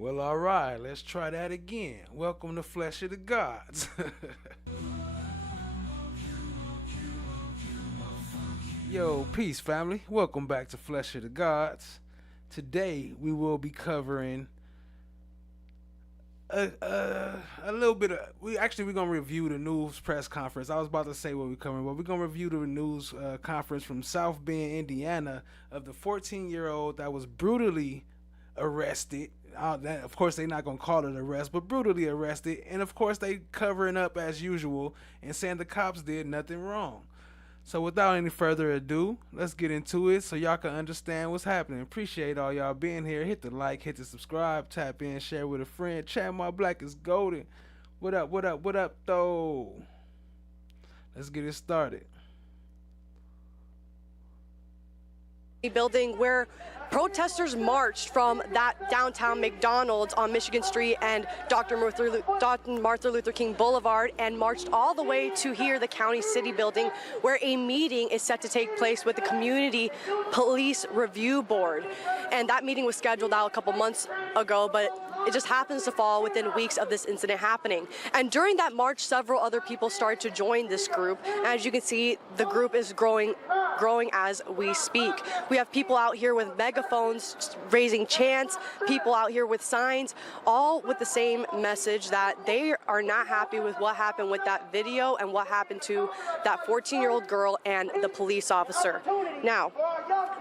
Well, all right, let's try that again. Welcome to Flesh of the Gods. Yo, peace, family. Welcome back to Flesh of the Gods. Today, we will be covering a little bit of we're gonna review the news press conference. I was about to say what we're covering, but we're gonna review the news conference from South Bend, Indiana, of the 14-year-old that was brutally arrested. Of course, they're not gonna call it arrest, but brutally arrested, and of course they covering up as usual and saying the cops did nothing wrong. So without any further ado, let's get into it so y'all can understand what's happening. Appreciate all y'all being here. Hit the like, hit the subscribe, tap in, share with a friend. Chat my black is golden. What up, what up, what up though? Let's get it started. Building where protesters marched from that downtown McDonald's on Michigan Street and Dr. Martin Luther King Boulevard, and marched all the way to here, the county city building, where a meeting is set to take place with the Community Police Review Board. And that meeting was scheduled out a couple months ago, but it just happens to fall within weeks of this incident happening. And during that march, several other people started to join this group. And as you can see, the group is growing as we speak. We have people out here with megaphones raising chants, people out here with signs, all with the same message that they are not happy with what happened with that video and what happened to that 14-year-old girl and the police officer. Now,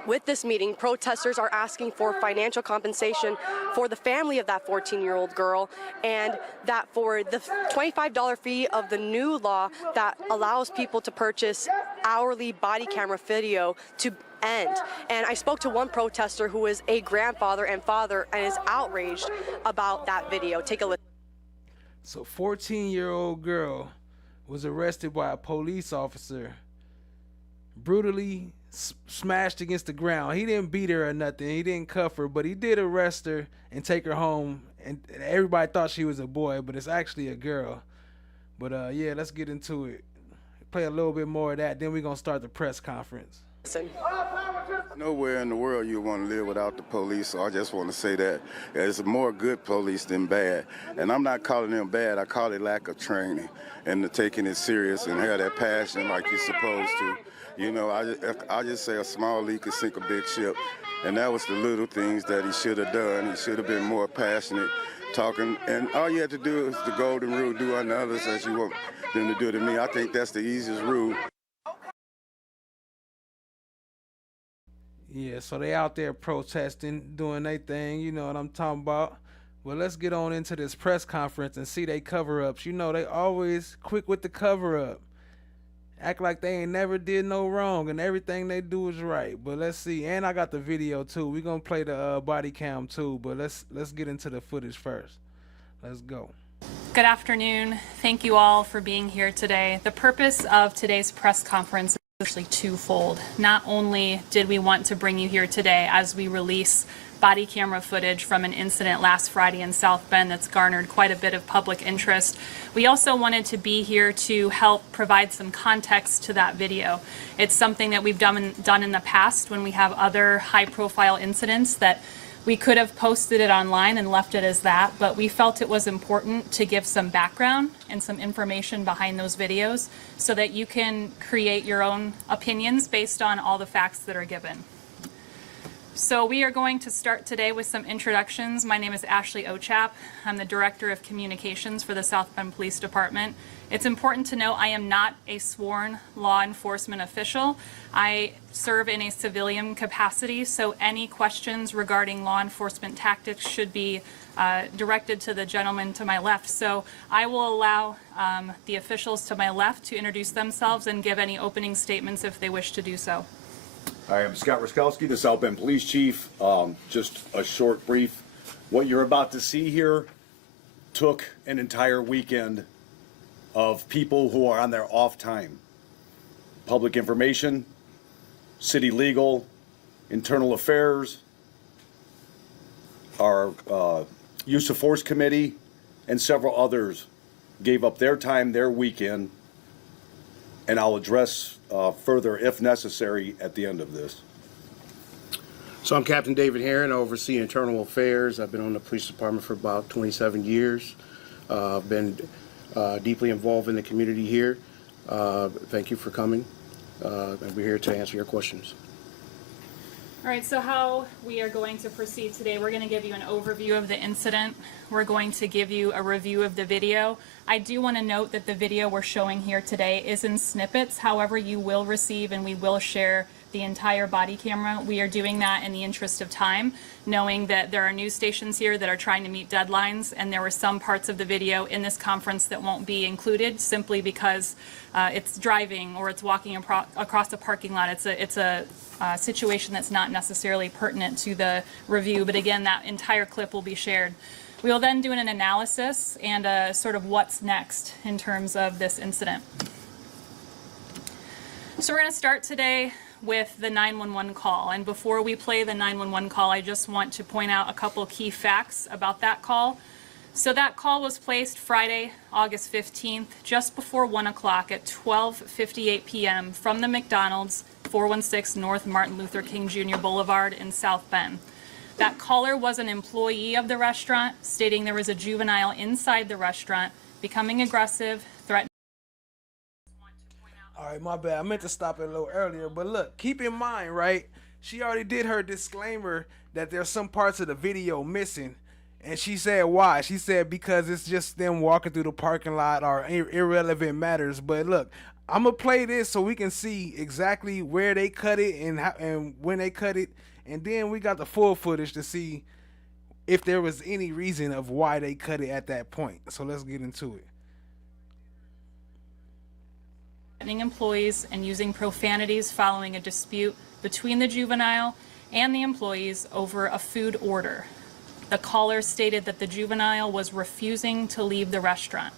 with this meeting, protesters are asking for financial compensation for the family of that 14-year-old girl, and that for the $25 fee of the new law that allows people to purchase hourly body camera video to end. And I spoke to one protester who is a grandfather and father and is outraged about that video. Take a listen. So 14-year-old girl was arrested by a police officer, brutally smashed against the ground. He didn't beat her or nothing. He didn't cuff her, but he did arrest her and take her home. And everybody thought she was a boy, but it's actually a girl. But yeah, let's get into it. Play a little bit more of that, then we're going to start the press conference. Nowhere in the world you want to live without the police, so I just want to say that there's more good police than bad. And I'm not calling them bad, I call it lack of training and taking it serious and have that passion like you're supposed to. You know, I just say a small leak could sink a big ship, and that was the little things that he should have done. He should have been more passionate, talking, and all you have to do is the golden rule, do unto others as you want them to do to me. I think that's the easiest rule. Yeah, so they out there protesting, doing their thing, you know what I'm talking about. Well, let's get on into this press conference and see they cover-ups. You know, they always quick with the cover-up. Act like they ain't never did no wrong and everything they do is right. But let's see. And I got the video too. We're going to play the body cam too, but let's get into the footage first. Let's go. Good afternoon. Thank you all for being here today. The purpose of today's press conference is actually twofold. Not only did we want to bring you here today as we release body camera footage from an incident last Friday in South Bend that's garnered quite a bit of public interest, we also wanted to be here to help provide some context to that video. It's something that we've done in the past when we have other high-profile incidents that we could have posted it online and left it as that, but we felt it was important to give some background and some information behind those videos so that you can create your own opinions based on all the facts that are given. So we are going to start today with some introductions. My name is Ashley Ochap. I'm the Director of Communications for the South Bend Police Department. It's important to note I am not a sworn law enforcement official. I serve in a civilian capacity, so any questions regarding law enforcement tactics should be directed to the gentleman to my left. So I will allow the officials to my left to introduce themselves and give any opening statements if they wish to do so. Hi, I'm Scott Ruskowski, the South Bend Police Chief. Just a short brief. What you're about to see here took an entire weekend of people who are on their off time. Public information, city legal, internal affairs, our use of force committee, and several others gave up their time, their weekend, and I'll address further if necessary at the end of this. So I'm Captain David Herron. I oversee internal affairs. I've been on the police department for about 27 years. I've been deeply involved in the community here. Thank you for coming, and we're here to answer your questions. All right, so how we are going to proceed today, we're going to give you an overview of the incident. We're going to give you a review of the video. I do want to note that the video we're showing here today is in snippets. However, you will receive and we will share the entire body camera. We are doing that in the interest of time, knowing that there are news stations here that are trying to meet deadlines, and there were some parts of the video in this conference that won't be included simply because it's driving or it's walking across a parking lot. It's a situation that's not necessarily pertinent to the review, but again, that entire clip will be shared. We will then do an analysis and a sort of what's next in terms of this incident. So we're going to start today with the 911 call. And before we play the 911 call, I just want to point out a couple key facts about that call. So that call was placed Friday, August 15th, just before 1 o'clock at 12:58 p.m. from the McDonald's, 416 North Martin Luther King Jr. Boulevard in South Bend. That caller was an employee of the restaurant, stating there was a juvenile inside the restaurant, becoming aggressive, threatening. All right, my bad. I meant to stop it a little earlier, but look, keep in mind, right? She already did her disclaimer that there's some parts of the video missing, and she said why. She said because it's just them walking through the parking lot or irrelevant matters. But look, I'm gonna play this so we can see exactly where they cut it and how and when they cut it, and then we got the full footage to see if there was any reason of why they cut it at that point. So let's get into it. Threatening employees and using profanities following a dispute between the juvenile and the employees over a food order. The caller stated that the juvenile was refusing to leave the restaurant.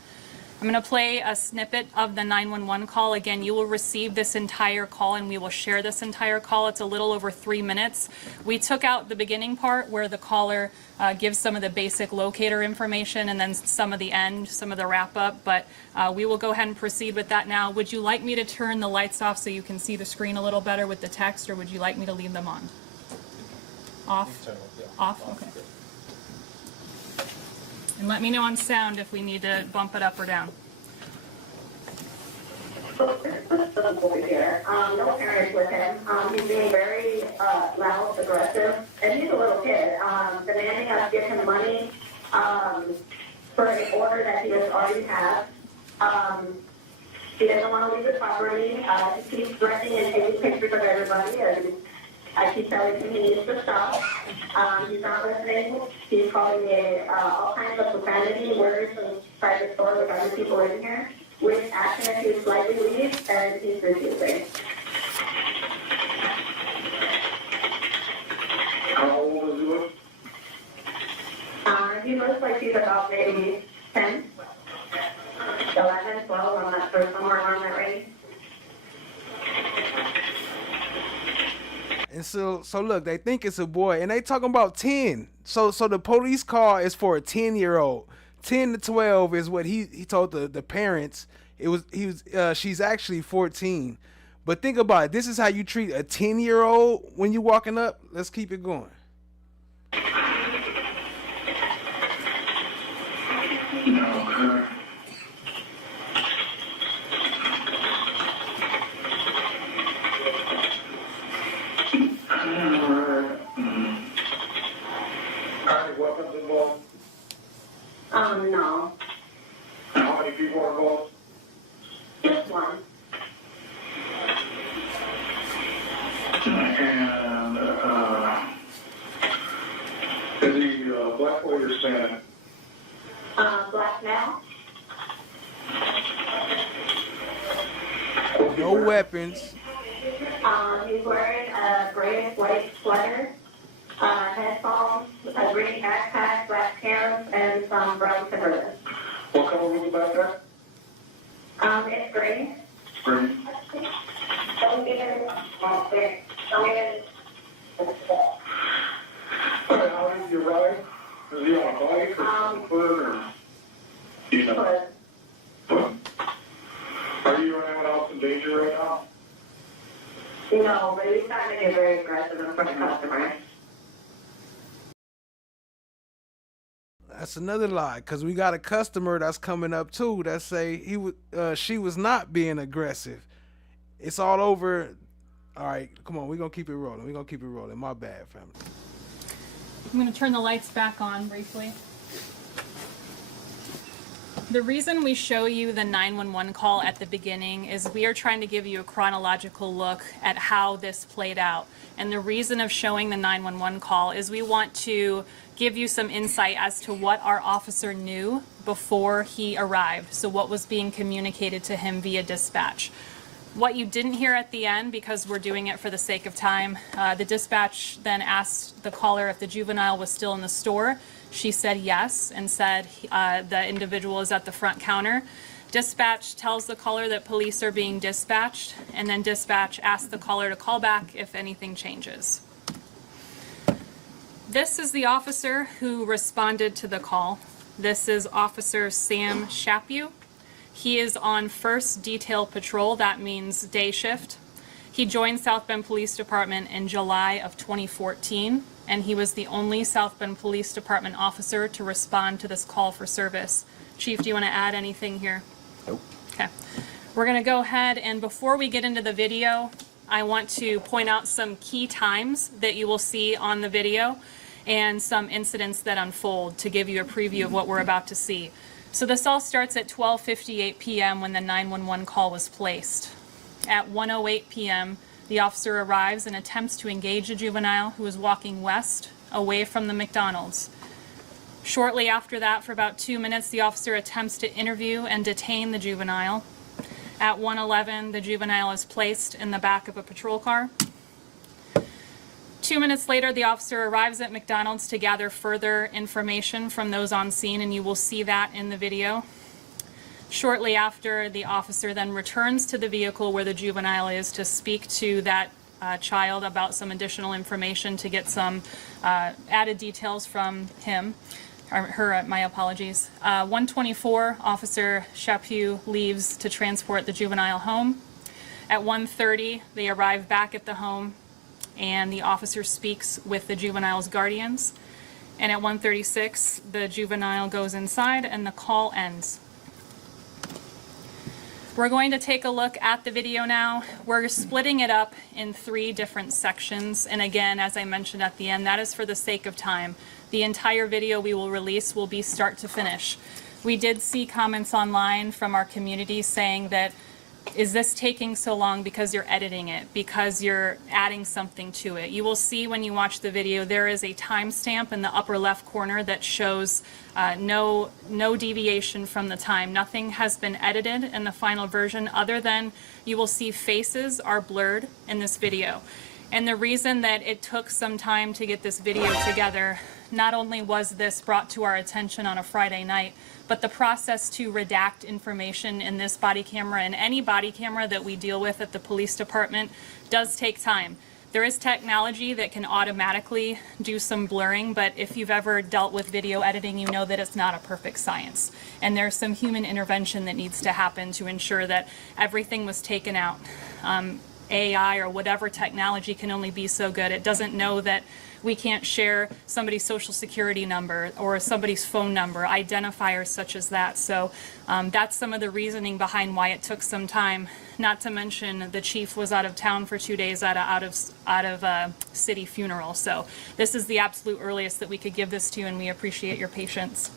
I'm going to play a snippet of the 911 call. Again, you will receive this entire call and we will share this entire call. It's a little over 3 minutes. We took out the beginning part where the caller gives some of the basic locator information and then some of the end, some of the wrap up, but we will go ahead and proceed with that now. Would you like me to turn the lights off so you can see the screen a little better with the text, or would you like me to leave them on? Off? Off? Okay. And let me know on sound if we need to bump it up or down. Here. No parents with him. He's being very loud, aggressive, and he's a little kid. Demanding us give him money for an order that he has already had. He doesn't want to leave the property. He keeps threatening and taking pictures of everybody. I keep telling him he needs to stop. He's not listening. He's calling me all kinds of profanity words inside the store with other people in here. We're asking if he's slightly leave, and he's refusing. How old does he look? He looks like he's about maybe 10, 11, 12, I'm not sure, somewhere around that range. And so look, they think it's a boy, and they talking about 10. So the police call is for a 10-year-old. 10 to 12 is what he told the parents. She's actually 14. But think about it. This is how you treat a 10-year-old when you walking up. Let's keep it going. No. Are any weapons involved? No. And how many people are involved? Just one. And is he black boy or Hispanic? Black male. No weapons. He's wearing a grayish white sweater, headphones, a green backpack, black pants, and some brown Timberlands. What color was the backpack? It's green. Green. Don't give it. Don't give it. And how did you ride? Is he on a bike or foot or? You know. Foot. Are you or anyone else in danger right now? No, but he's starting to get very aggressive in front of customers. That's another lie, because we got a customer that's coming up too that say she was not being aggressive. It's all over. All right, come on, we're going to keep it rolling. My bad, family. I'm going to turn the lights back on briefly. The reason we show you the 911 call at the beginning is we are trying to give you a chronological look at how this played out. And the reason of showing the 911 call is we want to give you some insight as to what our officer knew before he arrived. So what was being communicated to him via dispatch. What you didn't hear at the end, because we're doing it for the sake of time, the dispatch then asked the caller if the juvenile was still in the store. She said yes and said the individual is at the front counter. Dispatch tells the caller that police are being dispatched, and then dispatch asks the caller to call back if anything changes. This is the officer who responded to the call. This is Officer Sam Shapew. He is on 1st Detail Patrol, that means day shift. He joined South Bend Police Department in July of 2014, and he was the only South Bend Police Department officer to respond to this call for service. Chief, do you want to add anything here? Nope. Okay. We're going to go ahead, and before we get into the video, I want to point out some key times that you will see on the video and some incidents that unfold to give you a preview of what we're about to see. So this all starts at 12:58 p.m. when the 911 call was placed. At 1:08 p.m., the officer arrives and attempts to engage a juvenile who is walking west away from the McDonald's. Shortly after that, for about 2 minutes, the officer attempts to interview and detain the juvenile. At 1:11, the juvenile is placed in the back of a patrol car. 2 minutes later, the officer arrives at McDonald's to gather further information from those on scene, and you will see that in the video. Shortly after, the officer then returns to the vehicle where the juvenile is to speak to that child about some additional information to get some added details from him. My apologies. 1:24, Officer Shapew leaves to transport the juvenile home. At 1:30, they arrive back at the home, and the officer speaks with the juvenile's guardians. And at 1:36, the juvenile goes inside and the call ends. We're going to take a look at the video now. We're splitting it up in 3 different sections. And again, as I mentioned at the end, that is for the sake of time. The entire video we will release will be start to finish. We did see comments online from our community saying that, is this taking so long because you're editing it, because you're adding something to it? You will see when you watch the video, there is a timestamp in the upper left corner that shows no deviation from the time. Nothing has been edited in the final version other than you will see faces are blurred in this video. And the reason that it took some time to get this video together, not only was this brought to our attention on a Friday night, but the process to redact information in this body camera and any body camera that we deal with at the police department does take time. There is technology that can automatically do some blurring, but if you've ever dealt with video editing, you know that it's not a perfect science. And there's some human intervention that needs to happen to ensure that everything was taken out. AI or whatever technology can only be so good. It doesn't know that we can't share somebody's social security number or somebody's phone number, identifiers such as that. So that's some of the reasoning behind why it took some time. Not to mention the chief was out of town for 2 days at out of city funeral. So this is the absolute earliest that we could give this to you, and we appreciate your patience.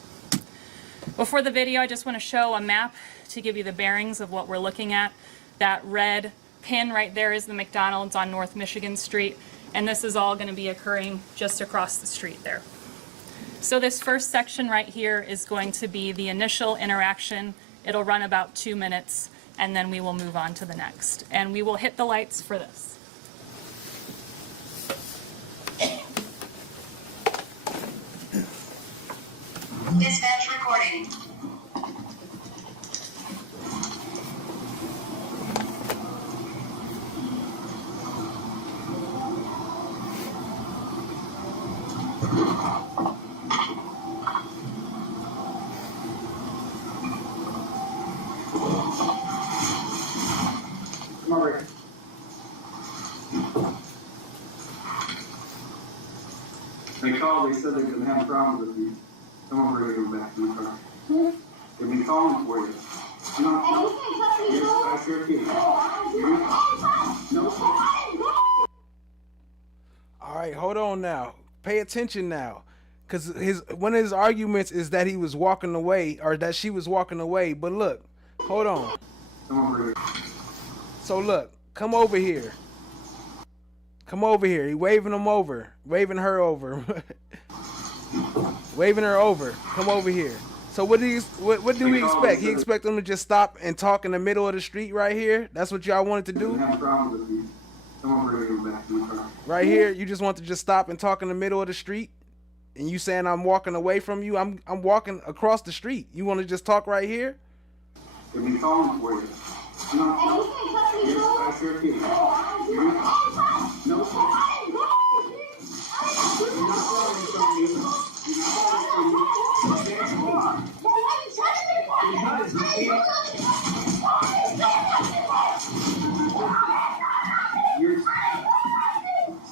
Before the video, I just want to show a map to give you the bearings of what we're looking at. That red pin right there is the McDonald's on North Michigan Street, and this is all going to be occurring just across the street there. So this first section right here is going to be the initial interaction. It'll run about 2 minutes, and then we will move on to the next. And we will hit the lights for this. Dispatch recording. They called, they said they couldn't have problems with you. Someone bring him back to the car. They'll be calling for you. No. Yes, I sure can. No. All right, hold on now. Pay attention now. Cause one of his arguments is that he was walking away or that she was walking away. But look, hold on. So look, come over here. Come over here. He waving him over. Waving her over. Waving her over. Come over here. So what do we expect? He expect them to just stop and talk in the middle of the street right here? That's what y'all wanted to do? Right here, you just want to just stop and talk in the middle of the street? And you saying I'm walking away from you? I'm walking across the street. You want to just talk right here? They'll be calling for you. No. Yes, I sure can. No.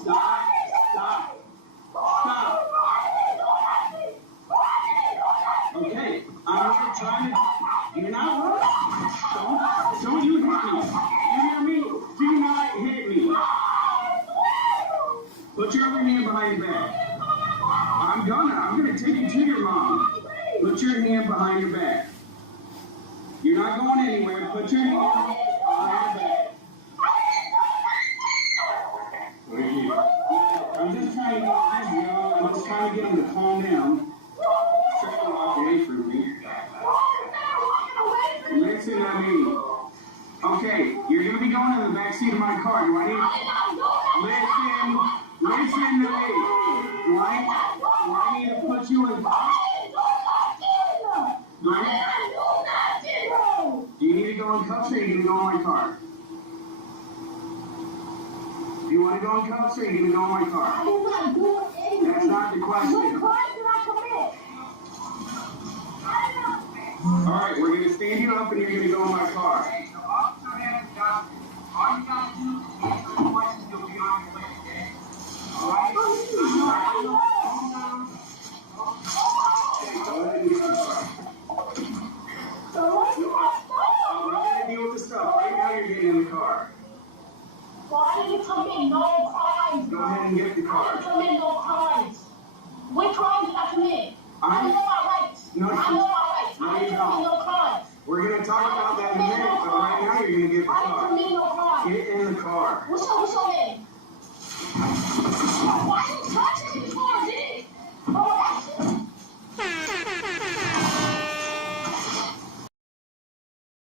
Stop. Okay, I'm not trying to. You're not wrong. Don't you hit me. You hear me? Do not hit me. Put your other hand behind your back. I'm gonna take you to your mom. Put your hand behind your back. You're not going anywhere. Put your hand behind your back. I'm just trying to get him to calm down. Trying to walk away from me. Listen to me. Okay, you're gonna be going in the back seat of my car. Do I need? Listen to me. Do I need to put you in? Do you need to go in cuffs or are you gonna go in my car? Do you want to go in cuffs or are you gonna go in my car? That's not the question. All right, we're gonna stand you up and you're gonna go in my car. All you gotta do is answer the questions. You'll be on your way. All right? Go ahead and get in the car. We're gonna deal with the stuff. Right now, you're getting in the car. Why did you come in? No crimes. Go ahead and get the car. I didn't come in, no crimes. What crimes did I commit? I know my rights. No, I know my rights. No, I you didn't don't. commit no crimes. We're gonna talk about that in a minute, but right now you're gonna get the I didn't car. commit no crimes. Get in the car. What's your name? Why you touching the car, dude? Oh,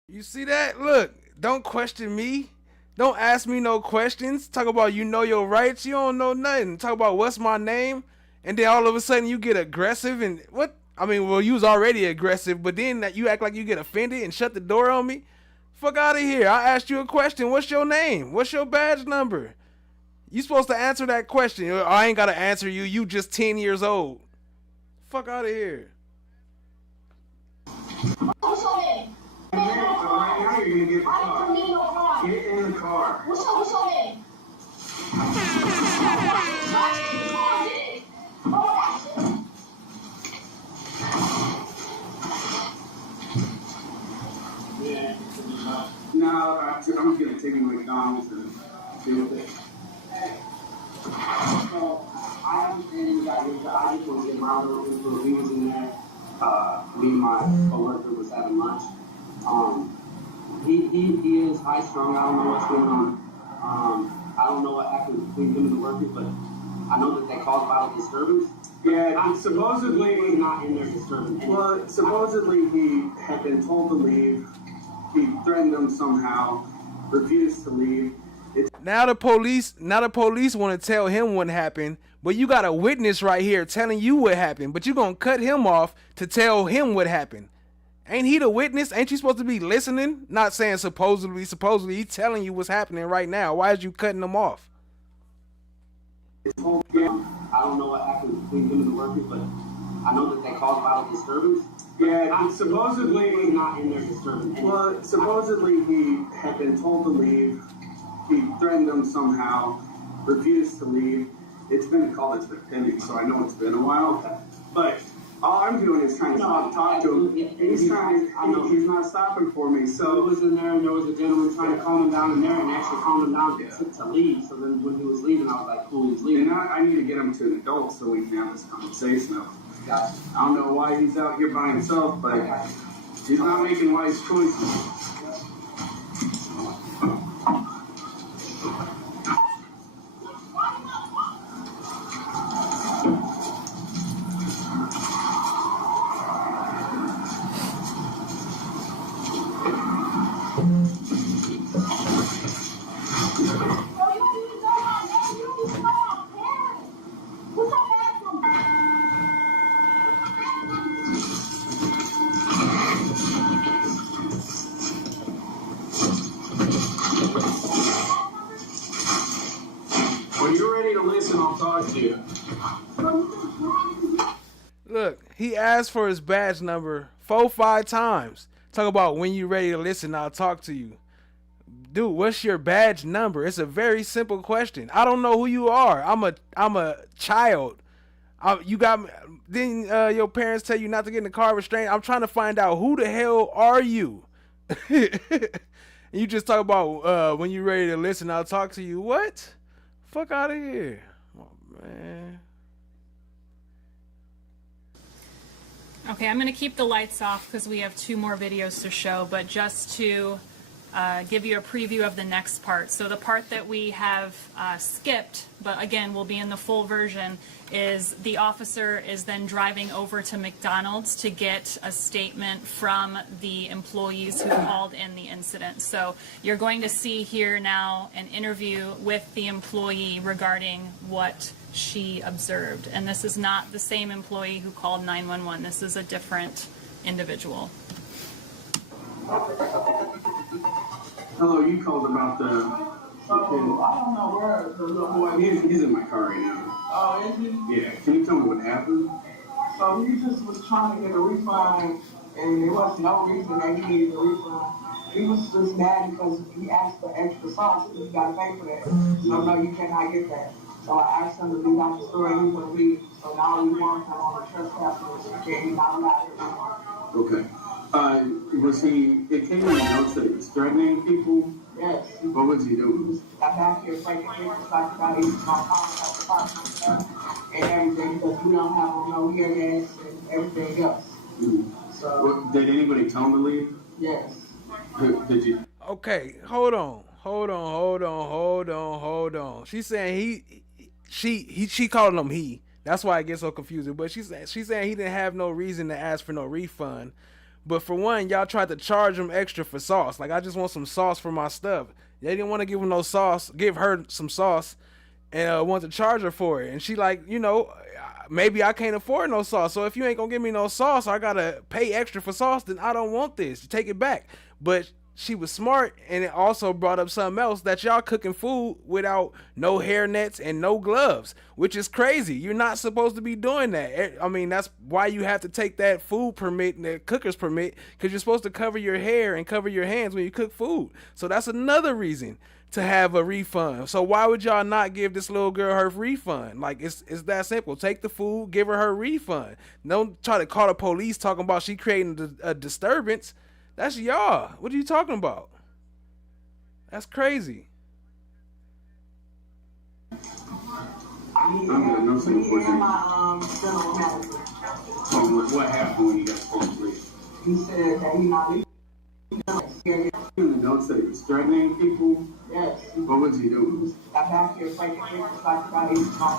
You see that? Look, don't question me. Don't ask me no questions. Talk about you know your rights. You don't know nothing. Talk about what's my name. And then all of a sudden you get aggressive and what? I mean, well, you was already aggressive, but then that you act like you get offended and shut the door on me. Fuck out of here. I asked you a question. What's your name? What's your badge number? You supposed to answer that question. I ain't got to answer you. You just 10 years old. Fuck out of here. what's your name? Right now you're gonna get the I didn't car. commit no crimes. Get in the car. What's your name? Why you touching the car, dude? Oh, No, I'm just gonna take you to McDonald's and deal with it. So, I understand you got your job. I just want to get my little input. We was in there. Me and my coworker was having lunch. He is high strung. I don't know what's going on. I don't know what happened between him and the workers, but I know that they caused violent disturbance. Yeah, supposedly He was not in there disturbing anything. Well, supposedly he had been told to leave. He threatened them somehow, refused to leave. Now the police want to tell him what happened, but you got a witness right here telling you what happened, but you gonna cut him off to tell him what happened. Ain't he the witness? Ain't you supposed to be listening? Not saying supposedly. He's telling you what's happening right now. Why is you cutting him off? I don't know what happened between him and the workers, but I know that they caused violent disturbance. Yeah, supposedly He was not in there disturbing anything. Well, supposedly he had been told to leave. He threatened them somehow, refused to leave. It's been a call that's been pending, so I know it's been a while. But All I'm doing is trying to talk to him. He's trying, I know he's not stopping for me. So he was in there and there was a gentleman trying to calm him down in there and actually calm him down to leave. So then when he was leaving, I was like, cool, he's leaving. And I need to get him to an adult so we can have this conversation. I don't know why he's out here by himself, but he's not making wise choices. When you're ready to listen, I'll talk to you. Look, he asked for his badge number 4-5 times. Talk about when you ready to listen, I'll talk to you. Dude, what's your badge number? It's a very simple question. I don't know who you are. I'm a child. You got me. Didn't your parents tell you not to get in the car restrained? I'm trying to find out who the hell are you. You just talk about when you ready to listen, I'll talk to you. What? Fuck out of here. Oh, man. Okay, I'm going to keep the lights off because we have 2 more videos to show, but just to give you a preview of the next part. So the part that we have skipped, but again will be in the full version, is the officer is then driving over to McDonald's to get a statement from the employees who called in the incident. So you're going to see here now an interview with the employee regarding what she observed. And this is not the same employee who called 911. This is a different individual. Hello, you called about the kid. I don't know where the little boy is. He's in my car right now. Oh, is he? Yeah, can you tell me what happened? So he just was trying to get a refund, and there was no reason that he needed a refund. He was just mad because he asked for extra sauce, and he got to pay for that. So no, you cannot get that. So I asked him to leave out the store, and he wouldn't leave. So now we want him on the trespass list, and he's not allowed here anymore. Okay. Was he, it came in the notes that he was threatening people? Yes. What was he doing? He was back here fighting against like about he was my father and everything because we don't have no hear gas and everything else. Mm-hmm. So Well, did anybody tell him to leave? yes. Did you? Okay, hold on. She's saying she called him he. That's why I get so confused. But she's saying he didn't have no reason to ask for no refund. But for one, y'all tried to charge him extra for sauce. Like, I just want some sauce for my stuff. They didn't want to give him no sauce, give her some sauce, and want to charge her for it. And she like, maybe I can't afford no sauce. So if you ain't gonna give me no sauce, I gotta pay extra for sauce, then I don't want this. Take it back. But she was smart, and it also brought up something else, that y'all cooking food without no hair nets and no gloves, which is crazy. You're not supposed to be doing that. I mean, that's why you have to take that food permit and the cooker's permit, because you're supposed to cover your hair and cover your hands when you cook food. So that's another reason to have a refund. So why would y'all not give this little girl her refund? Like, it's that simple. Take the food, give her refund. Don't try to call the police talking about she creating a disturbance. That's y'all. What are you talking about? That's crazy. I'm good. No sense for him. What happened when you got called the police? He said that he's not leaving. In the notes that he was threatening people? Yes. What was he He doing? was back here fighting against like about he was my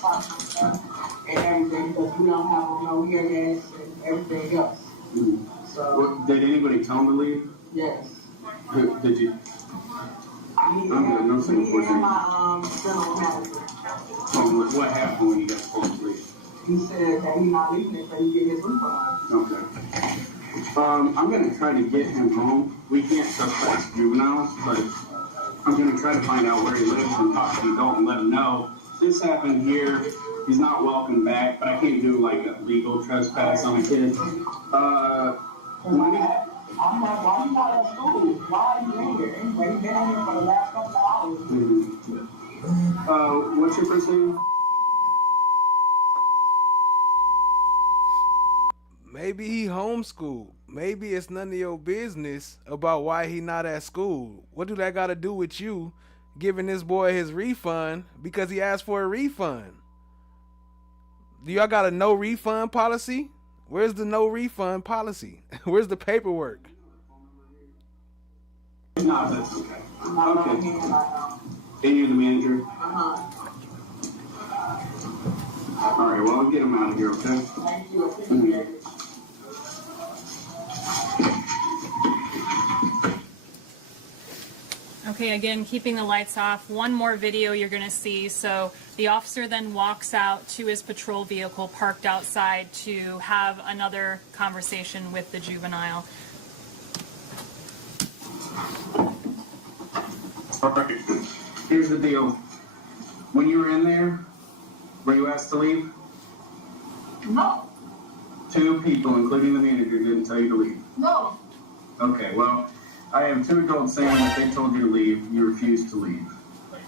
father and everything because we don't have no hear gas and everything else. Mm-hmm. So Did anybody tell him to leave? yes. Did you? I'm good. No sense for him. What happened when you got called the police? He said that he's not leaving until he get his refund. Okay. I'm gonna try to get him home. We can't trespass juveniles, but I'm gonna try to find out where he lives and talk to the adult and let him know this happened here. He's not welcome back, but I can't do like a legal trespass on a kid. I'm like, why you not at school? Why are you in here? Anyway, you've been in here for the last couple of hours. What's your first name? Maybe he homeschooled. Maybe it's none of your business about why he not at school. What do that got to do with you giving this boy his refund because he asked for a refund? Do y'all got a no refund policy? Where's the no refund policy? Where's the paperwork? No, that's okay. Okay. And you're the manager? All right, well, I'll get him out of here, okay? Thank you. Appreciate it. Okay, again, keeping the lights off. One more video you're going to see. So the officer then walks out to his patrol vehicle parked outside to have another conversation with the juvenile. All right, here's the deal. When you were in there, were you asked to leave? No. 2 people, including the manager, didn't tell you to leave. No. Okay, well, I have 2 adults saying that they told you to leave, you refused to leave.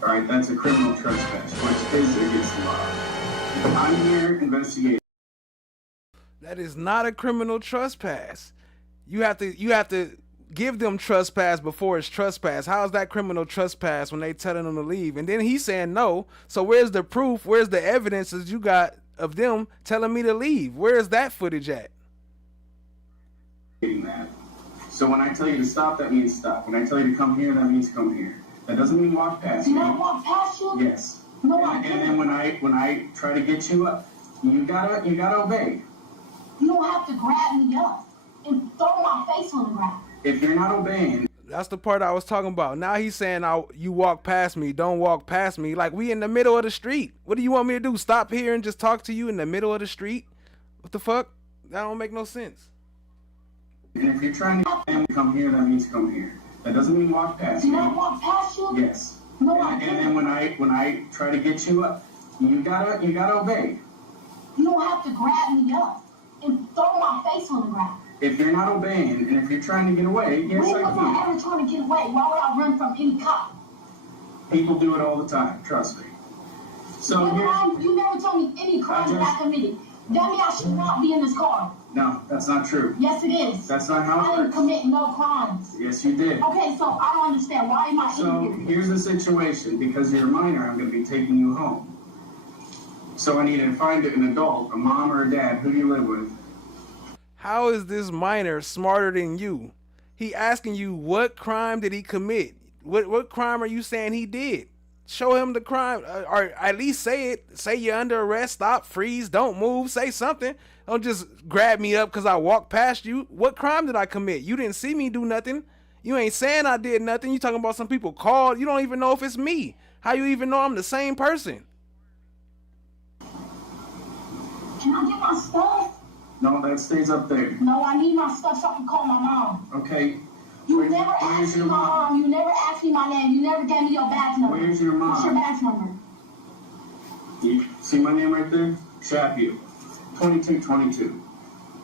All right, that's a criminal trespass, which is against the law. I'm here investigating. That is not a criminal trespass. You have to give them trespass before it's trespass. How is that criminal trespass when they telling them to leave? And then he's saying no. So where's the proof? Where's the evidence that you got of them telling me to leave? Where is that footage at? That. So when I tell you to stop, that means stop. When I tell you to come here, that means come here. That doesn't mean walk past me. Did I walk past you? Yes. No, and then when I try to get you up, you gotta obey. You don't have to grab me up and throw my face on the ground. If you're not obeying. That's the part I was talking about. Now he's saying, you walk past me, don't walk past me. Like, we in the middle of the street. What do you want me to do? Stop here and just talk to you in the middle of the street? What the fuck? That don't make no sense. And if you're trying to get them to come here, that means come here. That doesn't mean walk past me. Did I walk past you? Yes. No, I didn't. And then when I try to get you up, you gotta obey. You don't have to grab me up and throw my face on the ground. If you're not obeying, and if you're trying to get away, yes, When I was can. I ever trying to get away? Why would I run from any cop? People do it all the time, trust me. So You never told me any crime that I committed. That means I should not be in this car. No, that's not true. Yes, it is. That's not how it I didn't works. commit no crimes. Yes, you did. Okay, so I don't understand. Why am I So in here? here's the situation. Because you're a minor, I'm going to be taking you home. So I need to find an adult, a mom or a dad. Who do you live with? How is this minor smarter than you? He asking you what crime did he commit? What crime are you saying he did? Show him the crime, or at least say it. Say you're under arrest. Stop, freeze, don't move. Say something. Don't just grab me up because I walked past you. What crime did I commit? You didn't see me do nothing. You ain't saying I did nothing. You talking about some people called. You don't even know if it's me. How you even know I'm the same person? Can I get my stuff? No, that stays up there. No, I need my stuff so I can call my mom. Okay. You never asked me my mom. You never asked me my name. You never gave me your badge number. Where's your mom? What's your badge number? You see my name right there? Shapu. 2222.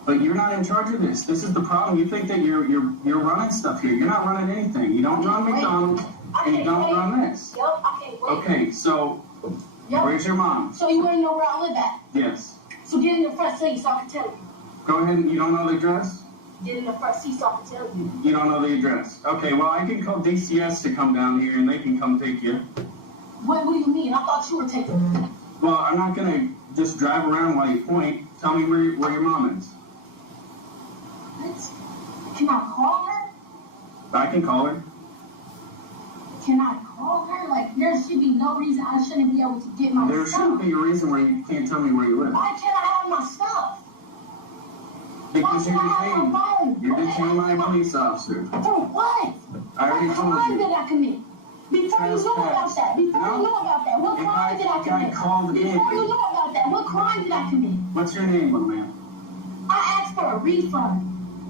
But you're not in charge of this. This is the problem. You think that you're running stuff here. You're not running anything. You don't run McDonald's and you don't run this. Yep, I can't wait. Okay, so where's your mom? So you want to know where I live at? Yes. So get in the front seat so I can tell you. Go ahead. You don't know the address? Get in the front seat so I can tell you. You don't know the address. Okay, well, I can call DCS to come down here and they can come take you. What do you mean? I thought you were taking me. Well, I'm not going to just drive around while you point. Tell me where your mom is. What? Can I call her? I can call her. Can I call her? Like, there should be no reason I shouldn't be able to get my There stuff. shouldn't be a reason where you can't tell me where you live. Why can't I have my stuff? Because Why you're can't I have detained. my phone? You're detained by a police officer. For what? I already What told crime you. did I commit? Before you knew about that. Before you knew about that. What crime did I commit? called in. Before you knew about that. What crime did I commit? What's your name, little man? I asked for a refund.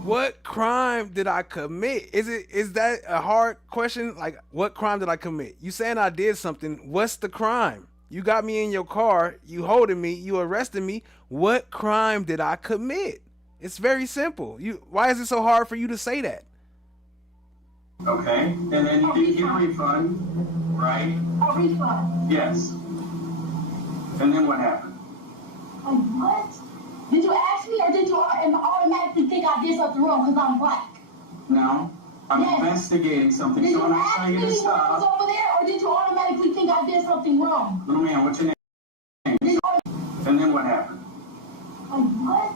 What crime did I commit? Is that a hard question? Like, what crime did I commit? You saying I did something. What's the crime? You got me in your car. You holding me. You arrested me. What crime did I commit? It's very simple. Why is it so hard for you to say that? Okay, and then you did get a refund, right? A refund. Yes. And then what happened? Like what? Did you ask me or did you automatically I did something wrong because I'm black? No. I'm Yes. investigating something, Did so you I'm not ask trying me to when get I was stop. over there, or did you automatically think I did something wrong? Little man, what's your name? And then what happened? Like, what?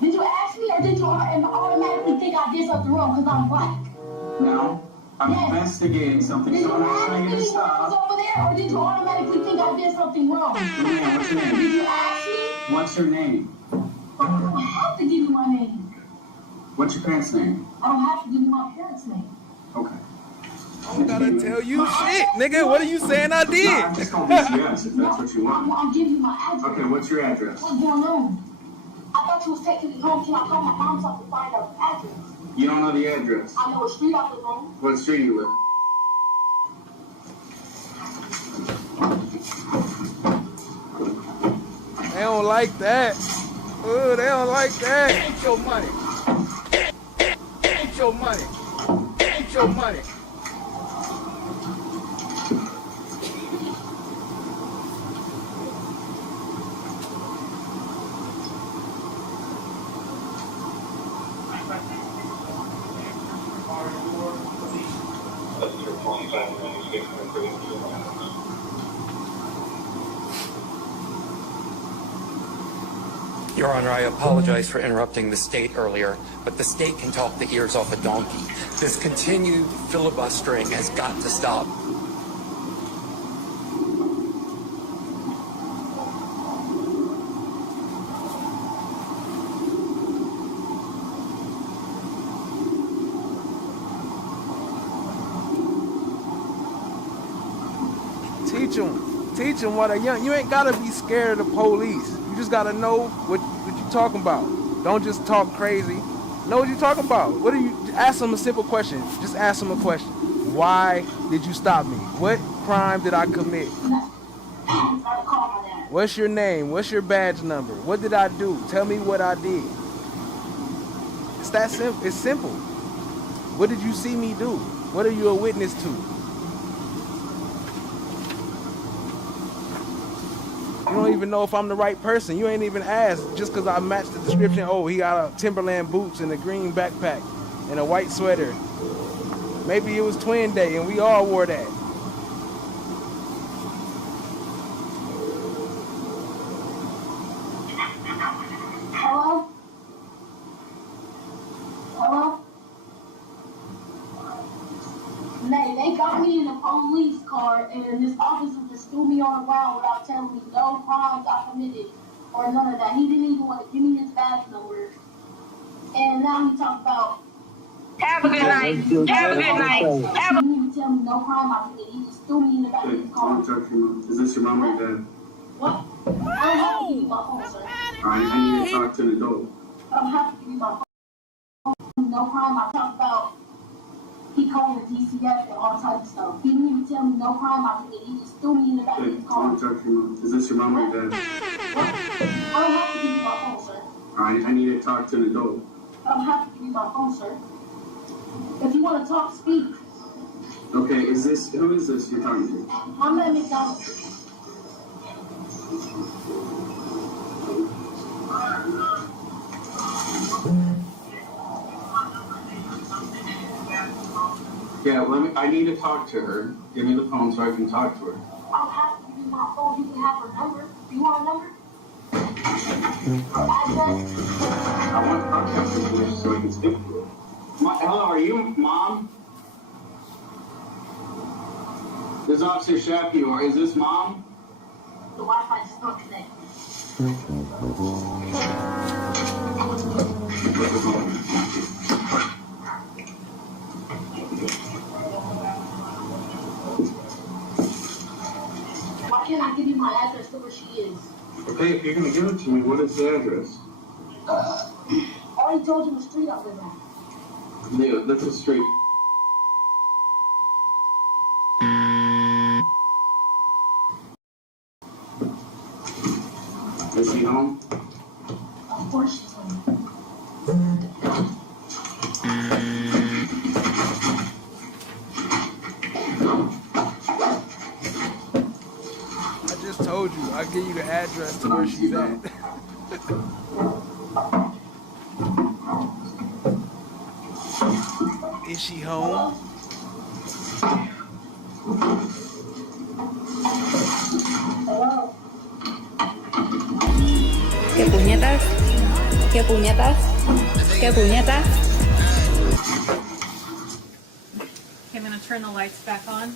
Did you ask me, or did you automatically think I did something wrong because I'm black? No. I'm Yes. investigating something, Did so you I'm not ask trying me to when get I was stop. over there, or did you automatically think I did something wrong? Little man, what's your Did name? you ask me? What's your name? I don't have to give you my name. What's your parents' name? I don't have to give you my parents' name. Okay. I don't gotta tell you shit, nigga. What are you saying I No, did? I'm just gonna BCS if that's what you want. I'll give you my address. Okay, what's your address? What's going on? I thought you was taking me home. Can I call my mom's house to find out the address? You don't know the address. I know what street I live on. What street you live? They don't like that. Oh, they don't like that. Get your money. Get your money. Get your money. Your Honor, I apologize for interrupting the state earlier, but the state can talk the ears off a donkey. This continued filibustering has got to stop. Teach them while they're young. You ain't gotta be scared of the police. You just gotta know what you talking about. Don't just talk crazy. Know what you talking about. What are you? Ask them a simple question. Just ask them a question. Why did you stop me? What crime did I commit? What's your name? What's your badge number? What did I do? Tell me what I did. It's that simple. It's simple. What did you see me do? What are you a witness to? You don't even know if I'm the right person. You ain't even asked just because I matched the description. Oh, he got a Timberland boots and a green backpack and a white sweater. Maybe it was twin day and we all wore that. Hello? Hello? They got me in a police car, and this officer just threw me on the ground without telling me no crimes I committed or none of that. He didn't even want to give me his badge number. And now he talks about, have a good night. Have a good night. He didn't even tell me no crime I committed. He just threw me in the back of his car. Is this your mom or your dad? What? I don't have to give you my phone, sir. Alright, I need to talk to the adult. I don't have to give you my phone. No crime I talked about. He called the DCF and all types of stuff. He didn't even tell me no crime I committed. He just threw me in the back of his car. Is this your mom or your dad? What? I don't have to give you my phone, sir. Alright, I need to talk to an adult. I don't have to give you my phone, sir. If you want to talk, speak. Okay, who is this you're talking to? I'm at McDonald's. Yeah, I need to talk to her. Give me the phone so I can talk to her. I don't have to give you my phone. You can have her number. Do you want a number? Address? I want contact information so I can speak to her. Hello, are you mom? This is Officer Shappy, or is this mom? The Wi-Fi just not connected. Why can't I give you my address to where she is? Okay, if you're gonna give it to me, what is the address? I already told you the street I live on. Yeah, that's the street. Is he home? Of course she's home. I just told you. I'll give you the address to where she's at. Is she home? Hello? ¿Qué puñetas? ¿Qué puñetas? ¿Qué puñetas? Okay, I'm going to turn the lights back on.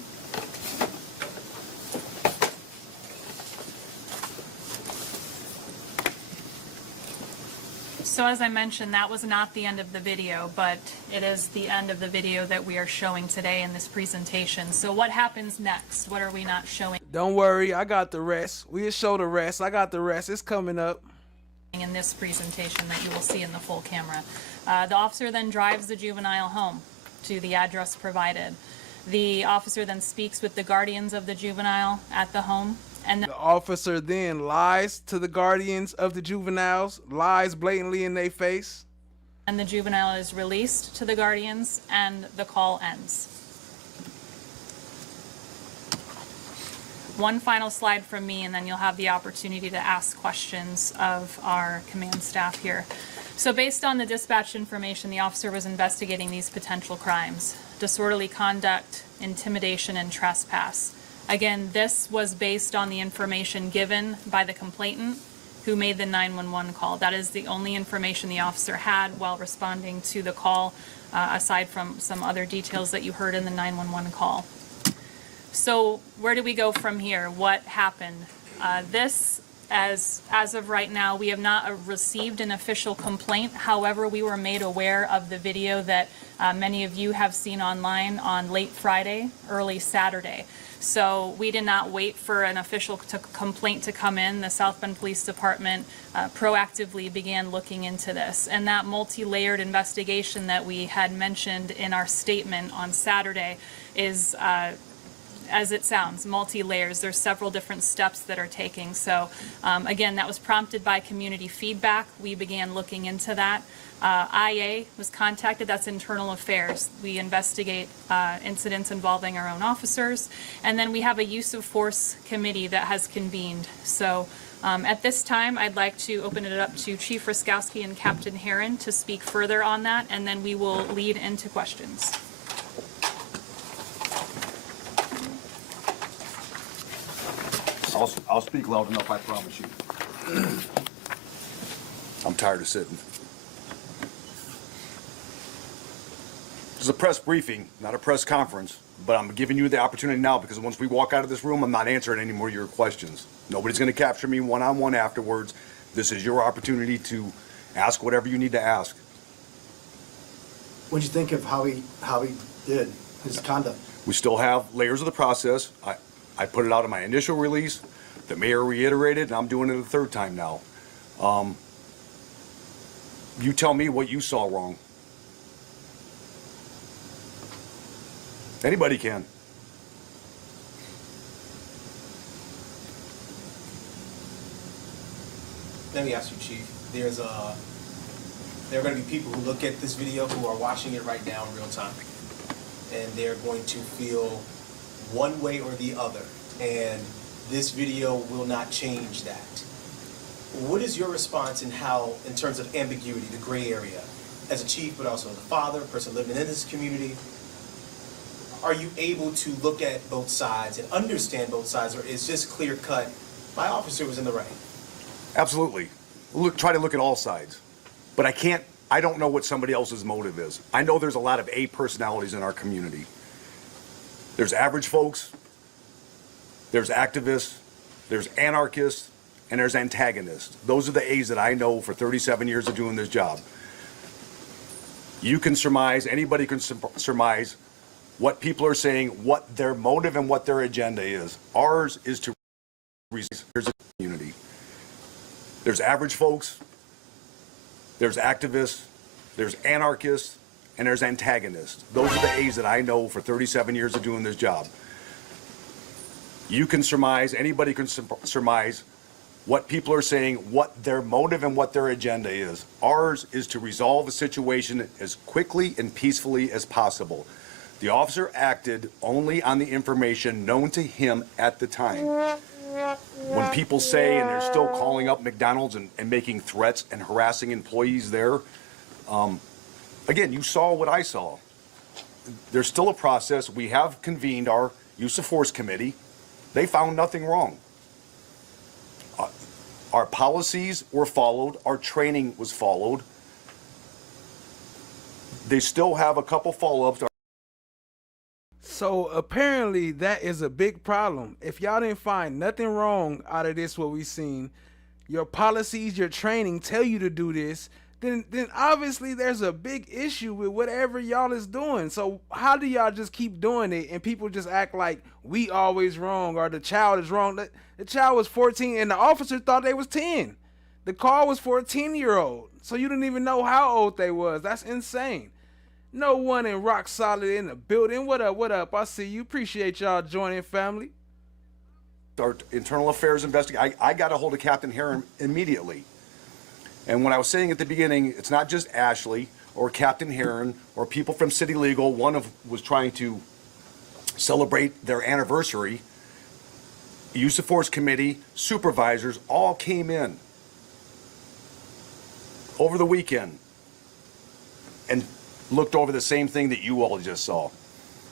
So as I mentioned, that was not the end of the video, but it is the end of the video that we are showing today in this presentation. So what happens next? What are we not showing? Don't worry, I got the rest. We'll show the rest. I got the rest. It's coming up In this presentation that you will see in the full camera. The officer then drives the juvenile home to the address provided. The officer then speaks with the guardians of the juvenile at the home. And the officer then lies to the guardians of the juveniles, lies blatantly in their face. And the juvenile is released to the guardians and the call ends. One final slide from me and then you'll have the opportunity to ask questions of our command staff here. So based on the dispatch information, the officer was investigating these potential crimes: disorderly conduct, intimidation, and trespass. Again, this was based on the information given by the complainant who made the 911 call. That is the only information the officer had while responding to the call, aside from some other details that you heard in the 911 call. So where do we go from here? What happened? As of right now, we have not received an official complaint. However, we were made aware of the video that many of you have seen online on late Friday, early Saturday. So we did not wait for an official complaint to come in. The South Bend Police Department proactively began looking into this. And that multi-layered investigation that we had mentioned in our statement on Saturday is as it sounds, multi-layers. There's several different steps that are taking. So again, that was prompted by community feedback. We began looking into that. IA was contacted, that's internal affairs. We investigate incidents involving our own officers. And then we have a use of force committee that has convened. So at this time, I'd like to open it up to Chief Ruskowski and Captain Heron to speak further on that, and then we will lead into questions. I'll speak loud enough, I promise you. I'm tired of sitting. This is a press briefing, not a press conference, but I'm giving you the opportunity now because once we walk out of this room, I'm not answering any more of your questions. Nobody's going to capture me one-on-one afterwards. This is your opportunity to ask whatever you need to ask. What did you think of how he did, his conduct? We still have layers of the process. I put it out in my initial release. The mayor reiterated, and I'm doing it a third time now. You tell me what you saw wrong. Anybody can. Let me ask you, Chief. There are going to be people who look at this video who are watching it right now in real time, and they're going to feel one way or the other, and this video will not change that. What is your response in terms of ambiguity, the gray area, as a chief, but also as a father, a person living in this community? Are you able to look at both sides and understand both sides, or is this clear cut? My officer was in the right. Absolutely. Try to look at all sides. But I don't know what somebody else's motive is. I know there's a lot of A personalities in our community. There's average folks, there's activists, there's anarchists, and there's antagonists. Those are the A's that I know for 37 years of doing this job. You can surmise, anybody can surmise what people are saying, what their motive and what their agenda is. Ours is to resist the community. There's average folks, there's activists, there's anarchists, and there's antagonists. Those are the A's that I know for 37 years of doing this job. You can surmise, anybody can surmise what people are saying, what their motive and what their agenda is. Ours is to resolve the situation as quickly and peacefully as possible. The officer acted only on the information known to him at the time. When people say, and they're still calling up McDonald's and making threats and harassing employees there, again, you saw what I saw. there's still a process. We have convened our use of force committee. They found nothing wrong. Our policies were followed. Our training was followed. They still have a couple follow-ups. So apparently that is a big problem. If y'all didn't find nothing wrong out of this, what we seen, your policies, your training tell you to do this, then obviously there's a big issue with whatever y'all is doing. So how do y'all just keep doing it and people just act like we always wrong or the child is wrong? The child was 14 and the officer thought they was 10. The call was for a 10-year-old. So you didn't even know how old they was. That's insane. No one in rock solid in the building. What up? What up? I see you. Appreciate y'all joining, family. Our internal affairs investigation. I got a hold of Captain Heron immediately. And when I was saying at the beginning, it's not just Ashley or Captain Heron or people from City Legal. Was trying to celebrate their anniversary. Use of Force Committee, supervisors all came in over the weekend and looked over the same thing that you all just saw.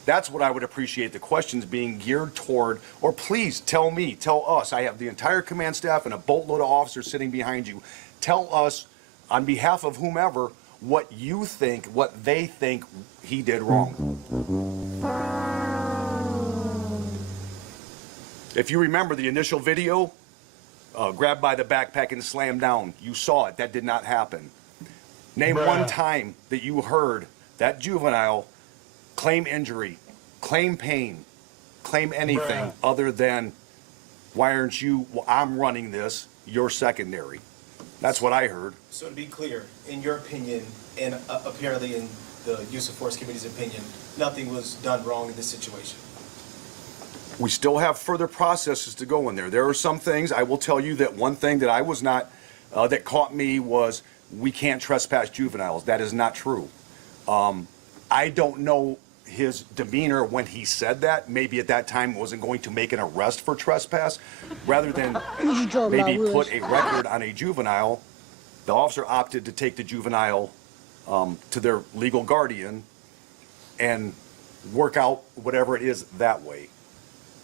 That's what I would appreciate, the questions being geared toward, or please tell me, tell us. I have the entire command staff and a boatload of officers sitting behind you. Tell us, on behalf of whomever, what you think, what they think he did wrong. If you remember the initial video, grabbed by the backpack and slammed down, you saw it. That did not happen. Name one time that you heard that juvenile claim injury, claim pain, claim anything other than, why aren't you, well, I'm running this, you're secondary. That's what I heard. So to be clear, in your opinion, and apparently in the use of force committee's opinion, nothing was done wrong in this situation? We still have further processes to go in there. There are some things, I will tell you that one thing that I was not, that caught me was, we can't trespass juveniles. That is not true. I don't know his demeanor when he said that. Maybe at that time wasn't going to make an arrest for trespass. Rather than maybe put a record on a juvenile, the officer opted to take the juvenile to their legal guardian and work out whatever it is that way.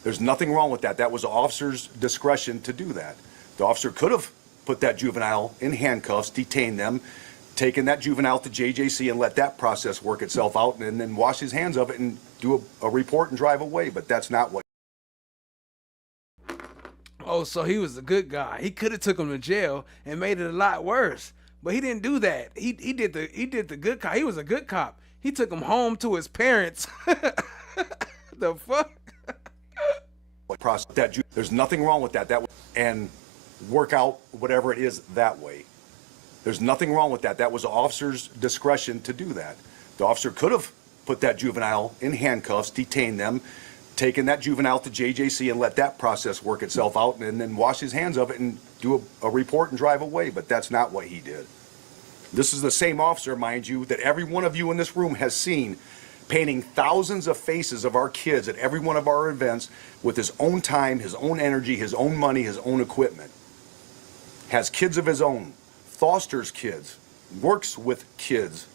There's nothing wrong with that. That was the officer's discretion to do that. The officer could have put that juvenile in handcuffs, detained them, taken that juvenile to JJC and let that process work itself out and then wash his hands of it and do a report and drive away. But that's not what. Oh, so he was a good guy. He could have took him to jail and made it a lot worse. But he didn't do that. He did the good cop. He was a good cop. He took him home to his parents. The fuck? There's nothing wrong with that. And work out whatever it is that way. There's nothing wrong with that. That was the officer's discretion to do that. The officer could have put that juvenile in handcuffs, detained them, taken that juvenile to JJC and let that process work itself out and then wash his hands of it and do a report and drive away. But that's not what he did. This is the same officer, mind you, that every one of you in this room has seen painting thousands of faces of our kids at every one of our events with his own time, his own energy, his own money, his own equipment. Has kids of his own, fosters kids, works with kids.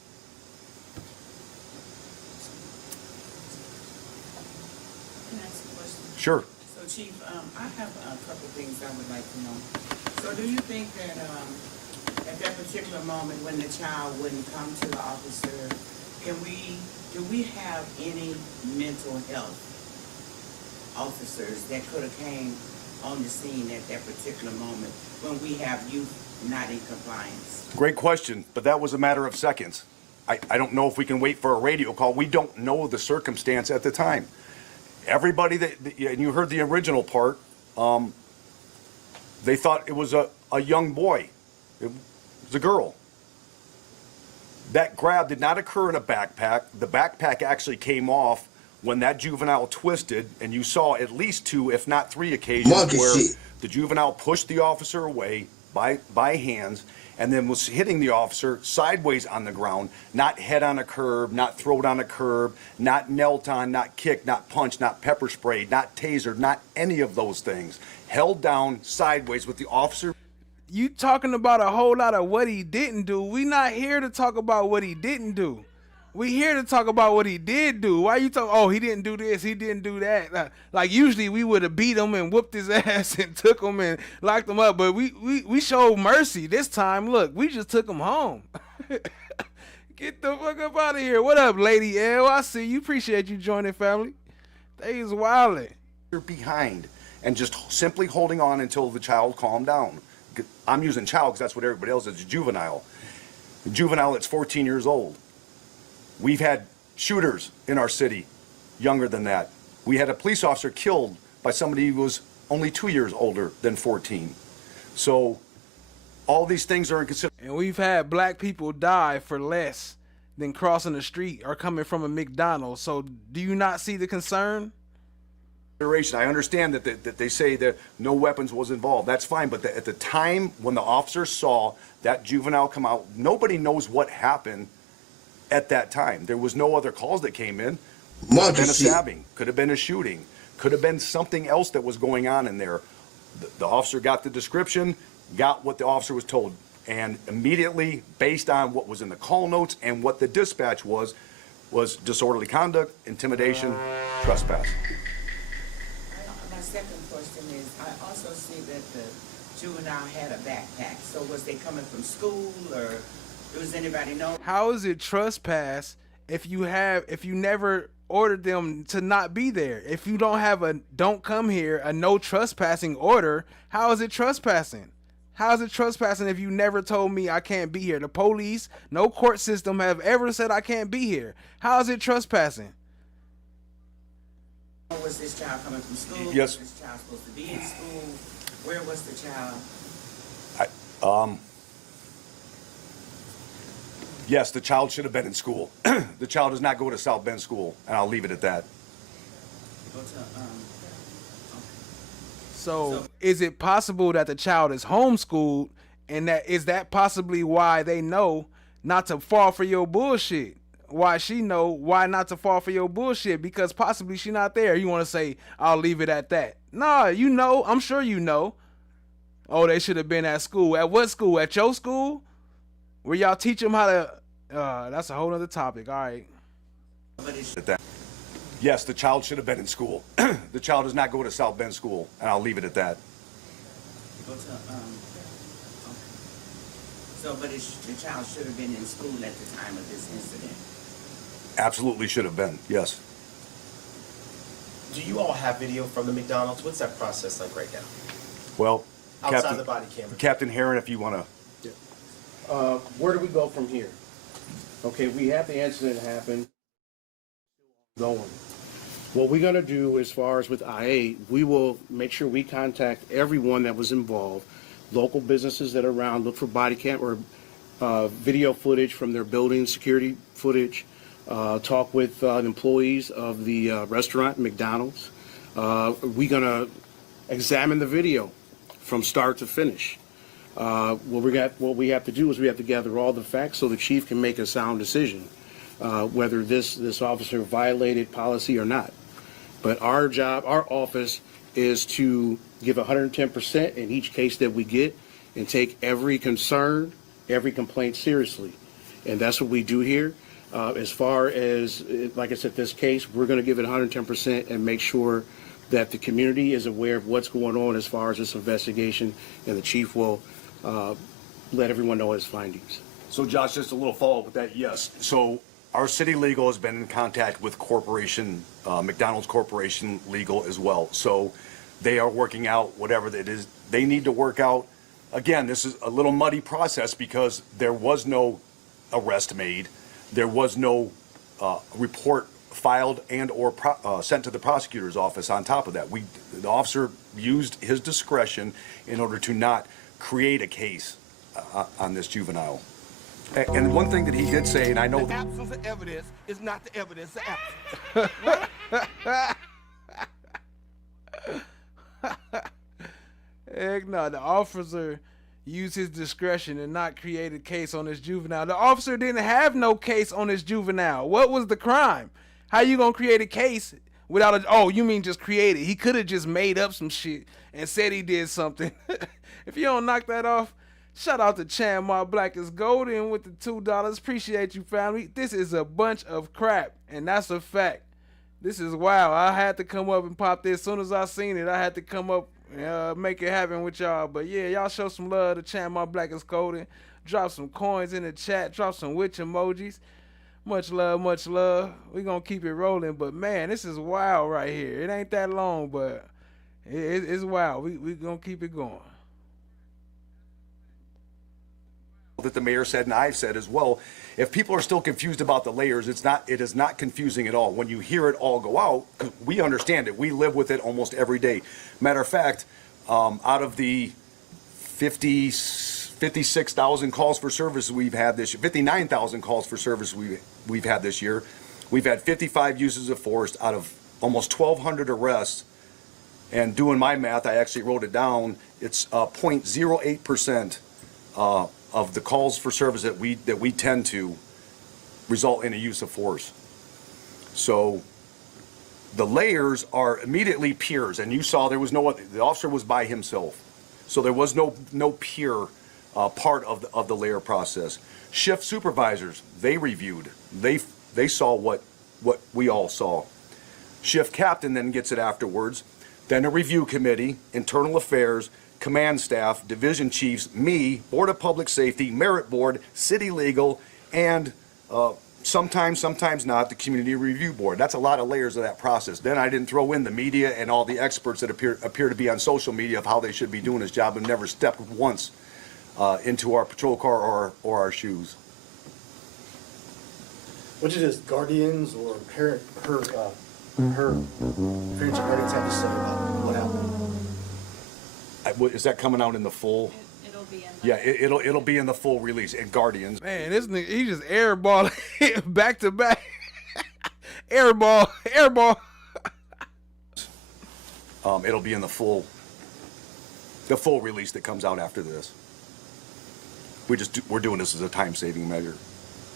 Can I ask a question? Sure. So, Chief, I have a couple things I would like to know. So, do you think that at that particular moment when the child wouldn't come to the officer, do we have any mental health officers that could have came on the scene at that particular moment when we have youth not in compliance? Great question, but that was a matter of seconds. I don't know if we can wait for a radio call. We don't know the circumstance at the time. Everybody and you heard the original part, they thought it was a young boy. It was a girl. That grab did not occur in a backpack. The backpack actually came off when that juvenile twisted, and you saw at least 2, if not 3 occasions where the juvenile pushed the officer away by hands and then was hitting the officer sideways on the ground, not head on a curb, not throat on a curb, not knelt on, not kicked, not punched, not pepper sprayed, not tasered, not any of those things. Held down sideways with the officer. You talking about a whole lot of what he didn't do. We not here to talk about what he didn't do. We here to talk about what he did do. Why you talk? Oh, he didn't do this. He didn't do that. Like usually we would have beat him and whooped his ass and took him and locked him up. But we showed mercy this time. Look, we just took him home. Get the fuck up out of here. What up, Lady L? I see you. Appreciate you joining, family. They's wildin'. You're behind and just simply holding on until the child calmed down. I'm using child because that's what everybody else is, juvenile. Juvenile that's 14 years old. We've had shooters in our city younger than that. We had a police officer killed by somebody who was only 2 years older than 14. So all these things are in consideration. And we've had black people die for less than crossing the street or coming from a McDonald's. So do you not see the concern? I understand that they say that no weapons was involved. That's fine, but at the time when the officer saw that juvenile come out, nobody knows what happened at that time. There was no other calls that came in. Could have been a stabbing, could have been a shooting, could have been something else that was going on in there. The officer got the description, got what the officer was told, and immediately, based on what was in the call notes and what the dispatch was disorderly conduct, intimidation, trespass. My second question is, I also see that the juvenile had a backpack. So was they coming from school, or does anybody know? How is it trespass if you never ordered them to not be there? If you don't have a don't come here, a no trespassing order, how is it trespassing? How is it trespassing if you never told me I can't be here? The police, no court system have ever said I can't be here. How is it trespassing? Was this child coming from school? Yes. Was this child supposed to be in school? Where was the child? Yes, the child should have been in school. The child does not go to South Bend School, and I'll leave it at that. Go to, So is it possible that the child is homeschooled, and is that possibly why they know not to fall for your bullshit? Why she know why not to fall for your bullshit? Because possibly she not there. You want to say, I'll leave it at that. Nah, you know, I'm sure you know. Oh, they should have been at school. At what school? At your school? Where y'all teach them how to... that's a whole other topic. All right. Yes, the child should have been in school. The child does not go to South Bend School, and I'll leave it at that. go to, so, but the child should have been in school at the time of this incident. Absolutely should have been, yes. Do you all have video from the McDonald's? What's that process like right now? Well, Outside the body camera. Captain Heron, if you want to. Where do we go from here? Okay, we have the incident happen. Going. What we're going to do as far as with IA, we will make sure we contact everyone that was involved, local businesses that are around, look for body cam or video footage from their building, security footage, talk with employees of the restaurant, McDonald's. We're going to examine the video from start to finish. What we have to do is we have to gather all the facts so the chief can make a sound decision, whether this officer violated policy or not. But our job, our office, is to give 110% in each case that we get and take every concern, every complaint seriously. And that's what we do here. As far as, like I said, this case, we're going to give it 110% and make sure that the community is aware of what's going on as far as this investigation, and the chief will let everyone know his findings. So, Josh, just a little follow-up with that, yes. So our city legal has been in contact with McDonald's Corporation legal as well. So they are working out whatever it is they need to work out. Again, this is a little muddy process because there was no arrest made. There was no report filed and or sent to the prosecutor's office on top of that. The officer used his discretion in order to not create a case on this juvenile. And one thing that he did say, and I know... The absence of evidence is not the evidence of absence. Heck no, the officer used his discretion and not create a case on this juvenile. The officer didn't have no case on this juvenile. What was the crime? How you gonna create a case without oh, you mean just create it? He could have just made up some shit and said he did something. If you don't knock that off, Shout out to Chan Black is Golden with the $2. Appreciate you, family. This is a bunch of crap, and that's a fact. This is wild. I had to come up and pop this. As soon as I seen it, I had to come up and make it happen with y'all. But yeah, y'all show some love to Chan Black is Golden. Drop some coins in the chat. Drop some witch emojis. Much love, much love. We gonna keep it rolling. But man, this is wild right here. It ain't that long, but it's wild. We gonna keep it going. That the mayor said and I've said as well, if people are still confused about the layers, it is not confusing at all. When you hear it all go out, we understand it. We live with it almost every day. Matter of fact, out of the 56,000 calls for service we've had this year, 59,000 calls for service we've had this year, we've had 55 uses of force out of almost 1,200 arrests. And doing my math, I actually wrote it down. It's 0.08% of the calls for service that we tend to result in a use of force. So the layers are immediately peers, and you saw there was no other, the officer was by himself, so there was no peer part of the layer process. Shift supervisors, they reviewed, they saw what we all saw. Shift captain then gets it afterwards. Then a review committee, internal affairs, command staff, division chiefs, me, Board of Public Safety, Merit Board, City Legal, and sometimes not, the Community Review Board. That's a lot of layers of that process. Then I didn't throw in the media and all the experts that appear to be on social media of how they should be doing this job and never stepped once into our patrol car or our shoes. What did his guardians or her parents or guardians have to say about what happened? Is that coming out in the full? It'll be in Yeah, it'll be in the full release. And Guardians. Man, this nigga, he just airball back to back. airball. It'll be in the full release that comes out after this. We're doing this as a time-saving measure.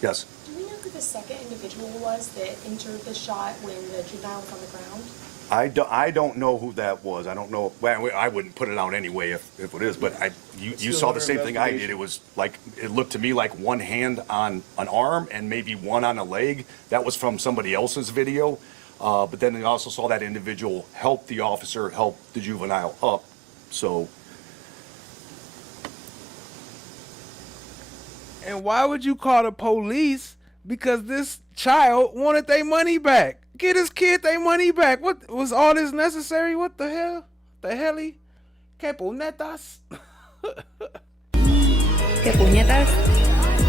Yes. Do we know who the second individual was that entered the shot when the juvenile was on the ground? I don't know who that was. I don't know. Well, I wouldn't put it out anyway if it is. But you saw the same thing I did. It was like, it looked to me like one hand on an arm and maybe one on a leg. That was from somebody else's video. But then I also saw that individual help the officer help the juvenile up. So. And why would you call the police? Because this child wanted their money back. Get his kid their money back. What was all this necessary? What the hell? The heli? ¿Qué puñetas? ¿Qué puñetas?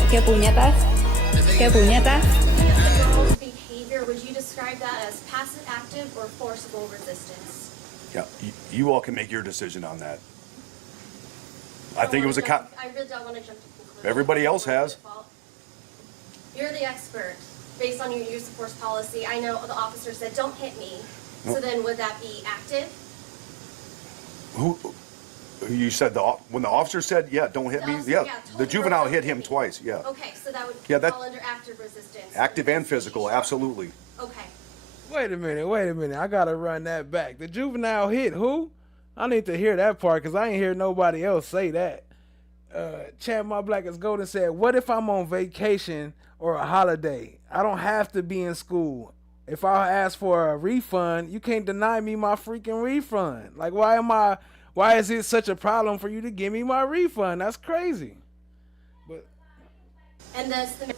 ¿Qué puñetas? ¿Qué puñetas? Girl's behavior, would you describe that as passive, active, or forcible resistance? Yeah, you all can make your decision on that. I think it was a cop. I really don't want to jump to conclusions. Everybody else has. You're the expert. Based on your use of force policy, I know the officer said, "Don't hit me." So then, would that be active? Who you said when the officer said, "Yeah, don't hit me." Yeah, the juvenile hit him twice. Yeah. Okay, so that would fall under active resistance. Active and physical, absolutely. Okay. Wait a minute. I gotta run that back. The juvenile hit who? I need to hear that part because I ain't hear nobody else say that. Chad My Black is Golden said, "What if I'm on vacation or a holiday? I don't have to be in school. If I ask for a refund, you can't deny me my freaking refund. Like, why is it such a problem for you to give me my refund? That's crazy." But and that's the.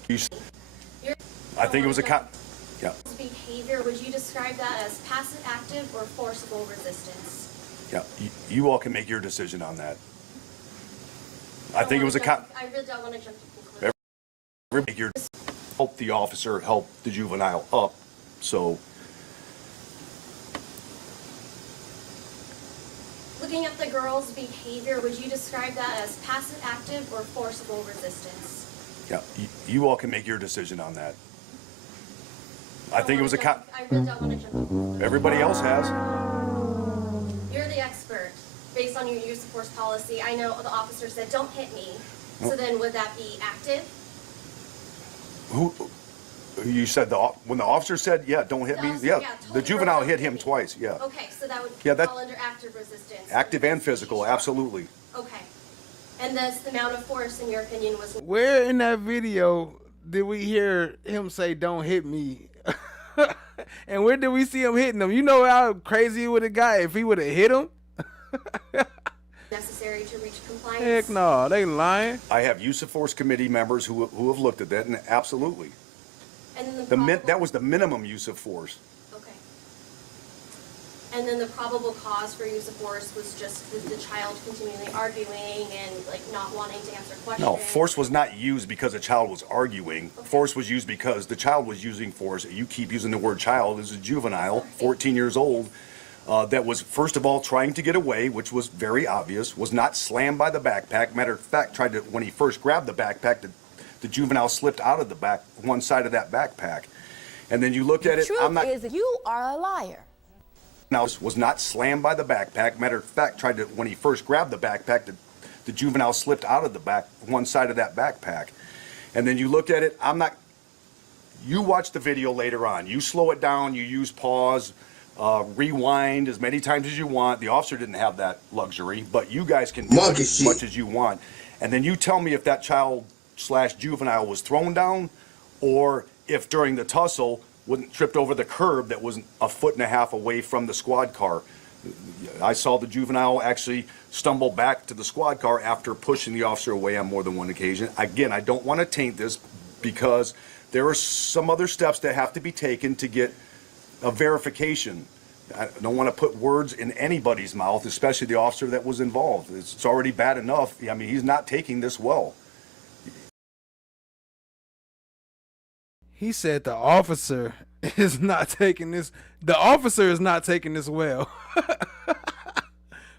I think it was a cop. Yeah. Behavior, would you describe that as passive, active, or forcible resistance? Yeah, you all can make your decision on that. I think it was a cop. I really don't want to jump to conclusions. Help the officer help the juvenile up. So. Looking at the girl's behavior, would you describe that as passive, active, or forcible resistance? Yeah, you all can make your decision on that. I think it was a cop. I really don't want to jump to conclusions. Everybody else has. You're the expert. Based on your use of force policy, I know the officer said, "Don't hit me." So then, would that be active? Who you said when the officer said, "Yeah, don't hit me." Yeah, the juvenile hit him twice. Yeah. Okay, so that would fall under active resistance. Active and physical, absolutely. Okay. And thus the amount of force, in your opinion, was... Where in that video did we hear him say, "Don't hit me"? And where did we see him hitting him? You know how crazy it would have got if he would have hit him? necessary to reach compliance? Heck no, they lying. I have use of force committee members who have looked at that, and absolutely. And then That was the minimum use of force. Okay. And then the probable cause for use of force was just the child continually arguing and like not wanting to answer questions? No, force was not used because a child was arguing. Okay. Force was used because the child was using force. You keep using the word child. This is a juvenile, 14 years old, that was, first of all, trying to get away, which was very obvious, was not slammed by the backpack. Matter of fact, when he first grabbed the backpack, the juvenile slipped out of one side of that backpack. And then you look at it, truth is you are a liar. Now, was not slammed by the backpack. Matter of fact, when he first grabbed the backpack, the juvenile slipped out of one side of that backpack. And then you look at it, you watch the video later on. You slow it down, you use pause, rewind as many times as you want. The officer didn't have that luxury, but you guys can do it as much as you want. And then you tell me if that child/juvenile was thrown down, or if during the tussle wasn't tripped over the curb that was a foot and a half away from the squad car. I saw the juvenile actually stumble back to the squad car after pushing the officer away on more than one occasion. Again, I don't want to taint this because there are some other steps that have to be taken to get a verification. I don't want to put words in anybody's mouth, especially the officer that was involved. It's already bad enough. I mean, he's not taking this well. He said the officer is not taking this. The officer is not taking this well.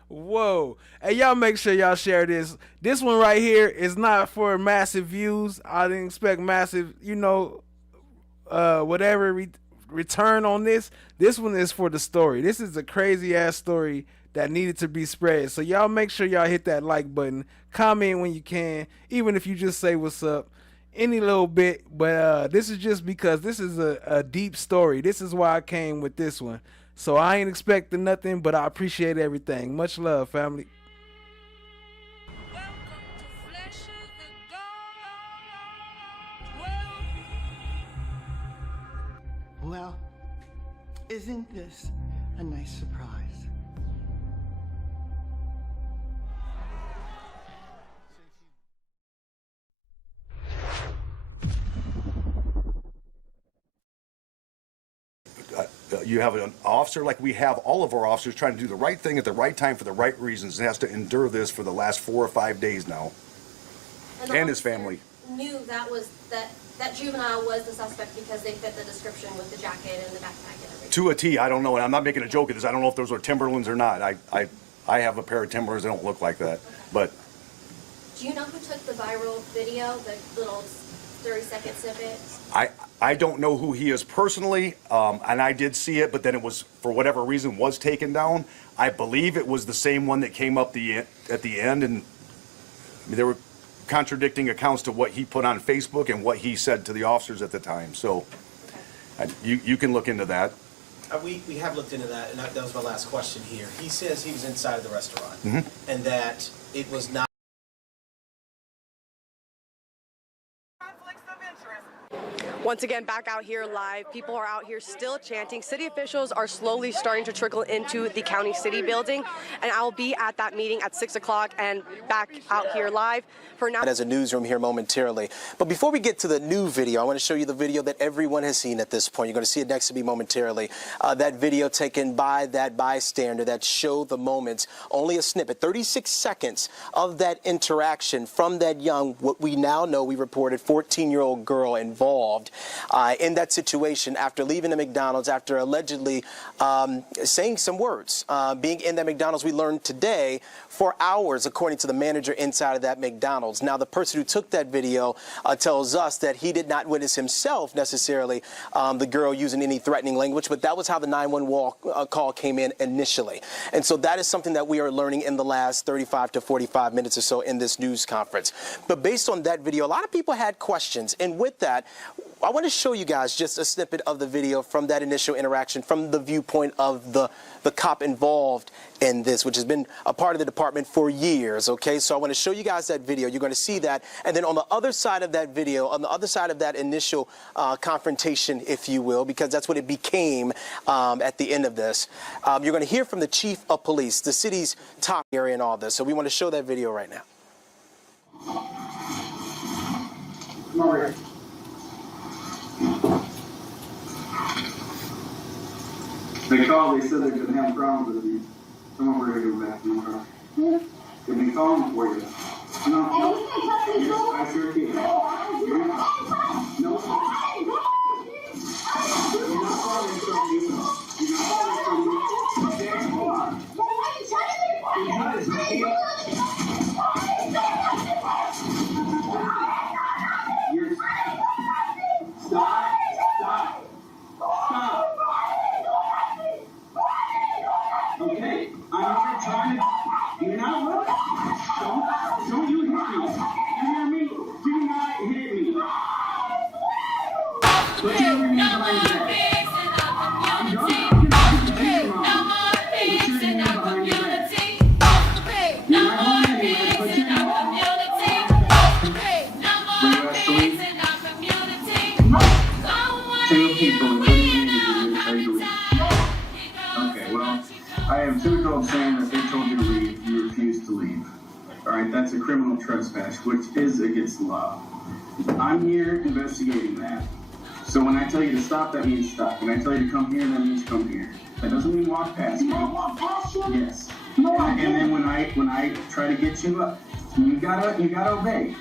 Whoa. Hey, y'all make sure y'all share this. This one right here is not for massive views. I didn't expect massive, whatever return on this. This one is for the story. This is a crazy ass story that needed to be spread. So y'all make sure y'all hit that like button. Comment when you can, even if you just say what's up. Any little bit, but this is just because this is a deep story. This is why I came with this one. So I ain't expecting nothing, but I appreciate everything. Much love, family. Well, isn't this a nice surprise? You have an officer like we have, all of our officers trying to do the right thing at the right time for the right reasons, and has to endure this for the last 4 or 5 days now. And his family Knew that juvenile was the suspect because they fit the description with the jacket and the backpack and everything. To a T. I don't know, and I'm not making a joke of this. I don't know if those were Timberlands or not. I have a pair of Timberlands that don't look like that. Okay. But do you know who took the viral video, the little 30-second snippet? I don't know who he is personally, and I did see it, but then it was, for whatever reason, was taken down. I believe it was the same one that came up at the end, and I mean, there were contradicting accounts to what he put on Facebook and what he said to the officers at the time. So you can look into that. We have looked into that, and that was my last question here. He says he was inside of the restaurant, and that it was not. Once again, back out here live. People are out here still chanting. City officials are slowly starting to trickle into the county city building, and I'll be at that meeting at 6 o'clock and back out here live. For now, as a newsroom here momentarily. But before we get to the new video, I want to show you the video that everyone has seen at this point. You're going to see it next to me momentarily. That video taken by that bystander that showed the moments, only a snippet, 36 seconds of that interaction from that young, what we now know, we reported, 14-year-old girl involved in that situation after leaving the McDonald's, after allegedly saying some words. Being in that McDonald's, we learned today, for hours, according to the manager inside of that McDonald's. Now, the person who took that video tells us that he did not witness himself necessarily the girl using any threatening language, but that was how the 911 call came in initially. And so that is something that we are learning in the last 35 to 45 minutes or so in this news conference. But based on that video, a lot of people had questions. And with that, I want to show you guys just a snippet of the video from that initial interaction from the viewpoint of the cop involved in this, which has been a part of the department for years, okay? So I want to show you guys that video. You're going to see that. And then on the other side of that video, on the other side of that initial confrontation, if you will, because that's what it became at the end of this, you're going to hear from the chief of police, the city's top area and all this. So we want to show that video right now. Come over here. They called, they said they're going to have problems with you. Come over here and go back to my car. They've been calling for you. No. Yes, I sure can. No. You're not calling from you. You're not calling from you. There you are. Stop. Stop. Stop. Okay, I'm here trying to. You're not looking. Don't you hit me. You hear me? Do not hit me. Put your hand behind your back. I'm done. Put your hand behind your back. You're not going anywhere. Put your hand behind your back. Two people, including me, are you leaving? Okay, well, I have 2 adults saying that they told you to leave, you refused to leave. Alright, that's a criminal trespass, which is against the law. I'm here investigating that. So when I tell you to stop, that means stop. When I tell you to come here, that means come here. That doesn't mean walk past me. You walk past you? Yes. No, and then when I try to get you up, you gotta obey.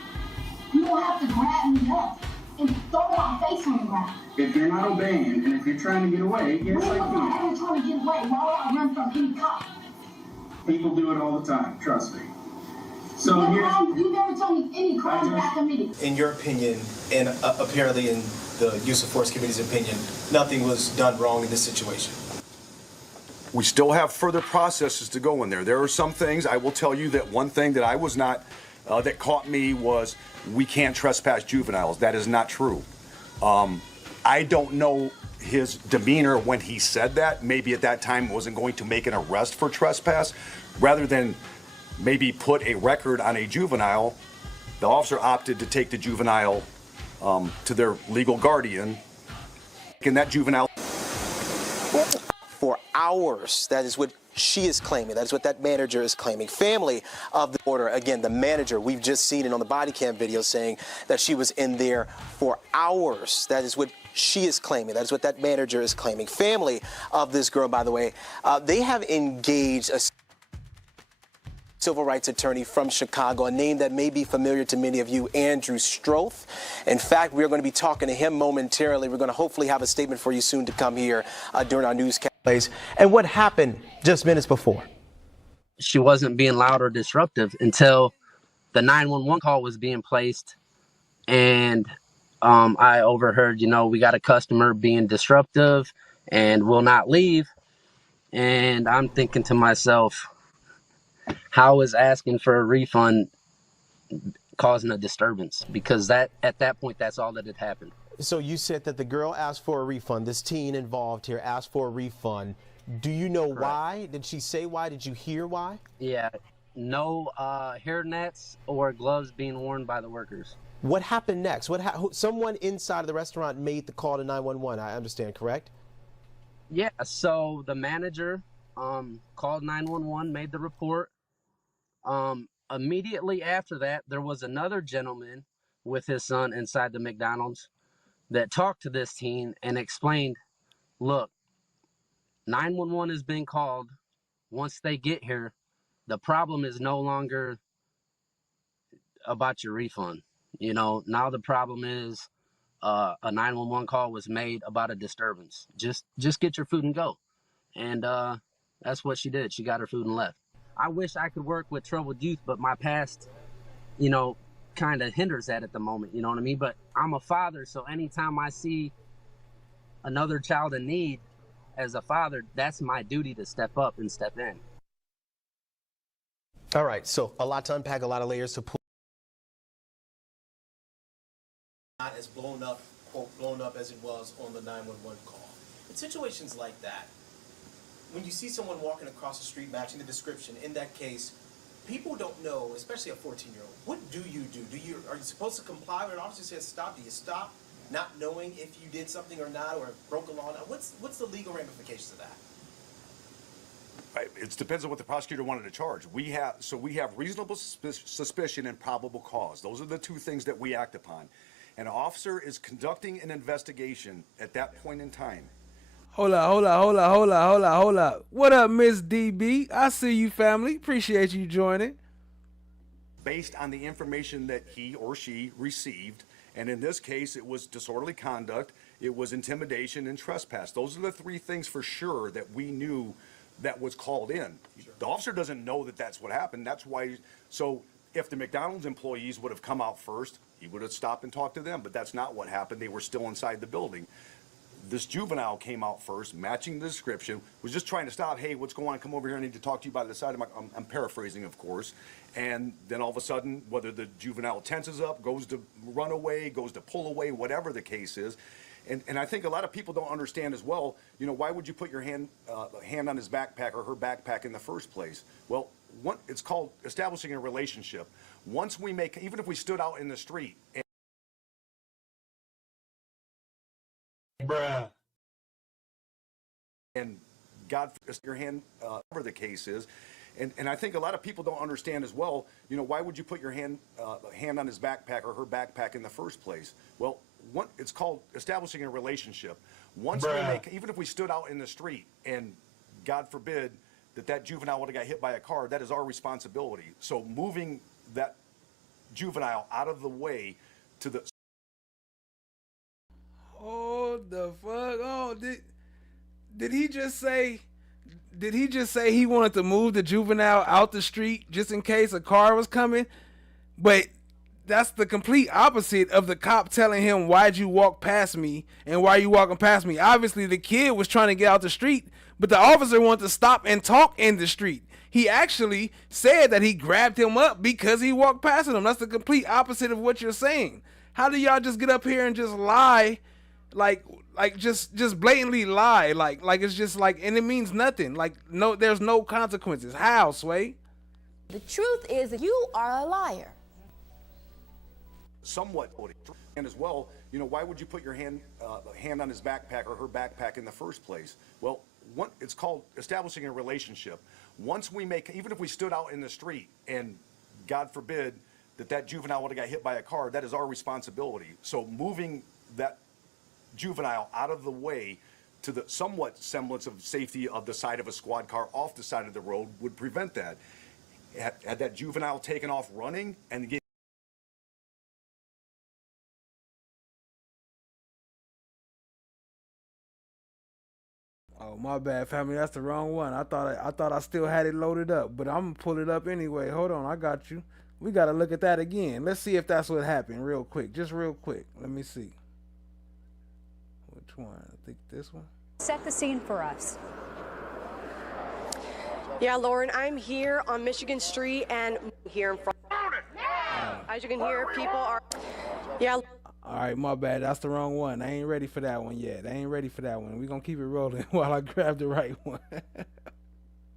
You don't have to grab me up and throw my face on the ground. If you're not obeying, and if you're trying to get away, yes, I can. I'm not trying to get away. Why would I run from any cop? People do it all the time, trust me. So you never told me any crimes were committed. In your opinion, and apparently in the use of force committee's opinion, nothing was done wrong in this situation. We still have further processes to go in there. There are some things, I will tell you that one thing that I was not, that caught me was we can't trespass juveniles. That is not true. I don't know his demeanor when he said that. Maybe at that time wasn't going to make an arrest for trespass. Rather than maybe put a record on a juvenile, the officer opted to take the juvenile to their legal guardian. And that juvenile... For hours, that is what she is claiming. That is what that manager is claiming. Family of the order, again, the manager, we've just seen it on the body cam video saying that she was in there for hours. That is what she is claiming. That is what that manager is claiming. Family of this girl, by the way, they have engaged a civil rights attorney from Chicago, a name that may be familiar to many of you, Andrew Stroth. In fact, we're going to be talking to him momentarily. We're going to hopefully have a statement for you soon to come here during our newscast. And what happened just minutes before? She wasn't being loud or disruptive until the 911 call was being placed, and I overheard, we got a customer being disruptive and will not leave. And I'm thinking to myself, how is asking for a refund causing a disturbance? Because at that point, that's all that had happened. So you said that the girl asked for a refund. This teen involved here asked for a refund. Do you know why? Did she say why? Did you hear why? Yeah, no hair nets or gloves being worn by the workers. What happened next? Someone inside of the restaurant made the call to 911, I understand, correct? Yeah, so the manager called 911, made the report. Immediately after that, there was another gentleman with his son inside the McDonald's that talked to this teen and explained, look, 911 has been called. Once they get here, the problem is no longer about your refund. Now the problem is a 911 call was made about a disturbance. Just get your food and go. And that's what she did. She got her food and left. I wish I could work with troubled youth, but my past, kind of hinders that at the moment, you know what I mean? But I'm a father, so anytime I see another child in need as a father, that's my duty to step up and step in. All right, so a lot to unpack, a lot of layers to pull. Not as blown up quote, blown up as it was on the 911 call. In situations like that, when you see someone walking across the street matching the description, in that case, people don't know, especially a 14-year-old, what do you do? Are you supposed to comply when an officer says stop? Do you stop, not knowing if you did something or not, or broke a law? What's the legal ramifications of that? It depends on what the prosecutor wanted to charge. We have reasonable suspicion and probable cause. Those are the two things that we act upon. An officer is conducting an investigation at that point in time. Hold up. What up, Miss DB? I see you, family. Appreciate you joining. Based on the information that he or she received, and in this case, it was disorderly conduct, it was intimidation, and trespass. Those are the three things for sure that we knew that was called in. Sure. The officer doesn't know that that's what happened. That's why. So if the McDonald's employees would have come out first, he would have stopped and talked to them. But that's not what happened. They were still inside the building. This juvenile came out first, matching the description, was just trying to stop. Hey, what's going on? Come over here. I need to talk to you by the side. I'm paraphrasing, of course. And then all of a sudden, whether the juvenile tenses up, goes to run away, goes to pull away, whatever the case is. And I think a lot of people don't understand as well, why would you put your hand on his backpack or her backpack in the first place? Well, it's called establishing a relationship. Once we even if we stood out in the street and God, your hand, whatever the case is. And I think a lot of people don't understand as well, why would you put your hand on his backpack or her backpack in the first place? Well, it's called establishing a relationship. Once even if we stood out in the street and God forbid that juvenile would have got hit by a car, that is our responsibility. So moving that juvenile out of the way to the... Hold the fuck on. Did he just say he wanted to move the juvenile out the street just in case a car was coming? But that's the complete opposite of the cop telling him, why'd you walk past me and why are you walking past me? Obviously the kid was trying to get out the street, but the officer wanted to stop and talk in the street. He actually said that he grabbed him up because he walked past him. That's the complete opposite of what you're saying. How do y'all just get up here and just lie? Like just blatantly lie, like it's just like, and it means nothing. Like there's no consequences. How, Sway? The truth is that you are a liar. Somewhat, and as well, why would you put your hand on his backpack or her backpack in the first place? Well, it's called establishing a relationship. Once even if we stood out in the street and God forbid that juvenile would have got hit by a car, that is our responsibility. So moving that juvenile out of the way to the somewhat semblance of safety of the side of a squad car off the side of the road would prevent that. Had that juvenile taken off running and get... Oh, my bad, family. That's the wrong one. I thought I still had it loaded up, but I'm gonna pull it up anyway. Hold on, I got you. We gotta look at that again. Let's see if that's what happened real quick. Just real quick. Let me see. Which one? I think this one. Set the scene for us. Yeah, Lauren, I'm here on Michigan Street and here in front. As you can hear, people are... Yeah. All right, my bad. That's the wrong one. I ain't ready for that one yet. We're going to keep it rolling while I grab the right one.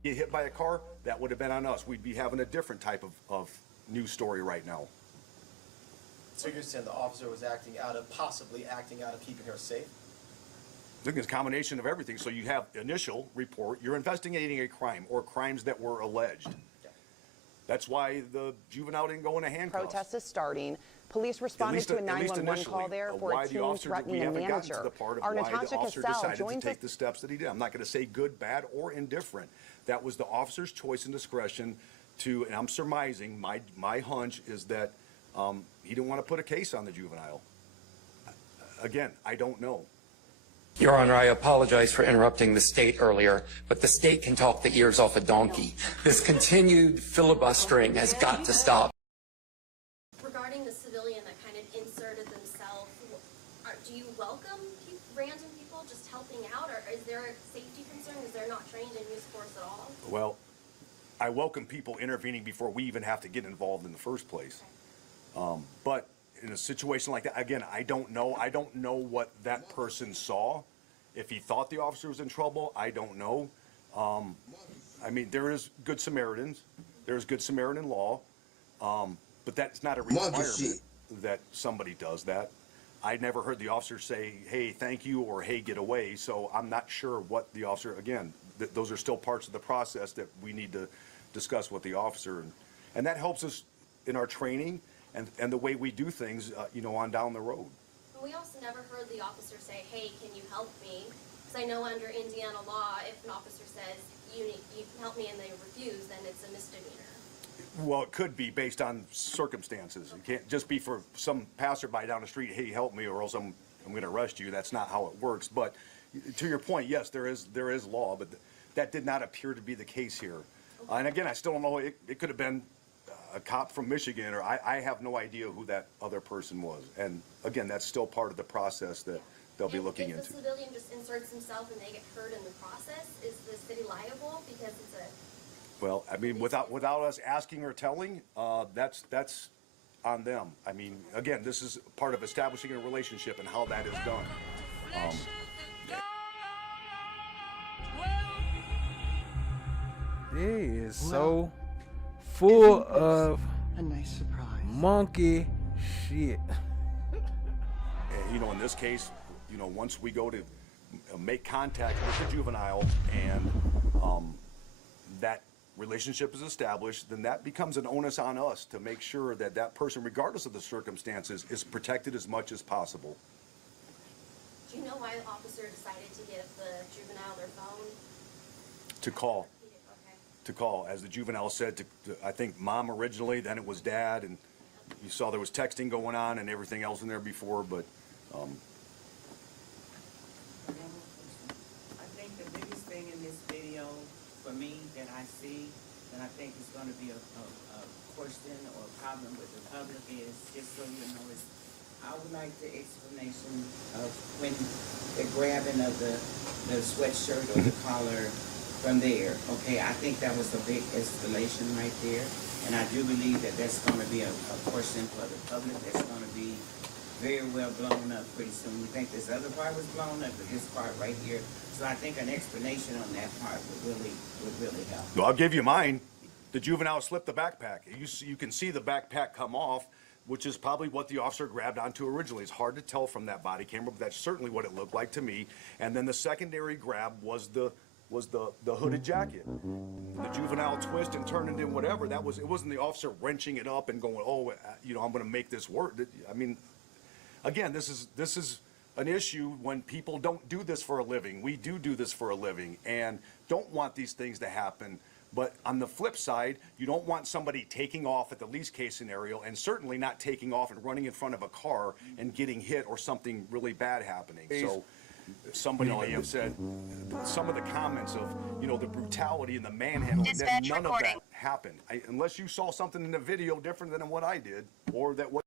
Get hit by a car, that would have been on us. We'd be having a different type of news story right now. So you're saying the officer was possibly acting out of keeping her safe? I think it's a combination of everything. So you have initial report, you're investigating a crime or crimes that were alleged. That's why the juvenile didn't go into handcuffs. Protest is starting. Police responded to a 911 call there for a teen threatening a manager. Our Natasha Cassell joins us. Take the steps that he did. I'm not going to say good, bad, or indifferent. That was the officer's choice and discretion and I'm surmising, my hunch is that he didn't want to put a case on the juvenile. Again, I don't know. Your Honor, I apologize for interrupting the state earlier, but the state can talk the ears off a donkey. This continued filibustering has got to stop. Regarding the civilian that kind of inserted themselves, do you welcome random people just helping out, or is there a safety concern because they're not trained in use force at all? Well, I welcome people intervening before we even have to get involved in the first place. But in a situation like that, again, I don't know. I don't know what that person saw. If he thought the officer was in trouble, I don't know. I mean, there is good Samaritans. There's good Samaritan law. But that's not a requirement that somebody does that. I never heard the officer say, hey, thank you, or hey, get away. So I'm not sure what the officer, again, those are still parts of the process that we need to discuss with the officer. And that helps us in our training and the way we do things, you know, on down the road. We also never heard the officer say, hey, can you help me? Because I know under Indiana law, if an officer says, you can help me, and they refuse, then it's a misdemeanor. Well, it could be based on circumstances. It can't just be for some passerby down the street, hey, help me, or else I'm going to arrest you. That's not how it works. But to your point, yes, there is law, but that did not appear to be the case here. And again, I still don't know. It could have been a cop from Michigan, or I have no idea who that other person was. And again, that's still part of the process that they'll be looking into. If the civilian just inserts himself and they get hurt in the process, is the city liable because it's a... Well, I mean, without us asking or telling, that's on them. I mean, again, this is part of establishing a relationship and how that is done. It is so full of a nice surprise. Monkey shit. And, you know, in this case, you know, once we go to make contact with the juvenile and that relationship is established, then that becomes an onus on us to make sure that that person, regardless of the circumstances, is protected as much as possible. Do you know why the officer decided to give the juvenile their phone? To call. To call. As the juvenile said, to I think mom originally, then it was dad, and you saw there was texting going on and everything else in there before, but I think the biggest thing in this video for me that I see, and I think is going to be a question or a problem with the public, is just so you know, is I would like the explanation of when the grabbing of the sweatshirt or the collar from there. Okay, I think that was a big escalation right there, and I do believe that that's going to be a question for the public that's going to be very well blown up pretty soon. We think this other part was blown up, but this part right here. So I think an explanation on that part would really help. well, I'll give you mine. The juvenile slipped the backpack. You can see the backpack come off, which is probably what the officer grabbed onto originally. It's hard to tell from that body camera, but that's certainly what it looked like to me. And then the secondary grab was the hooded jacket. The juvenile twist and turn it in whatever. It wasn't the officer wrenching it up and going, oh, you know, I'm going to make this work. I mean, again, this is an issue when people don't do this for a living. We do this for a living and don't want these things to happen. But on the flip side, you don't want somebody taking off at the least case scenario, and certainly not taking off and running in front of a car and getting hit or something really bad happening. So somebody may have said some of the comments of, you know, the brutality and the manhandling, that none of that happened. Unless you saw something in the video different than what I did, or that what.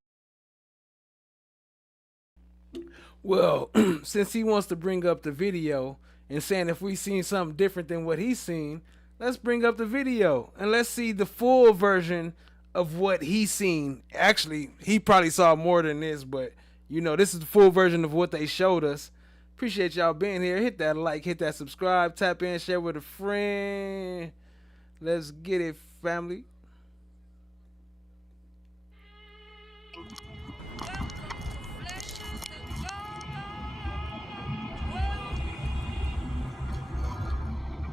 Well, since he wants to bring up the video and saying if we seen something different than what he's seen, let's bring up the video and let's see the full version of what he's seen. Actually, he probably saw more than this, but you know, this is the full version of what they showed us. Appreciate y'all being here. Hit that like, hit that subscribe, tap in, share with a friend. Let's get it, family.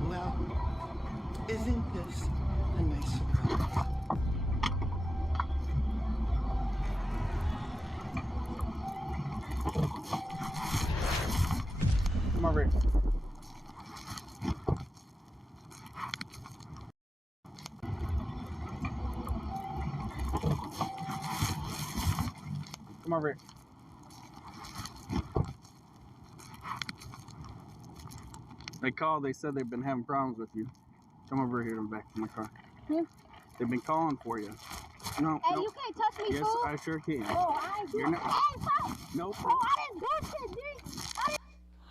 Well, isn't this a nice surprise? Come over here. Come over here. They called, they said they've been having problems with you. Come over here and back to my car. Yeah. They've been calling for you. No, Hey, no. you can't touch me, Yes, fool. I sure can. Oh, I ain't You're doing not- Hey, bro. No, Bro, I didn't do shit, dude.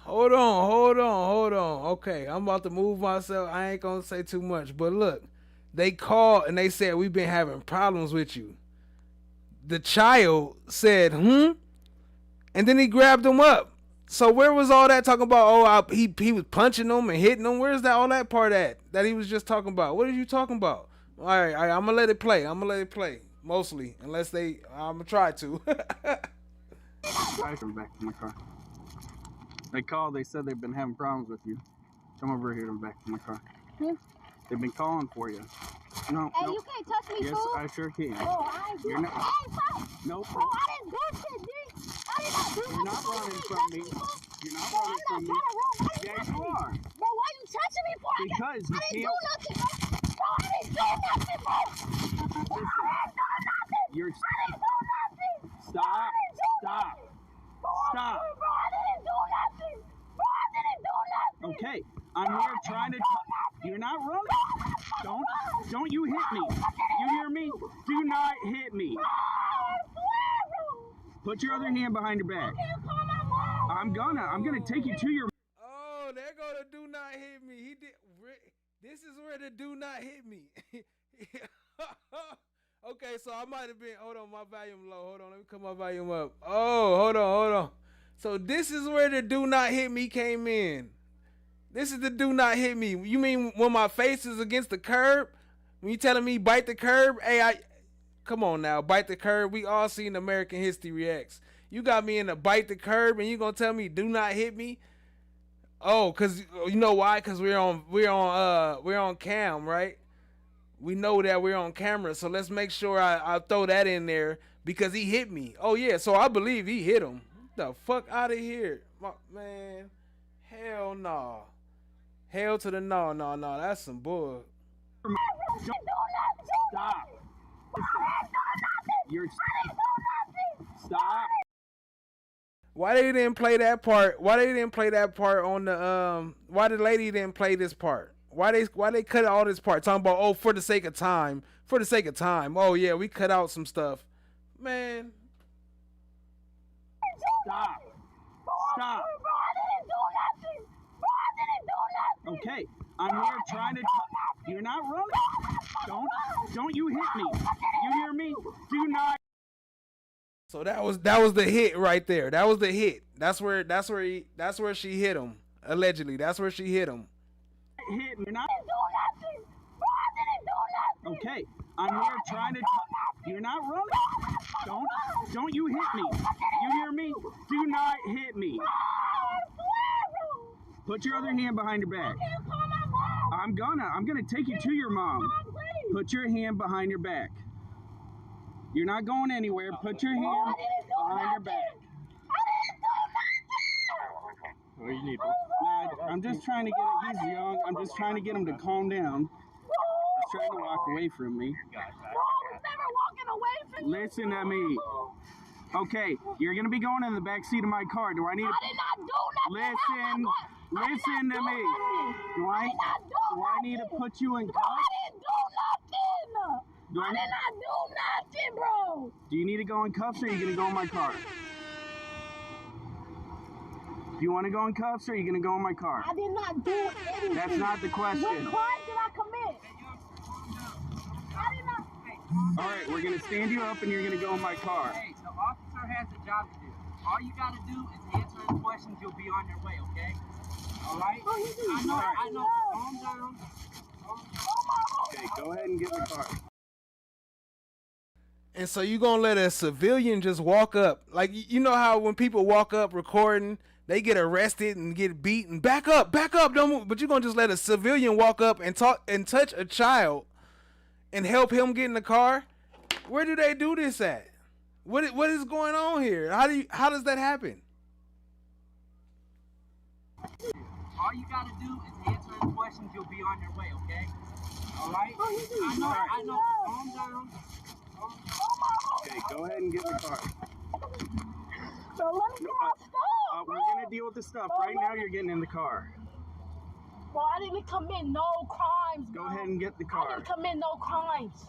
Hold on. Okay, I'm about to move myself. I ain't gonna say too much, but look, they called and they said we've been having problems with you. the child said, and then he grabbed him up. So where was all that talking about? Oh, he was punching him and hitting him. Where's that all that part at that he was just talking about? What are you talking about? All right, I'm gonna let it play. Mostly, unless I'm gonna try to. I come back to my car. They called. They said they've been having problems with you. Come over here and back to my car. They've been calling for you. No, Hey, you can't touch me, yes, fool. I sure can. Oh, I ain't You're doing not. Hey, bro. Nope. Bro, I didn't do shit, D. I did not do You're not running from me. You're not running from me. Yeah, you are. Bro, why you touching me for? Because you I didn't can't. do nothing, bro. Bro, I didn't do nothing, bro. You're. I didn't do nothing. Stop. Stop. Stop. Bro, I didn't do nothing. Bro, I didn't do nothing. Okay, I'm here trying to. You're not running. Don't you hit me. You hear me? Do not hit me. Put your other hand behind your back. I'm gonna take you to your. Oh, there go the do not hit me. He did. This is where the do not hit me. Okay, so I might have been. Hold on, my volume low. Hold on, let me cut my volume up. Oh, hold on. So this is where the do not hit me came in. This is the do not hit me. You mean when my face is against the curb? When you telling me bite the curb? Hey, come on now, bite the curb. We all seen American History X. You got me in the bite the curb, and you gonna tell me do not hit me? Oh, cause you know why? Cause we're on cam, right? We know that we're on camera, so let's make sure I throw that in there because he hit me. Oh yeah, so I believe he hit him. Get the fuck out of here, man. Hell no. Hell to the no. That's some bull. Stop. You're. Stop. Why they didn't play that part? Why they didn't play that part on the Why the lady didn't play this part? Why they cut all this part? Talking about for the sake of time. For the sake of time. Oh yeah, we cut out some stuff. Man. Stop. Stop. Okay, I'm here trying to. You're not running. Don't you hit me. You hear me? Do not. So that was the hit right there. That was the hit. That's where she hit him. Allegedly, that's where she hit him. Hit me. Not. Okay, I'm here trying to. You're not running. Don't you hit me. You hear me? Do not hit me. Put your other hand behind your back. I'm gonna take you to your mom. Put your hand behind your back. You're not going anywhere. Put your hand behind your back. What do you need? I'm just trying to get. He's young. I'm just trying to get him to calm down. He's trying to walk away from me. Listen to me. Okay, you're gonna be going in the back seat of my car. Do I need? I did not do nothing. Listen to me. Do I need to put you in cuffs? I didn't do nothing. I did not do nothing, bro. Do you need to go in cuffs or are you gonna go in my car? Do you want to go in cuffs or are you gonna go in my car? I did not do anything. That's not the question. What crime did I commit? I did not. All right, we're gonna stand you up and you're gonna go in my car. Hey, the officer has a job to do. All you gotta do is answer his questions. You'll be on your way, okay? All right? I know. Calm down. Okay, go ahead and get in the car. And so you gonna let a civilian just walk up? Like, you know how when people walk up recording, they get arrested and get beaten. Back up, don't move. But you gonna just let a civilian walk up and talk and touch a child and help him get in the car? Where do they do this at? What is going on here? How does that happen? All you gotta do is answer his questions. You'll be on your way, okay? All right? I know. Calm down. Okay, go ahead and get in the car. So let me get my stuff. We're gonna deal with the stuff. Right now, you're getting in the car. Bro, I didn't commit no crimes, bro. Go ahead and get the car. I didn't commit no crimes.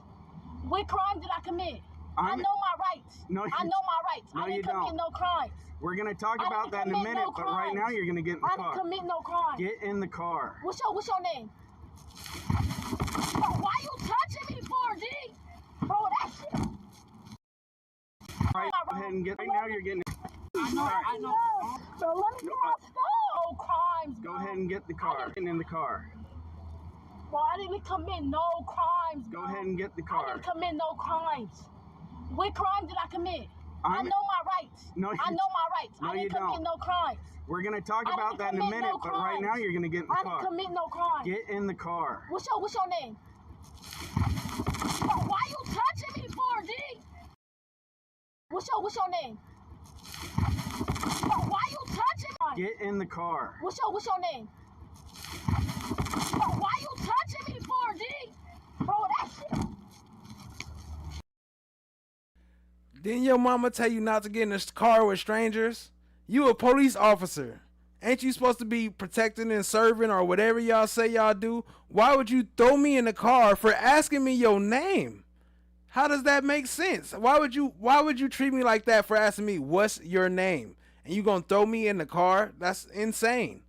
What crime did I commit? I know my rights. No, I know my rights. No, I didn't you commit don't. no crimes. We're gonna talk about that in a minute, but right now you're gonna get in the car. I didn't commit no crimes. Get in the car. What's your name? Bro, why you touching me for, G? Bro, that shit. Right, go ahead and get. Right now, you're getting. I know. So let me get my stuff. No crimes. Go ahead and get the car. Get in the car. Well, I didn't commit no crimes. Go ahead and get the I car. didn't commit no crimes. What crime did I commit? I know my rights. No, I know my rights. No, I didn't you commit don't. no crimes. We're gonna talk about that in a minute, no but right now you're gonna get in the I car. didn't commit no crimes. Get in the car. What's your name? Why you touching me for, D? What's your name? Why you touching me? Get in the car. What's your name? Why you touching me for, D? Bro, that shit. Didn't your mama tell you not to get in a car with strangers? You a police officer. Ain't you supposed to be protecting and serving or whatever y'all say y'all do? Why would you throw me in the car for asking me your name? How does that make sense? Why would you treat me like that for asking me what's your name? And you gonna throw me in the car? That's insane.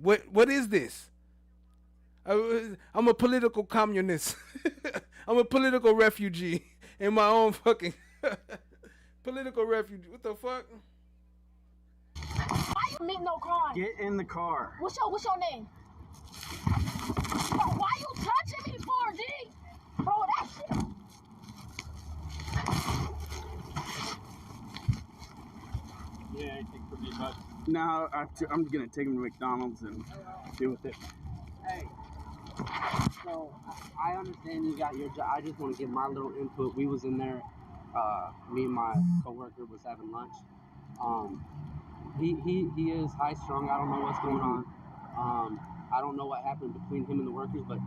What is this? I'm a political communist. I'm a political refugee in my own fucking political refugee. What the fuck? Why you commit no crime? Get in the car. What's your name? Why you touching me for, D? Bro, that shit. Yeah, I think for me, but now I'm gonna take him to McDonald's and deal with it. Hey, so I understand you got your job. I just want to give my little input. We was in there. Me and my coworker was having lunch. He is high strung. I don't know what's going on. I don't know what happened between him and the workers, but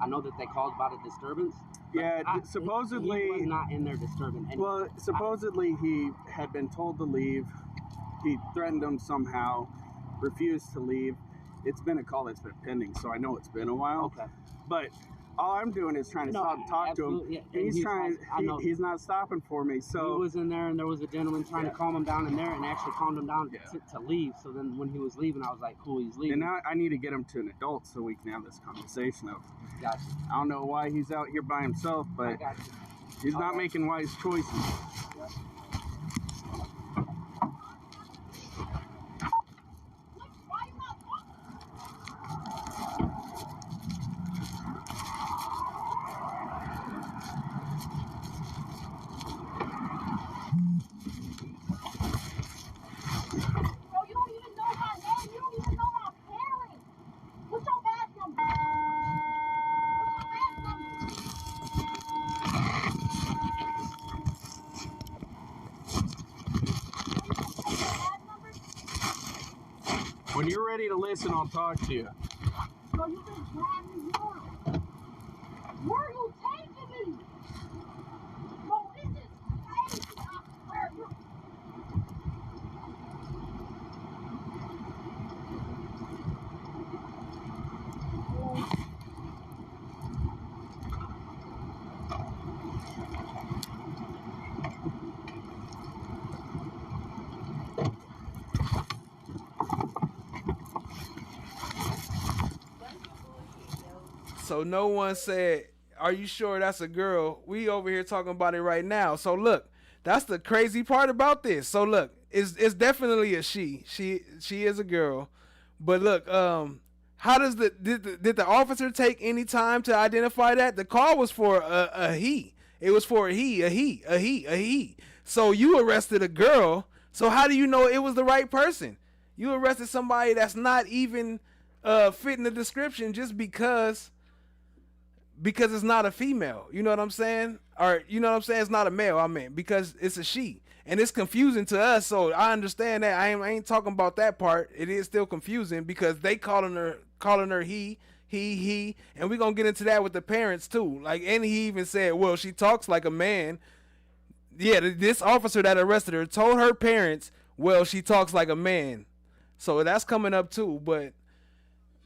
I know that they called about a disturbance. Yeah, supposedly he was not in there disturbing anyone. Well, supposedly he had been told to leave. He threatened them somehow, refused to leave. It's been a call that's been pending, so I know it's been a while. Okay. But all I'm doing is trying to talk to him. Yeah, and he's not stopping for me. So he was in there, and there was a gentleman trying to calm him down in there, and actually calmed him down to leave. So then, when he was leaving, I was like, "Cool, he's leaving." And now I need to get him to an adult so we can have this conversation of. Gotcha. I don't know why he's out here by himself, but he's not making wise choices. Yep. When you're ready to listen, I'll talk to you. Bro, you been dragging me on. Where are you taking me? Bro, this is crazy. I swear you. So no one said, "Are you sure that's a girl?" We over here talking about it right now. So look, that's the crazy part about this. So look, it's definitely a she. She is a girl. But look, how does did the officer take any time to identify that? The call was for a he. It was for a he. So you arrested a girl. So how do you know it was the right person? You arrested somebody that's not even fitting the description just because it's not a female. You know what I'm saying? Or you know what I'm saying? It's not a male, I mean, because it's a she. And it's confusing to us, so I understand that. I ain't talking about that part. It is still confusing because they calling her he, and we're gonna get into that with the parents too. Like, and he even said, well, she talks like a man. Yeah, this officer that arrested her told her parents, well, she talks like a man. So that's coming up too, but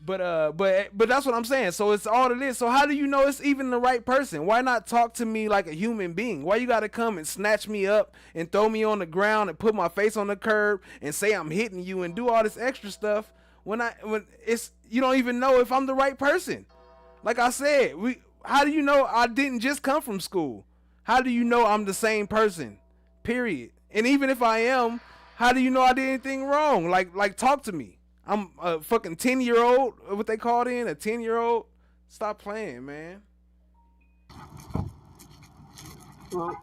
that's what I'm saying. So it's all it is. So how do you know it's even the right person? Why not talk to me like a human being? Why you gotta come and snatch me up and throw me on the ground and put my face on the curb and say I'm hitting you and do all this extra stuff when it's you don't even know if I'm the right person? Like I said, how do you know I didn't just come from school? How do you know I'm the same person Period. And even if I am, how do you know I did anything wrong? Like talk to me. I'm a fucking 10-year-old, what they called in, a 10-year-old. Stop playing, man. Well,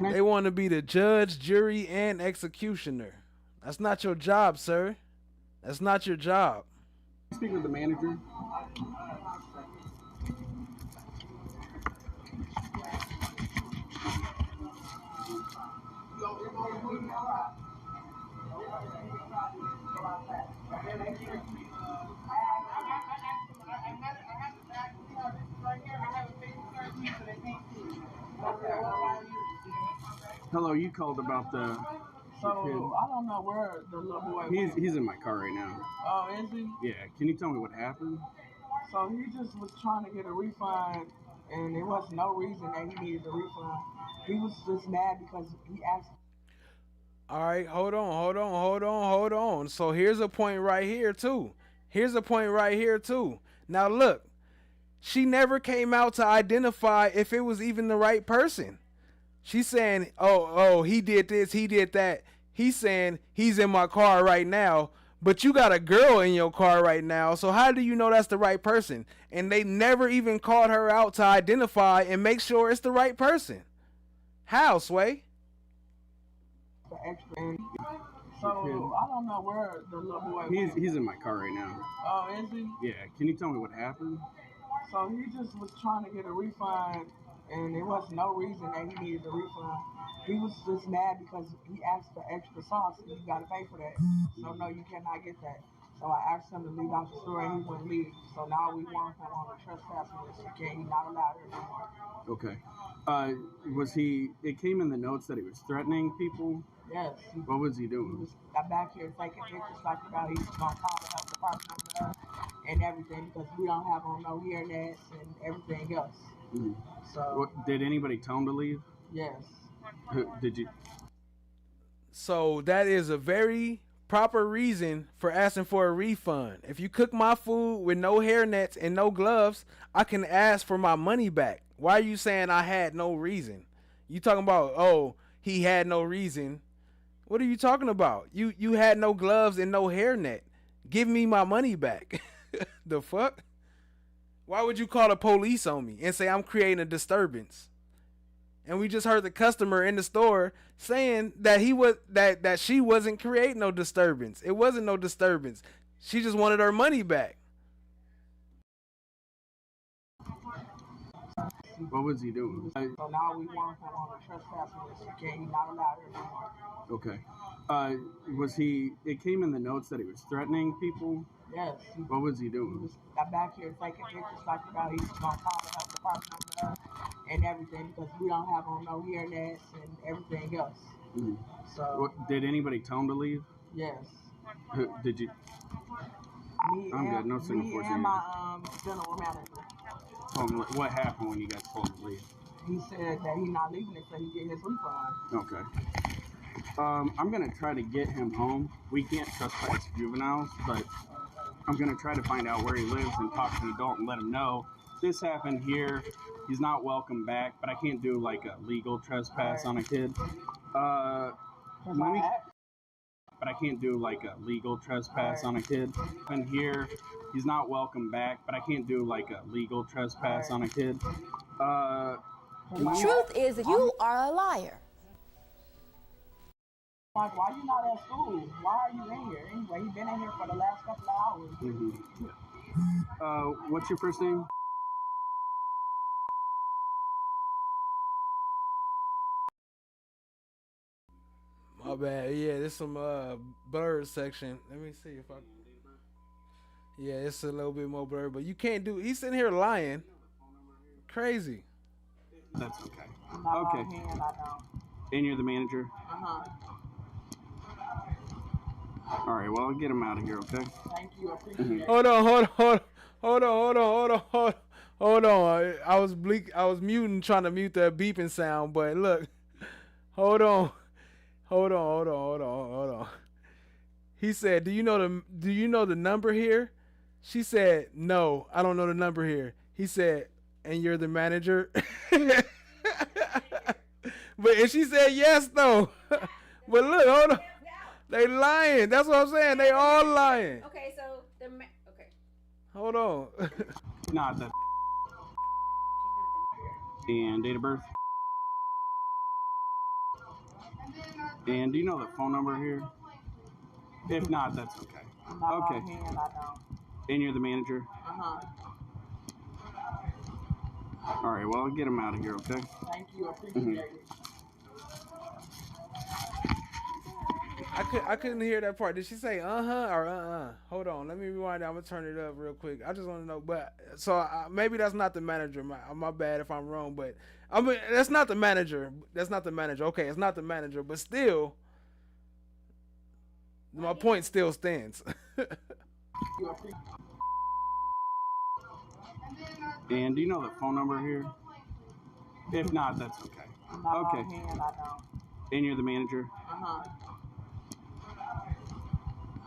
They want to be the judge, jury, and executioner. That's not your job, sir. That's not your job. speak with the manager. Hello, you called about the kid. I don't know where the little boy He's in my car right now. Oh, is he? Yeah, can you tell me what happened? So he just was trying to get a refund, and there was no reason that he needed a refund. He was just mad because he asked. All right, hold on. So here's a point right here, too. Now, look, she never came out to identify if it was even the right person. She's saying, oh, he did this, he did that. He's saying he's in my car right now, but you got a girl in your car right now, so how do you know that's the right person? And they never even called her out to identify and make sure it's the right person. How, Sway? The extra. So I don't know where the little boy He's in my car right now. Oh, is he? Yeah, can you tell me what happened? So he just was trying to get a refund, and there was no reason that he needed a refund. He was just mad because he asked for extra sauce, and you gotta pay for that. So no, you cannot get that. So I asked him to leave out the store, and he wouldn't leave. So now we want him on the trespassing list. He's not allowed here anymore. Okay. It came in the notes that he was threatening people? Yes. What was he doing? He was back here taking pictures like about he's gonna call the health department over there and everything because we don't have on no hair nets and everything else. Mm. So did anybody tell him to leave? Yes. Did you? So that is a very proper reason for asking for a refund. If you cook my food with no hair nets and no gloves, I can ask for my money back. Why are you saying I had no reason? You talking about, oh, he had no reason. What are you talking about? You had no gloves and no hairnet. Give me my money back. The fuck? Why would you call the police on me and say I'm creating a disturbance? And we just heard the customer in the store saying that that she wasn't creating no disturbance. It wasn't no disturbance. She just wanted her money back. What was he doing? So now we want him on the trespassing list. He's not allowed here anymore. Okay. It came in the notes that he was threatening people? Yes. What was he doing? He was back here taking pictures like about he's gonna call the health department over there and everything because we don't have on no hair nets and everything else. Mm. So did anybody tell him to leave? Yes. Did you? I'm good. No signal force. Me and my general manager. What happened when you guys told him to leave? He said that he's not leaving until he get his refund. Okay. I'm gonna try to get him home. We can't trespass juveniles, but I'm gonna try to find out where he lives and talk to an adult and let him know this happened here. He's not welcome back, but I can't do like a legal trespass on a kid. But I can't do like a legal trespass on a kid. And here, he's not welcome back, but I can't do like a legal trespass on a kid. The truth is that you are a liar. Like, why you not at school? Why are you in here? Anyway, you've been in here for the last couple of hours. Mm-hmm. What's your first name? My bad. Yeah, there's some blurred section. Let me see if I. Yeah, it's a little bit more blurred, but you can't do. He's sitting here lying. Crazy. That's okay. Okay. And you're the manager? Uh-huh. All right, well, I'll get him out of here, okay? Thank you. I appreciate it. Hold Hold on. Hold on. I was muting, trying to mute that beeping sound, but look. Hold on. Hold on. He said, "Do you know the number here?" She said, "No, I don't know the number here." He said, "And you're the manager?" And she said yes though. But look, hold on. They lying. That's what I'm saying. They all lying. Okay, so okay. Hold on. Not that. And date of birth. And do you know the phone number here? If not, that's okay. Okay. And you're the manager? All right, well, I'll get him out of here, okay? Thank you. I appreciate it. I couldn't hear that part. Did she say uh-huh or uh-uh? Hold on. Let me rewind. I'm going to turn it up real quick. I just want to know. But so maybe that's not the manager. My bad if I'm wrong. But I mean, that's not the manager. That's not the manager. Okay, it's not the manager. But still, my point still stands. And do you know the phone number here? If not, that's okay. Okay. And you're the manager?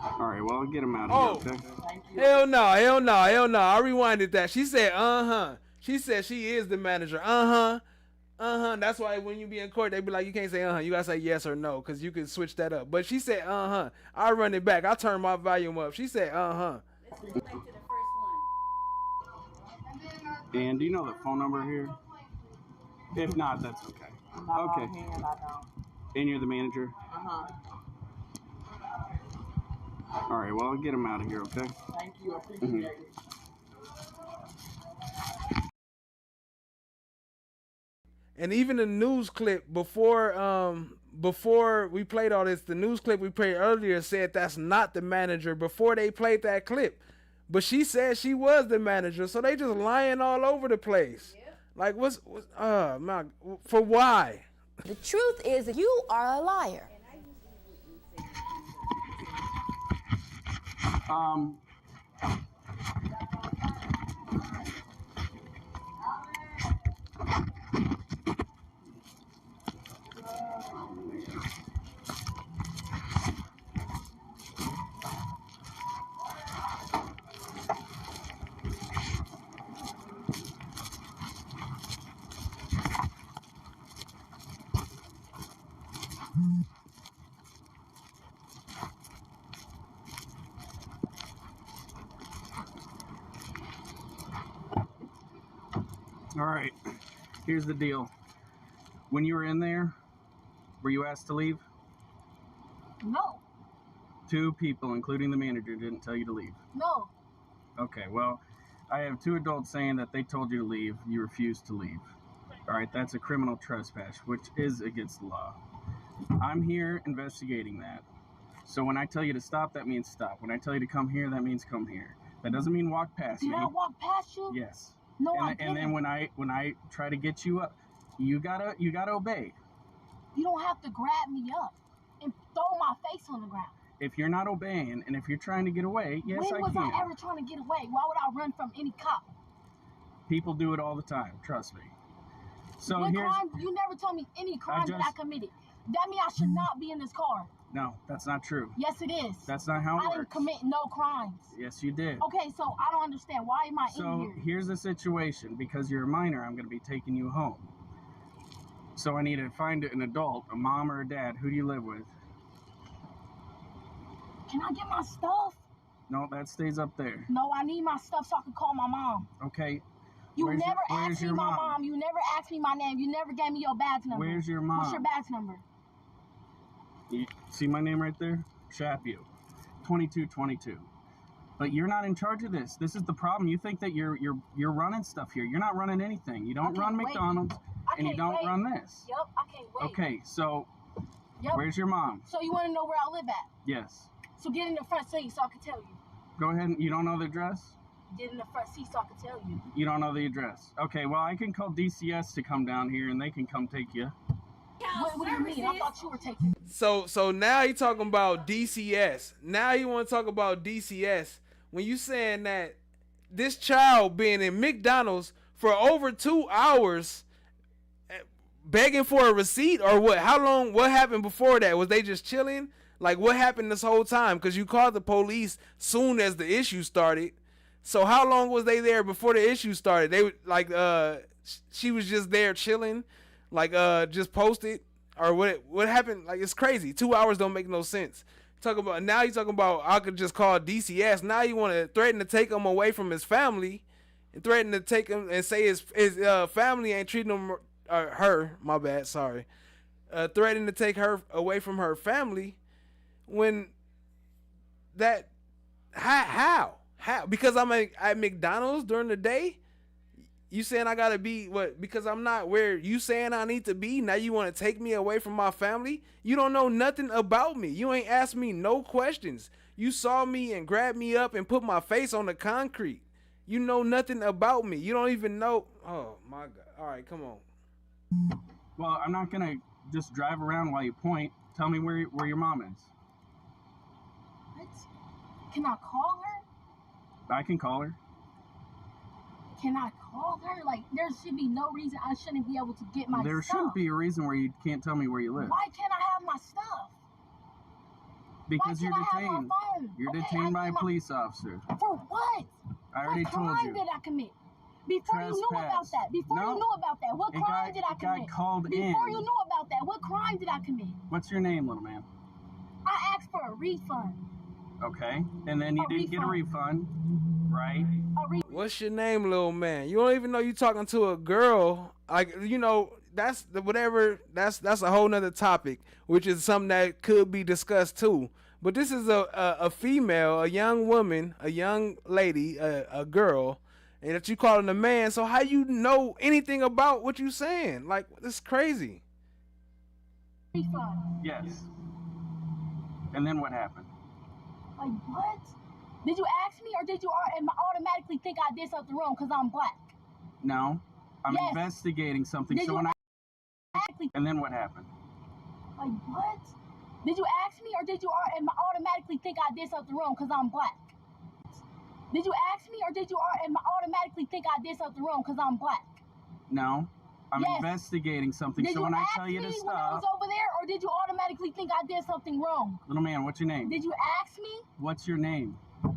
All right, well, I'll get him out of here, okay? Hell no. I rewinded that. She said, uh-huh. She said she is the manager. Uh-huh. That's why when you be in court, they be like, you can't say uh-huh. You got to say yes or no, because you can switch that up. But she said, uh-huh. I run it back. I turn my volume up. She said, uh-huh. Let's go back to the first one. And do you know the phone number here? If not, that's okay. Okay. And you're the manager? All right, well, I'll get him out of here, okay? Thank you. I appreciate it. And even the news clip before we played all this, the news clip we played earlier said that's not the manager before they played that clip. But she said she was the manager, so they just lying all over the place. Yep. Like for why? The truth is that you are a liar. All right, here's the deal. When you were in there, were you asked to leave? No. 2 people, including the manager, didn't tell you to leave. No. Okay, well, I have 2 adults saying that they told you to leave. You refused to leave. All right, that's a criminal trespass, which is against the law. I'm here investigating that. So when I tell you to stop, that means stop. When I tell you to come here, that means come here. That doesn't mean walk past me. Did I walk past you? Yes. No, I didn't. And then when I try to get you up, you gotta obey. You don't have to grab me up and throw my face on the ground. If you're not obeying and if you're trying to get away, yes, I can. When was I ever trying to get away? Why would I run from any cop? People do it all the time, trust me. So What crime? You never told me any crime that I committed. That means I should not be in this car. No, that's not true. Yes, it is. That's not how it works. I didn't commit no crimes. Yes, you did. Okay, so I don't understand. Why am I in So here? here's the situation. Because you're a minor, I'm going to be taking you home. So I need to find an adult, a mom or a dad. Who do you live with? Can I get my stuff? No, that stays up there. No, I need my stuff so I can call my mom. Okay. You never asked me my mom. You never asked me my name. You never gave me your badge number. Where's your mom? What's your badge number? You see my name right there? Shapio. 2222. But you're not in charge of this. This is the problem. You think that you're running stuff here. You're not running anything. You don't run McDonald's and you don't run this. Yep, I can't wait. Okay, so where's your mom? So you want to know where I live at? Yes. So get in the front seat so I can tell you. Go ahead. You don't know the address? Get in the front seat so I can tell you. You don't know the address. Okay, well, I can call DCS to come down here and they can come take you. What do you mean? I thought you were taking. So now he talking about DCS. Now he want to talk about DCS. When you saying that this child being in McDonald's for over 2 hours begging for a receipt or what? How long? What happened before that? Was they just chilling? Like, what happened this whole time? Because you called the police soon as the issue started. So how long was they there before the issue started? They like she was just there chilling, like just posted, or what happened? Like, it's crazy. 2 hours don't make no sense. Talk about now you talking about I could just call DCS. Now you want to threaten to take him away from his family, and threaten to take him and say his family ain't treating him her. My bad, sorry. Threatening to take her away from her family when that how because I'm at McDonald's during the day. You saying I gotta be what? Because I'm not where you saying I need to be. Now you want to take me away from my family? You don't know nothing about me. You ain't asked me no questions. You saw me and grabbed me up and put my face on the concrete. You know nothing about me. You don't even know. Oh my God. All right, come on. Well, I'm not gonna just drive around while you point. Tell me where your mom is. What? Can I call her? I can call her. Can I call her? Like, there should be no reason I shouldn't be able to get my There stuff. shouldn't be a reason where you can't tell me where you live. Why can't I have my stuff? Because Why you're can't I have my detained. phone? You're Okay, detained by a my- police officer. For what? I already what told crime you. did I commit? Before you knew about Trespass. that. Before No. you knew about that. What It crime got- did I it got commit? called Before in. you knew about that. What crime did I commit? What's your name, little man? I asked for a refund. Okay. And then you didn't get a refund, right? What's your name, little man? You don't even know you talking to a girl. Like, you know, that's the whatever. That's a whole nother topic, which is something that could be discussed too. But this is a female, a young woman, a young lady, a girl, and that you calling a man. So how you know anything about what you saying? Like, it's crazy. Refund. Yes. And then what happened? Like, what? Did you ask me or did you automatically think I did something wrong because I'm black? No. I'm Yes. investigating something. Did So you when actually? And then what happened? Like, what? Did you ask me or did you automatically think I did something wrong because I'm black? Did you ask me or did you automatically think I did something wrong because I'm black? No. I'm Yes. investigating something. Did So you when I ask tell you me to when I was stop, over there or did you automatically think I did something wrong? little man, what's your name? Did you ask me? What's your name? Bro,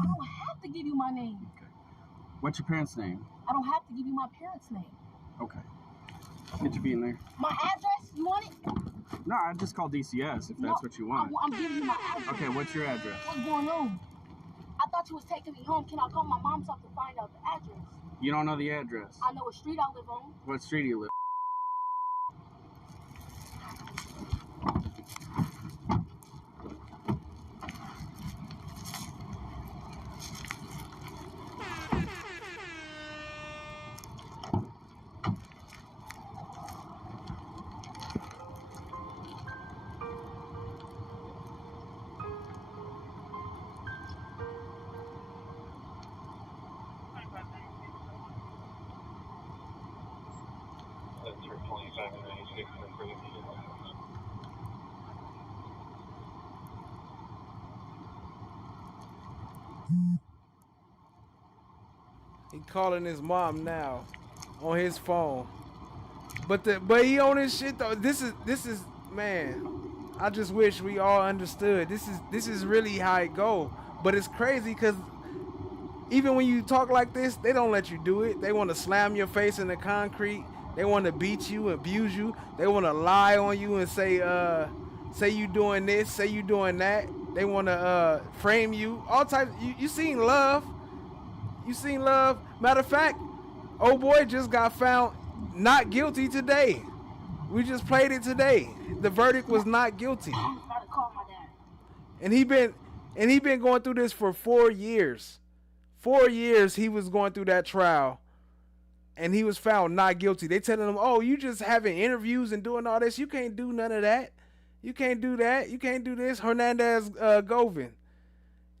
I don't have to give you my name. What's your parents' name? I don't have to give you my parents' name. Okay. Get your feet in there. My address? You want it? No, I just call DCS if that's No, what you want. I'm giving you my address. Okay, what's your address? What's going on? I thought you was taking me home. Can I call my mom's house to find out the address? You don't know the address. I know what street I live on. What street do you live? He calling his mom now on his phone. But he on his shit though. This is man. I just wish we all understood. This is really how it go. But it's crazy because even when you talk like this, they don't let you do it. They want to slam your face in the concrete. They want to beat you, abuse you. They want to lie on you and say you doing this, say you doing that. They want to frame you. All types. You seen Love. You seen Love. Matter of fact, old boy just got found not guilty today. We just played it today. The verdict was not guilty. I gotta call my dad. And he been going through this for 4 years. 4 years he was going through that trial, and he was found not guilty. They telling him, "Oh, you just having interviews and doing all this. You can't do none of that. You can't do that. You can't do this." Hernandez Govin.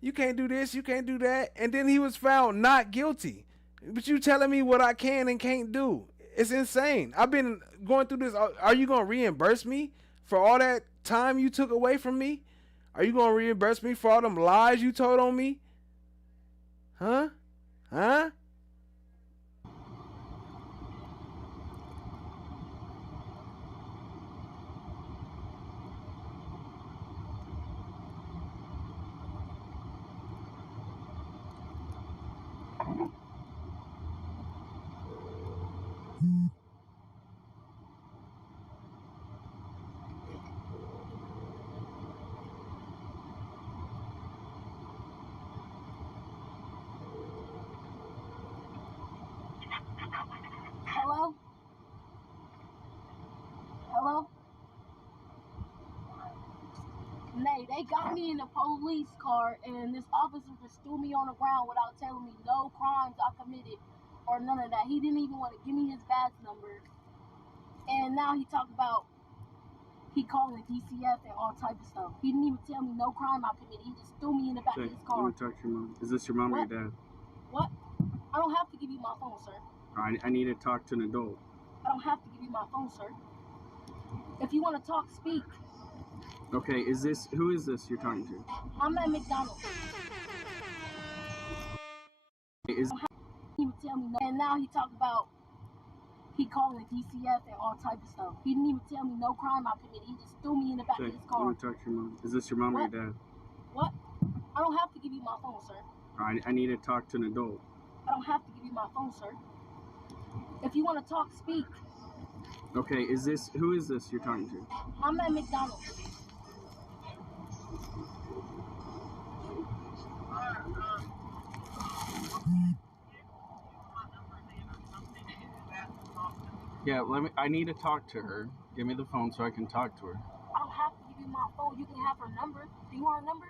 You can't do this. You can't do that. And then he was found not guilty. But you telling me what I can and can't do? It's insane. I've been going through this. Are you gonna reimburse me for all that time you took away from me? Are you gonna reimburse me for all them lies you told on me? Huh? Huh? Hello? Hello? Nay, they got me in a police car and this officer just threw me on the ground without telling me no crimes I committed or none of that. He didn't even want to give me his badge number. And now he talked about he calling the DCF and all type of stuff. He didn't even tell me no crime I committed. He just threw me in the back of his car. I'm gonna talk to your mom. Is this your mom or your dad? What? I don't have to give you my phone, sir. I need to talk to an adult. I don't have to give you my phone, sir. If you want to talk, speak. Okay, who is this you're talking to? I'm at McDonald's. Is He would tell me no. And now he talked about he calling the DCF and all type of stuff. He didn't even tell me no crime I committed. He just threw me in the back of his car. I'm gonna talk to your mom. Is this your mom or your dad? What? I don't have to give you my phone, sir. I need to talk to an adult. I don't have to give you my phone, sir. If you want to talk, speak. Okay, who is this you're talking to? I'm at McDonald's. Yeah, I need to talk to her. Give me the phone so I can talk to her. I don't have to give you my phone. You can have her number. Do you want her number?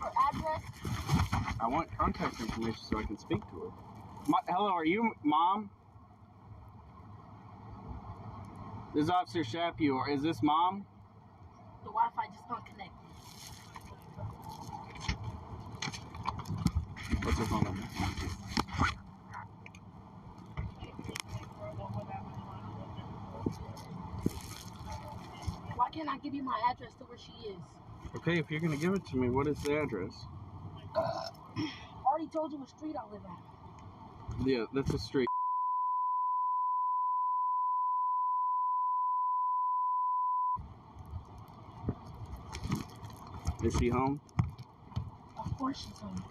Her address? I want contact information so I can speak to her. Hello, are you mom? This is Officer Shappy, or is this mom? The Wi-Fi just unconnected. What's her phone number? Why can't I give you my address to where she is? Okay, if you're gonna give it to me, what is the address? I already told you what street I live on. Yeah, that's a street. Is she home? Of course she's home.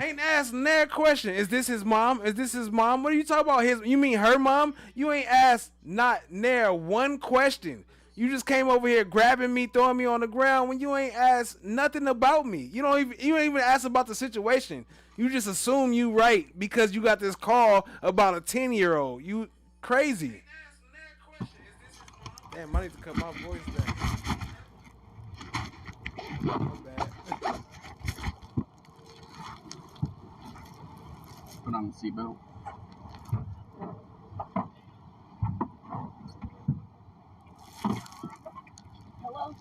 Ain't asking that question. Is this his mom? Is this his mom? What are you talking about? You mean her mom? You ain't asked not near one question. You just came over here grabbing me, throwing me on the ground when you ain't asked nothing about me. You don't even ask about the situation. You just assume you right because you got this call about a 10-year-old. You crazy. Damn, I need to cut my voice down. My bad. Put on the seatbelt. Hello?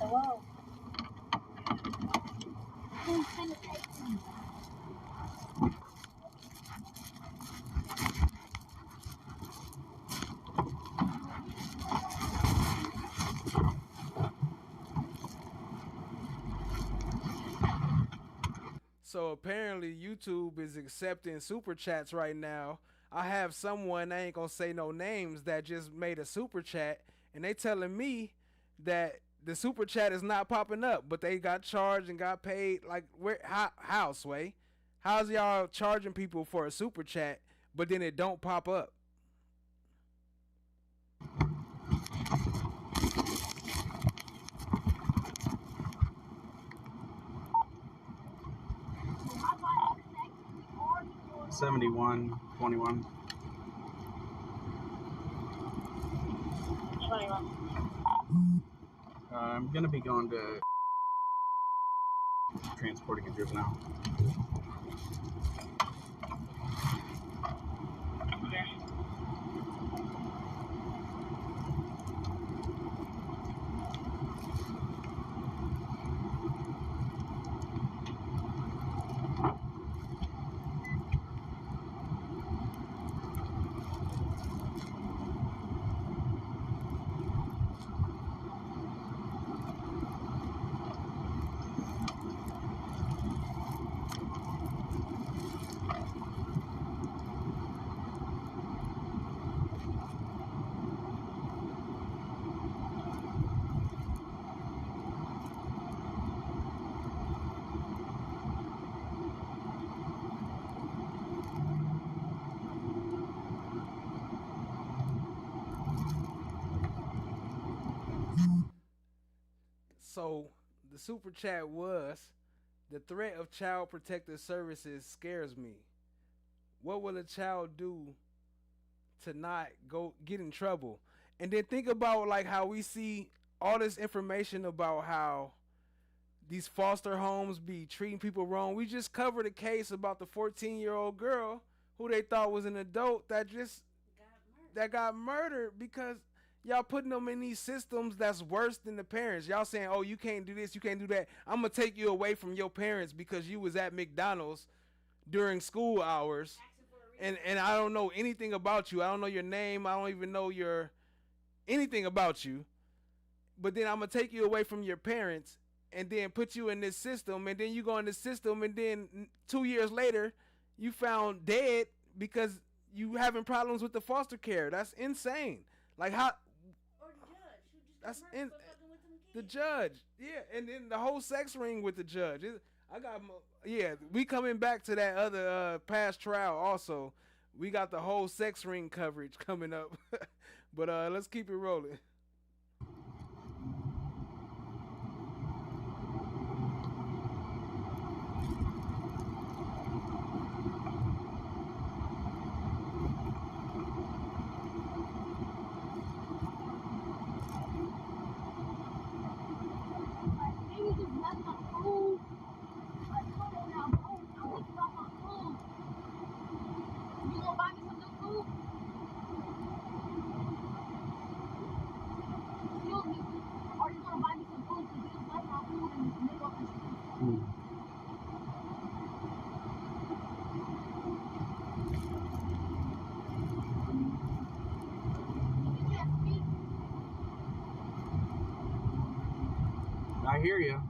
Hello? Please send a text to me. So apparently YouTube is accepting super chats right now. I have someone, I ain't gonna say no names, that just made a super chat and they telling me that the super chat is not popping up, but they got charged and got paid. Like, where? How, Sway? How's y'all charging people for a super chat, but then it don't pop up? $71.21. 21. I'm gonna be going to transporting a juvenile. So the super chat was, the threat of child protective services scares me. What will a child do to not go get in trouble? And then think about like how we see all this information about how these foster homes be treating people wrong. We just covered a case about the 14-year-old girl who they thought was an adult that got murdered because y'all putting them in these systems that's worse than the parents. Y'all saying, oh, you can't do this, you can't do that. I'm going to take you away from your parents because you was at McDonald's during school hours. And I don't know anything about you. I don't know your name. I don't even know anything about you. But then I'm going to take you away from your parents and then put you in this system. And then you go in this system. And then 2 years later, you found dead because you having problems with the foster care. That's insane. Like how... Or the judge who just That's got in murdered for fucking with them kids. the judge, yeah, and then the whole sex ring with the judge. We coming back to that other past trial. Also, we got the whole sex ring coverage coming up, but let's keep it rolling. Maybe just left my food. Like, come on now, bro. I'm thinking about my food. You gonna buy me some new food? Excuse me. Are you gonna buy me some food? Because you just left my food in the middle of the street. You can't speak. I hear you.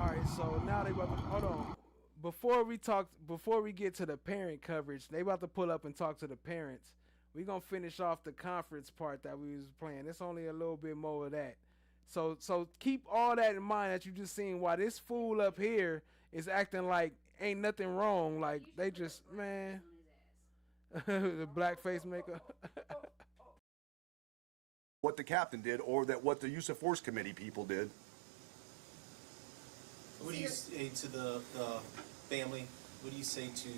All right, so now they about to hold on. Before we get to the parent coverage, they about to pull up and talk to the parents. We gonna finish off the conference part that we was playing. It's only a little bit more of that. So keep all that in mind that you just seen why this fool up here is acting like ain't nothing wrong. Like they just man, the blackface maker. What the captain did, or that what the use of force committee people did. What do you say to the family? What do you say to,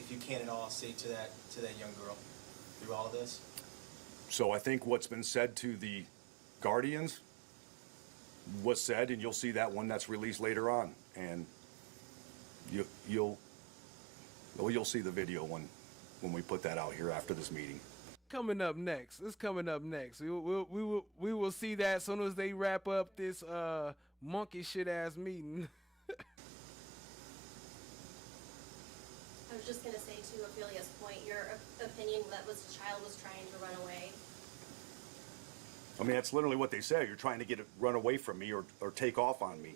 if you can at all, say to that young girl through all of this? So I think what's been said to the guardians was said, and you'll see that one that's released later on, and you'll see the video when we put that out here after this meeting. Coming up next. It's coming up next. We will see that as soon as they wrap up this monkey shit ass meeting. I was just going to say to Ophelia's point, your opinion that was the child was trying to run away. I mean, that's literally what they say. You're trying to get it run away from me or take off on me.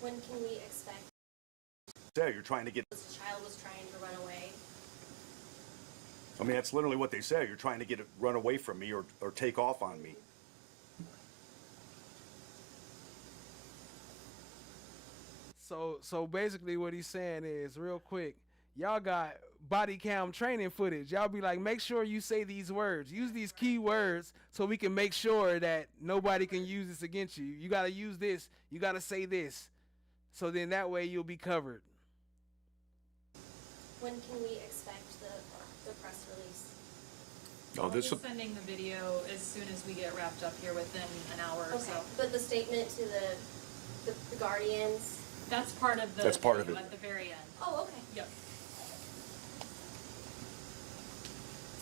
When can we expect? You're trying to get. The child was trying to run away. I mean, that's literally what they say. You're trying to get it run away from me or take off on me. So basically what he's saying is, real quick, y'all got body cam training footage. Y'all be like, make sure you say these words. Use these key words so we can make sure that nobody can use this against you. You got to use this. You got to say this. So then that way you'll be covered. When can we expect the press release? Oh, We'll be sending the video as soon as we get wrapped up here within an hour or so. But the statement to the guardians. That's part of the That's part of it. At the very end. Oh, okay. Yep.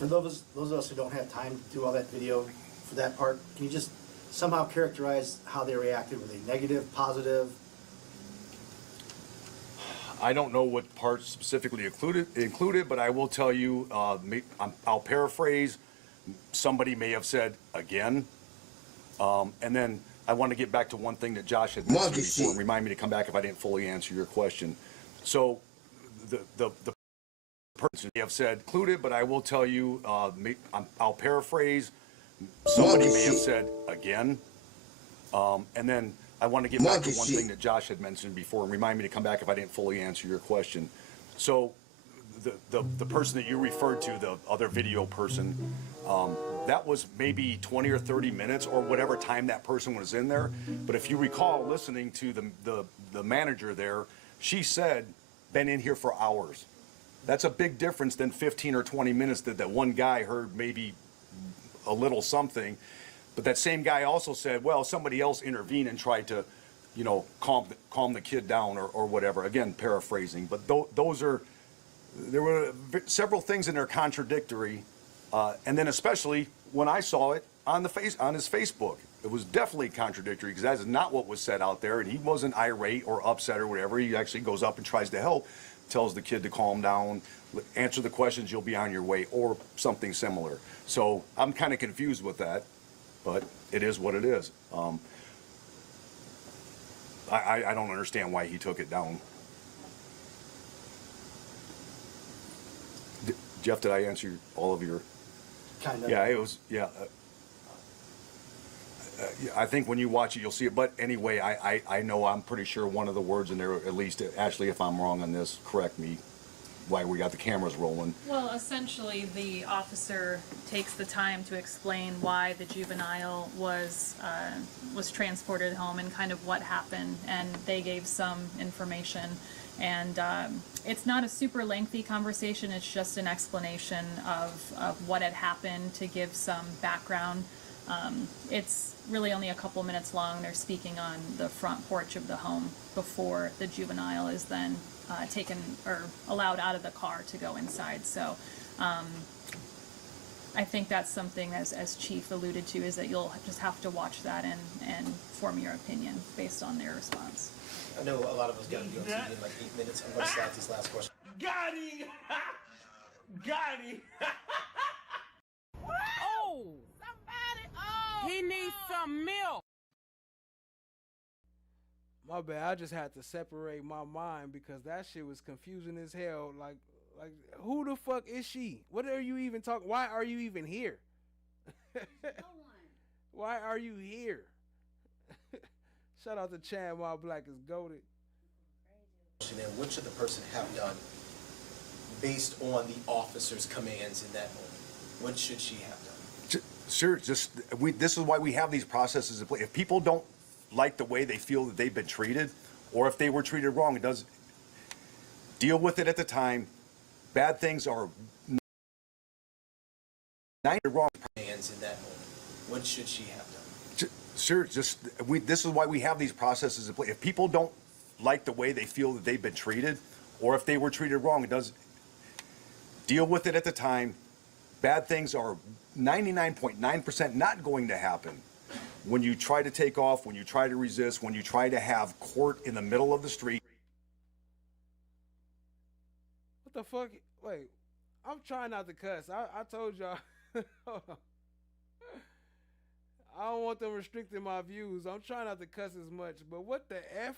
For those of us who don't have time to do all that video for that part, can you just somehow characterize how they reacted? Were they negative, positive? I don't know what parts specifically included, but I will tell you, I'll paraphrase. Somebody may have said again, and then I want to get back to one thing that Josh had mentioned before and remind me to come back if I didn't fully answer your question. So the person may have said included, but I will tell you, I'll paraphrase. Somebody may have said again, and then I want to get back to one thing that Josh had mentioned before and remind me to come back if I didn't fully answer your question. So the person that you referred to, the other video person, that was maybe 20 or 30 minutes or whatever time that person was in there. But if you recall listening to the manager there, she said, been in here for hours. That's a big difference than 15 or 20 minutes that one guy heard maybe a little something. But that same guy also said, well, somebody else intervened and tried to, you know, calm the kid down or whatever. Again, paraphrasing. But there were several things in there contradictory. And then especially when I saw it on his Facebook. It was definitely contradictory because that is not what was said out there. And he wasn't irate or upset or whatever. He actually goes up and tries to help, tells the kid to calm down, answer the questions, you'll be on your way, or something similar. So I'm kind of confused with that. But it is what it is. I don't understand why he took it down. Jeff, did I answer all of your? Kind of. Yeah, it was. Yeah. I think when you watch it, you'll see it. But anyway, I know I'm pretty sure one of the words in there, at least, Ashley, if I'm wrong on this, correct me. Why we got the cameras rolling. Well, essentially, the officer takes the time to explain why the juvenile was transported home and kind of what happened, and they gave some information. And it's not a super lengthy conversation. It's just an explanation of what had happened to give some background. It's really only a couple minutes long. They're speaking on the front porch of the home before the juvenile is then taken or allowed out of the car to go inside. So I think that's something, as Chief alluded to, is that you'll just have to watch that and form your opinion based on their response. I know a lot of us got to be on TV in like 8 minutes. I'm going to start this last question. Got him! Got him! Oh! Somebody! Oh! He needs some milk! My bad. I just had to separate my mind because that shit was confusing as hell. Like, who the fuck is she? What are you even talking? Why are you even here? Why are you here? Shout out to Chan while Black is goated. And what should the person have done based on the officer's commands in that moment? What should she have done? Sure. This is why we have these processes in place. If people don't like the way they feel that they've been treated, or if they were treated wrong, it does deal with it at the time. Bad things are not wrong. Hands in that moment. What should she have done? Sure. This is why we have these processes in place. If people don't like the way they feel that they've been treated, or if they were treated wrong, it does deal with it at the time. Bad things are 99.9% not going to happen. When you try to take off, when you try to resist, when you try to have court in the middle of the street. What the fuck? Wait, I'm trying not to cuss. I told y'all. Hold on. I don't want them restricting my views. I'm trying not to cuss as much. But what the F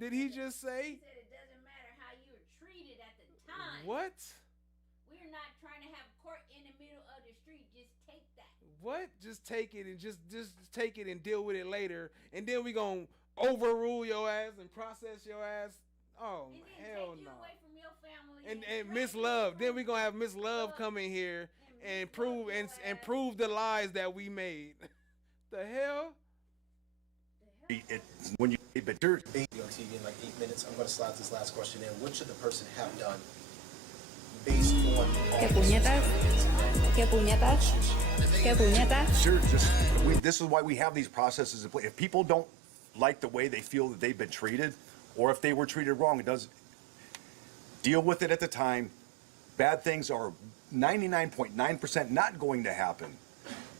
did he just say? He said it doesn't matter how you were treated at the time. What? We're not trying to have court in the middle of the street. Just take that. What? Just take it and just take it and deal with it later. And then we gonna overrule your ass and process your ass. Oh, and then hell take you no. away from your family And Miss Love. Then we gonna have Miss Love come in here and prove prove the lies that we made. The hell? When you be on TV in like 8 minutes, I'm going to slide this last question in. What should the person have done based on ¿Qué puñetas? ¿Qué puñetas? ¿Qué puñetas? Sure. This is why we have these processes in place. If people don't like the way they feel that they've been treated, or if they were treated wrong, it does deal with it at the time. Bad things are 99.9% not going to happen.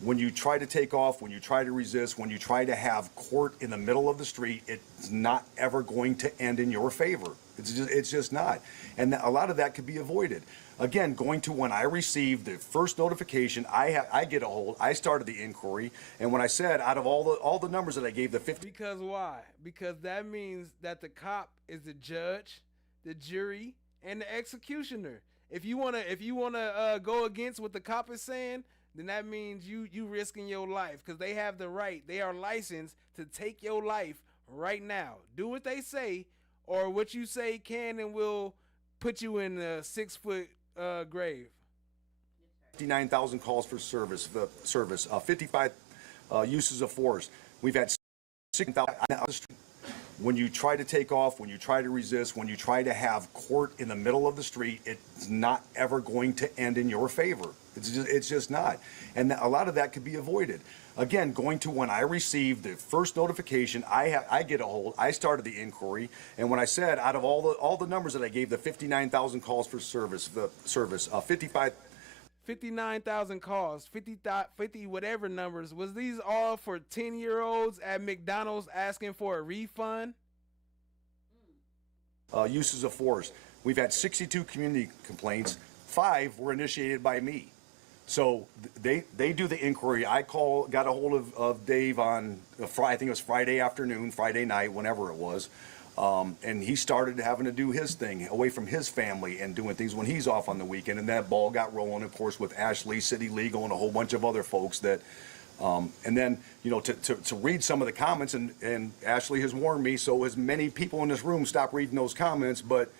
When you try to take off, when you try to resist, when you try to have court in the middle of the street, it's not ever going to end in your favor. It's just not. And a lot of that could be avoided. Again, going to when I received the first notification, I get a hold, I started the inquiry, and when I said out of all the numbers that I gave, the 50. Because why? Because that means that the cop is the judge, the jury, and the executioner. If you wanna go against what the cop is saying, then that means you risking your life, because they have the right. They are licensed to take your life right now. Do what they say, or what you say can and will put you in a 6-foot grave. 59,000 calls for service, 55 uses of force. We've had 6,000 on the street. When you try to take off, when you try to resist, when you try to have court in the middle of the street, it's not ever going to end in your favor. It's just not. And a lot of that could be avoided. Again, going to when I received the first notification, I get a hold, I started the inquiry, and when I said out of all the numbers that I gave, the 59,000 calls for service, 59,000 calls, 50 whatever numbers. Was these all for 10-year-olds at McDonald's asking for a refund? Uses of force. We've had 62 community complaints. 5 were initiated by me. So they do the inquiry. I got a hold of Dave on I think it was Friday afternoon, Friday night, whenever it was. And he started having to do his thing away from his family and doing things when he's off on the weekend. And that ball got rolling, of course, with Ashley, City Legal, and a whole bunch of other folks that, and then, you know, to read some of the comments, and Ashley has warned me, so as many people in this room stop reading those comments, but,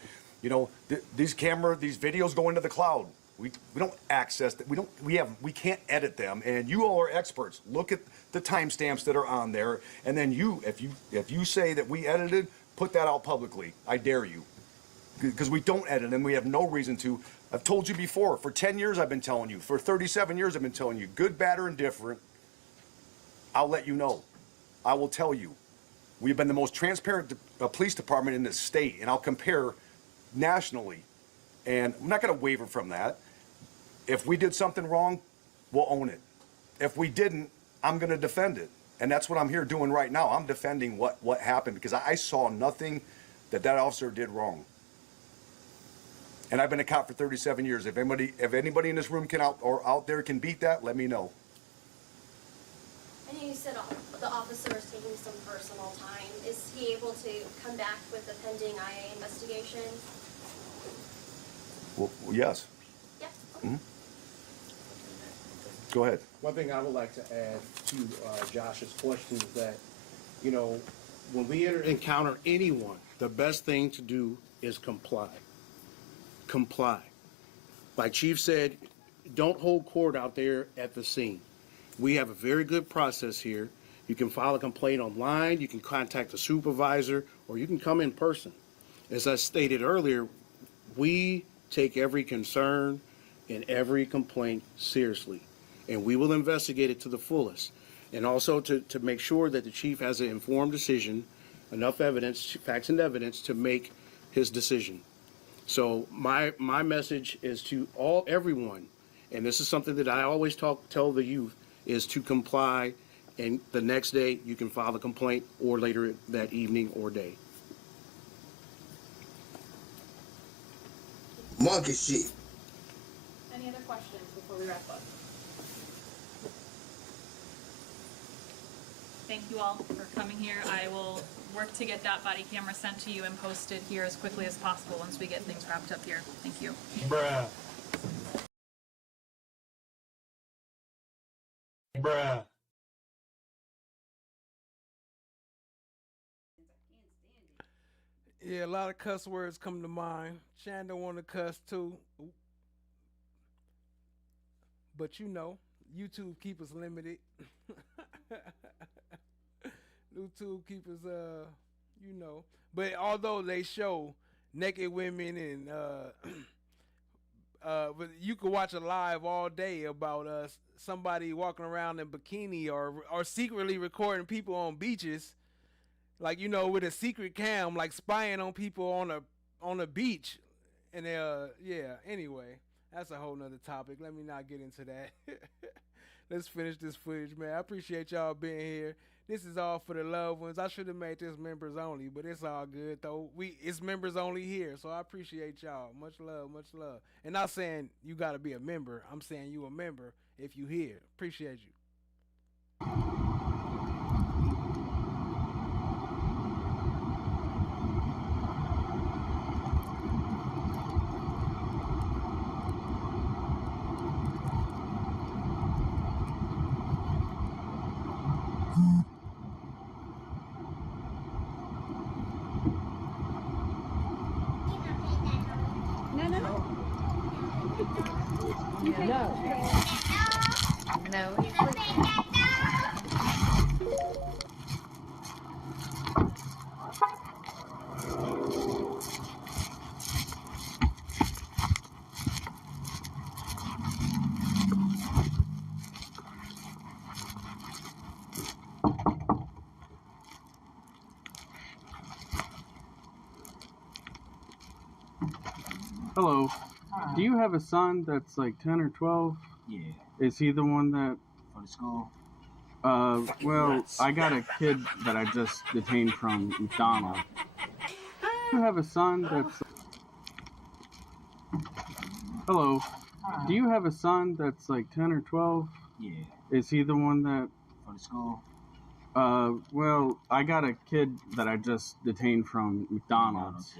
you know, these videos go into the cloud. We don't access that. We can't edit them, and you all are experts. Look at the timestamps that are on there, and then if you say that we edited, put that out publicly. I dare you, because we don't edit them. We have no reason to. I've told you before. For 10 years, I've been telling you. For 37 years, I've been telling you. Good, bad, or indifferent. I'll let you know. I will tell you. We've been the most transparent police department in this state, and I'll compare nationally. And I'm not going to waver from that. If we did something wrong, we'll own it. If we didn't, I'm going to defend it. And that's what I'm here doing right now. I'm defending what happened, because I saw nothing that officer did wrong. And I've been a cop for 37 years. If anybody in this room out there can beat that, let me know. I know you said the officer is taking some personal time. Is he able to come back with the pending IA investigation? Well, yes. Yeah. Mm-hmm. Go ahead. One thing I would like to add to Josh's question is that, you know, when we encounter anyone, the best thing to do is comply. Comply. Like Chief said, don't hold court out there at the scene. We have a very good process here. You can file a complaint online, you can contact the supervisor, or you can come in person. As I stated earlier, we take every concern and every complaint seriously, and we will investigate it to the fullest. And also to make sure that the chief has an informed decision, enough evidence, facts and evidence to make his decision. So my message is to everyone, and this is something that I always tell the youth, is to comply, and the next day you can file a complaint, or later that evening or day. Monkey shit. Any other questions before we wrap up? Thank you all for coming here. I will work to get that body camera sent to you and posted here as quickly as possible once we get things wrapped up here. Thank you. Bruh. Bruh. Yeah, a lot of cuss words come to mind. Shanda want to cuss too. Oop. But you know, YouTube keep us limited. YouTube keep us, you know. But although they show naked women and, but you could watch a live all day about somebody walking around in bikini or secretly recording people on beaches, like, you know, with a secret cam, like spying on people on a beach, and yeah. Anyway, That's a whole nother topic. Let me not get into that. Let's finish this footage, man. I appreciate y'all being here. This is all for the loved ones. I should have made this members only, but it's all good though. It's members only here, so I appreciate y'all. Much love, much love. And not saying you gotta be a member. I'm saying you a member if you here. Appreciate you. Hello. Do you have a son that's like 10 or 12? Yeah. Is he the one that... For the school? Well, I got a kid that I just detained from McDonald's. Do you have a son that's... Hello. Do you have a son that's like 10 or 12? Yeah. Is he the one that... For the school? Well, I got a kid that I just detained from McDonald's.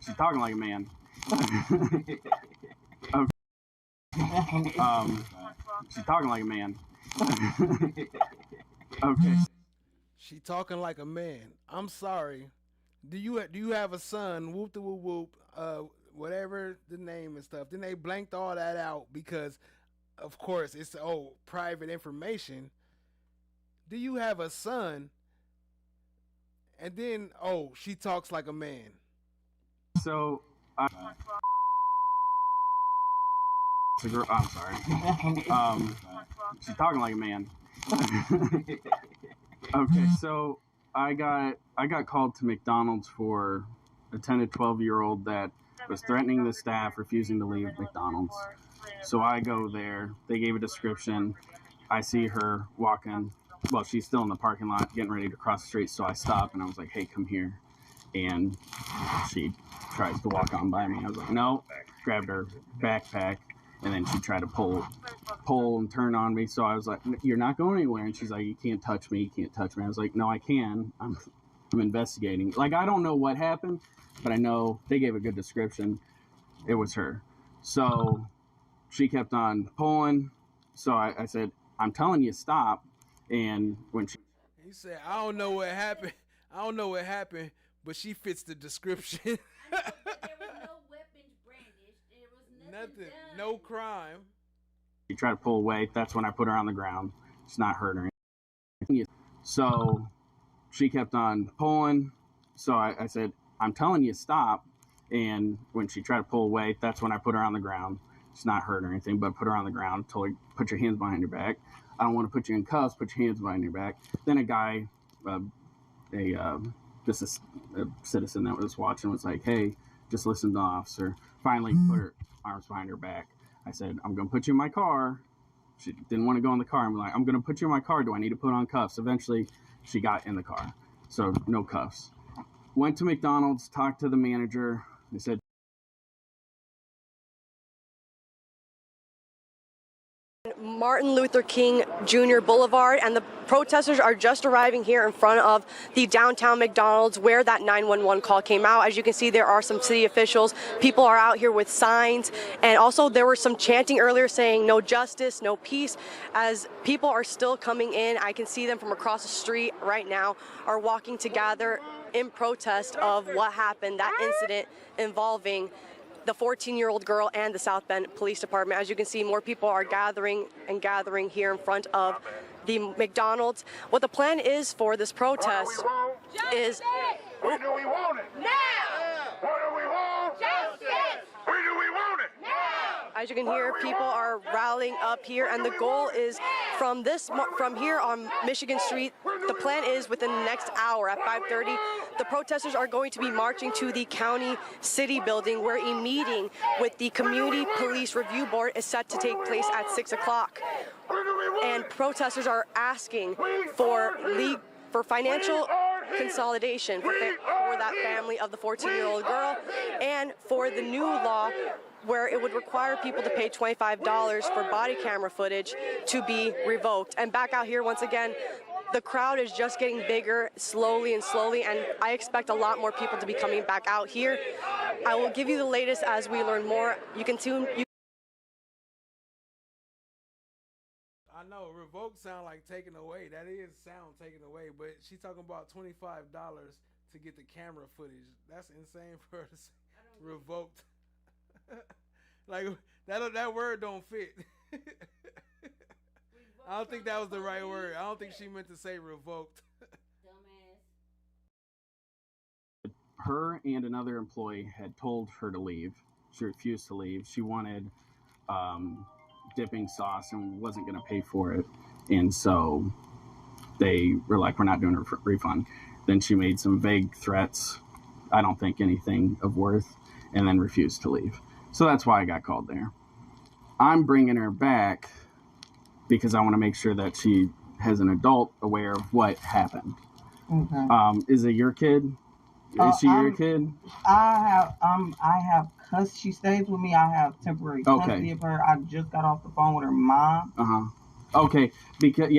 She's talking like a man. Okay. She's talking like a man. Okay. She talking like a man. I'm sorry. Do you have a son? Whoop the whoop whoop. Whatever the name and stuff. Then they blanked all that out because, of course, it's private information. Do you have a son? And then she talks like a man. So I'm sorry. She's talking like a man. Okay, so I got called to McDonald's for a 10 to 12-year-old that was threatening the staff, refusing to leave McDonald's. So I go there. They gave a description. I see her walking. Well, she's still in the parking lot getting ready to cross the street, so I stop and I was like, hey, come here. And she tries to walk on by me. I was like, no. Grabbed her backpack, and then she tried to pull and turn on me. So I was like, you're not going anywhere. And she's like, you can't touch me. You can't touch me. I was like, no, I can. I'm investigating. Like, I don't know what happened, but I know they gave a good description. It was her. So she kept on pulling. So I said, I'm telling you, stop. And when he said, I don't know what happened, but she fits the description. There was no weapons brandished. There was nothing done. No crime. She tried to pull away. That's when I put her on the ground. It's not hurt her. So she kept on pulling. So I said, I'm telling you, stop. And when she tried to pull away, that's when I put her on the ground. It's not hurt or anything, but put her on the ground. Told her, put your hands behind your back. I don't want to put you in cuffs. Put your hands behind your back. Then a guy, this is a citizen that was watching, was like, hey, just listen to the officer. Finally put her arms behind her back. I said, I'm going to put you in my car. She didn't want to go in the car. I'm like, I'm going to put you in my car. Do I need to put on cuffs? Eventually, she got in the car. So no cuffs. Went to McDonald's, talked to the manager. They said, Martin Luther King Jr. Boulevard, and the protesters are just arriving here in front of the downtown McDonald's where that 911 call came out. As you can see, there are some city officials. People are out here with signs, and also there was some chanting earlier saying no justice, no peace. As people are still coming in, I can see them from across the street right now, are walking together in protest of what happened, that incident involving the 14-year-old girl and the South Bend Police Department. As you can see, more people are gathering here in front of the McDonald's. What the plan is for this protest is... When do we want it? Now! What do we want? Justice! When do we want it? Now! As you can hear, people are rallying up here, and the goal is from here on Michigan Street. The plan is within the next hour at 5:30, the protesters are going to be marching to the county city building, where a meeting with the Community Police Review Board is set to take place at 6 o'clock. And protesters are asking for financial consolidation for that family of the 14-year-old girl, and for the new law where it would require people to pay $25 for body camera footage to be revoked. And back out here once again, the crowd is just getting bigger slowly and slowly, and I expect a lot more people to be coming back out here. I will give you the latest as we learn more. You can tune. I know, revoked sound like taken away. That is sound taken away, but she's talking about $25 to get the camera footage. That's insane for her to say revoked. Like, that word don't fit. I don't think that was the right word. I don't think she meant to say revoked. Her and another employee had told her to leave. She refused to leave. She wanted dipping sauce and wasn't going to pay for it. And so they were like, we're not doing a refund. Then she made some vague threats, I don't think anything of worth, and then refused to leave. So that's why I got called there. I'm bringing her back because I want to make sure that she has an adult aware of what happened. Okay. Is it your kid? Is she your kid? I have she stays with me. I have temporary custody of her. I just got off the phone with her mom. Okay, because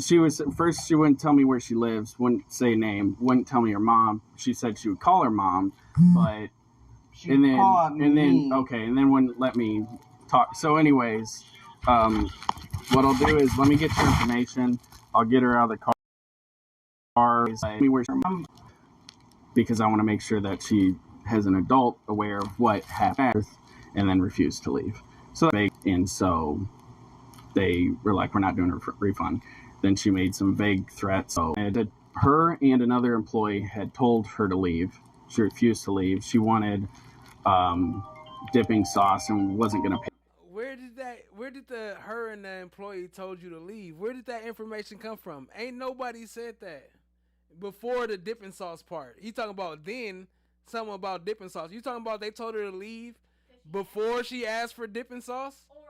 she was first. She wouldn't tell me where she lives. Wouldn't say a name. Wouldn't tell me her mom. She said she would call her mom, but and then wouldn't let me talk. So, anyways, what I'll do is let me get your information. I'll get her out of the car. Tell me where her mom, because I want to make sure that she has an adult aware of what happened, and then refused to leave. So they were like, we're not doing a refund. Then she made some vague threats. So her and another employee had told her to leave. She refused to leave. She wanted dipping sauce and wasn't going to pay. Where did her and the employee told you to leave? Where did that information come from? Ain't nobody said that before the dipping sauce part. He talking about then something about dipping sauce. You talking about they told her to leave before she asked for dipping sauce? Or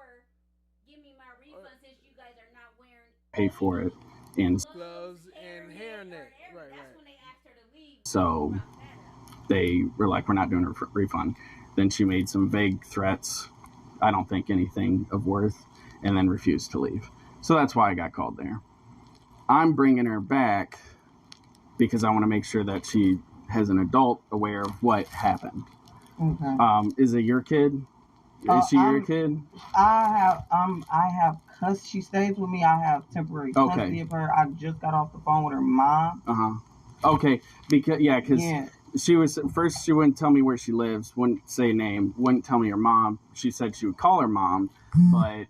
give me my refund since you guys are not wearing Pay for it and gloves and hairnet. Right. That's when they asked her to leave. So they were like, we're not doing a refund. Then she made some vague threats, I don't think anything of worth, and then refused to leave. So that's why I got called there. I'm bringing her back because I want to make sure that she has an adult aware of what happened. Okay. Is it your kid? Is she your kid? I have she stays with me. I have temporary custody of her. I just got off the phone with her mom. Okay, because she was first. She wouldn't tell me where she lives. Wouldn't say a name. Wouldn't tell me her mom. She said she would call her mom, but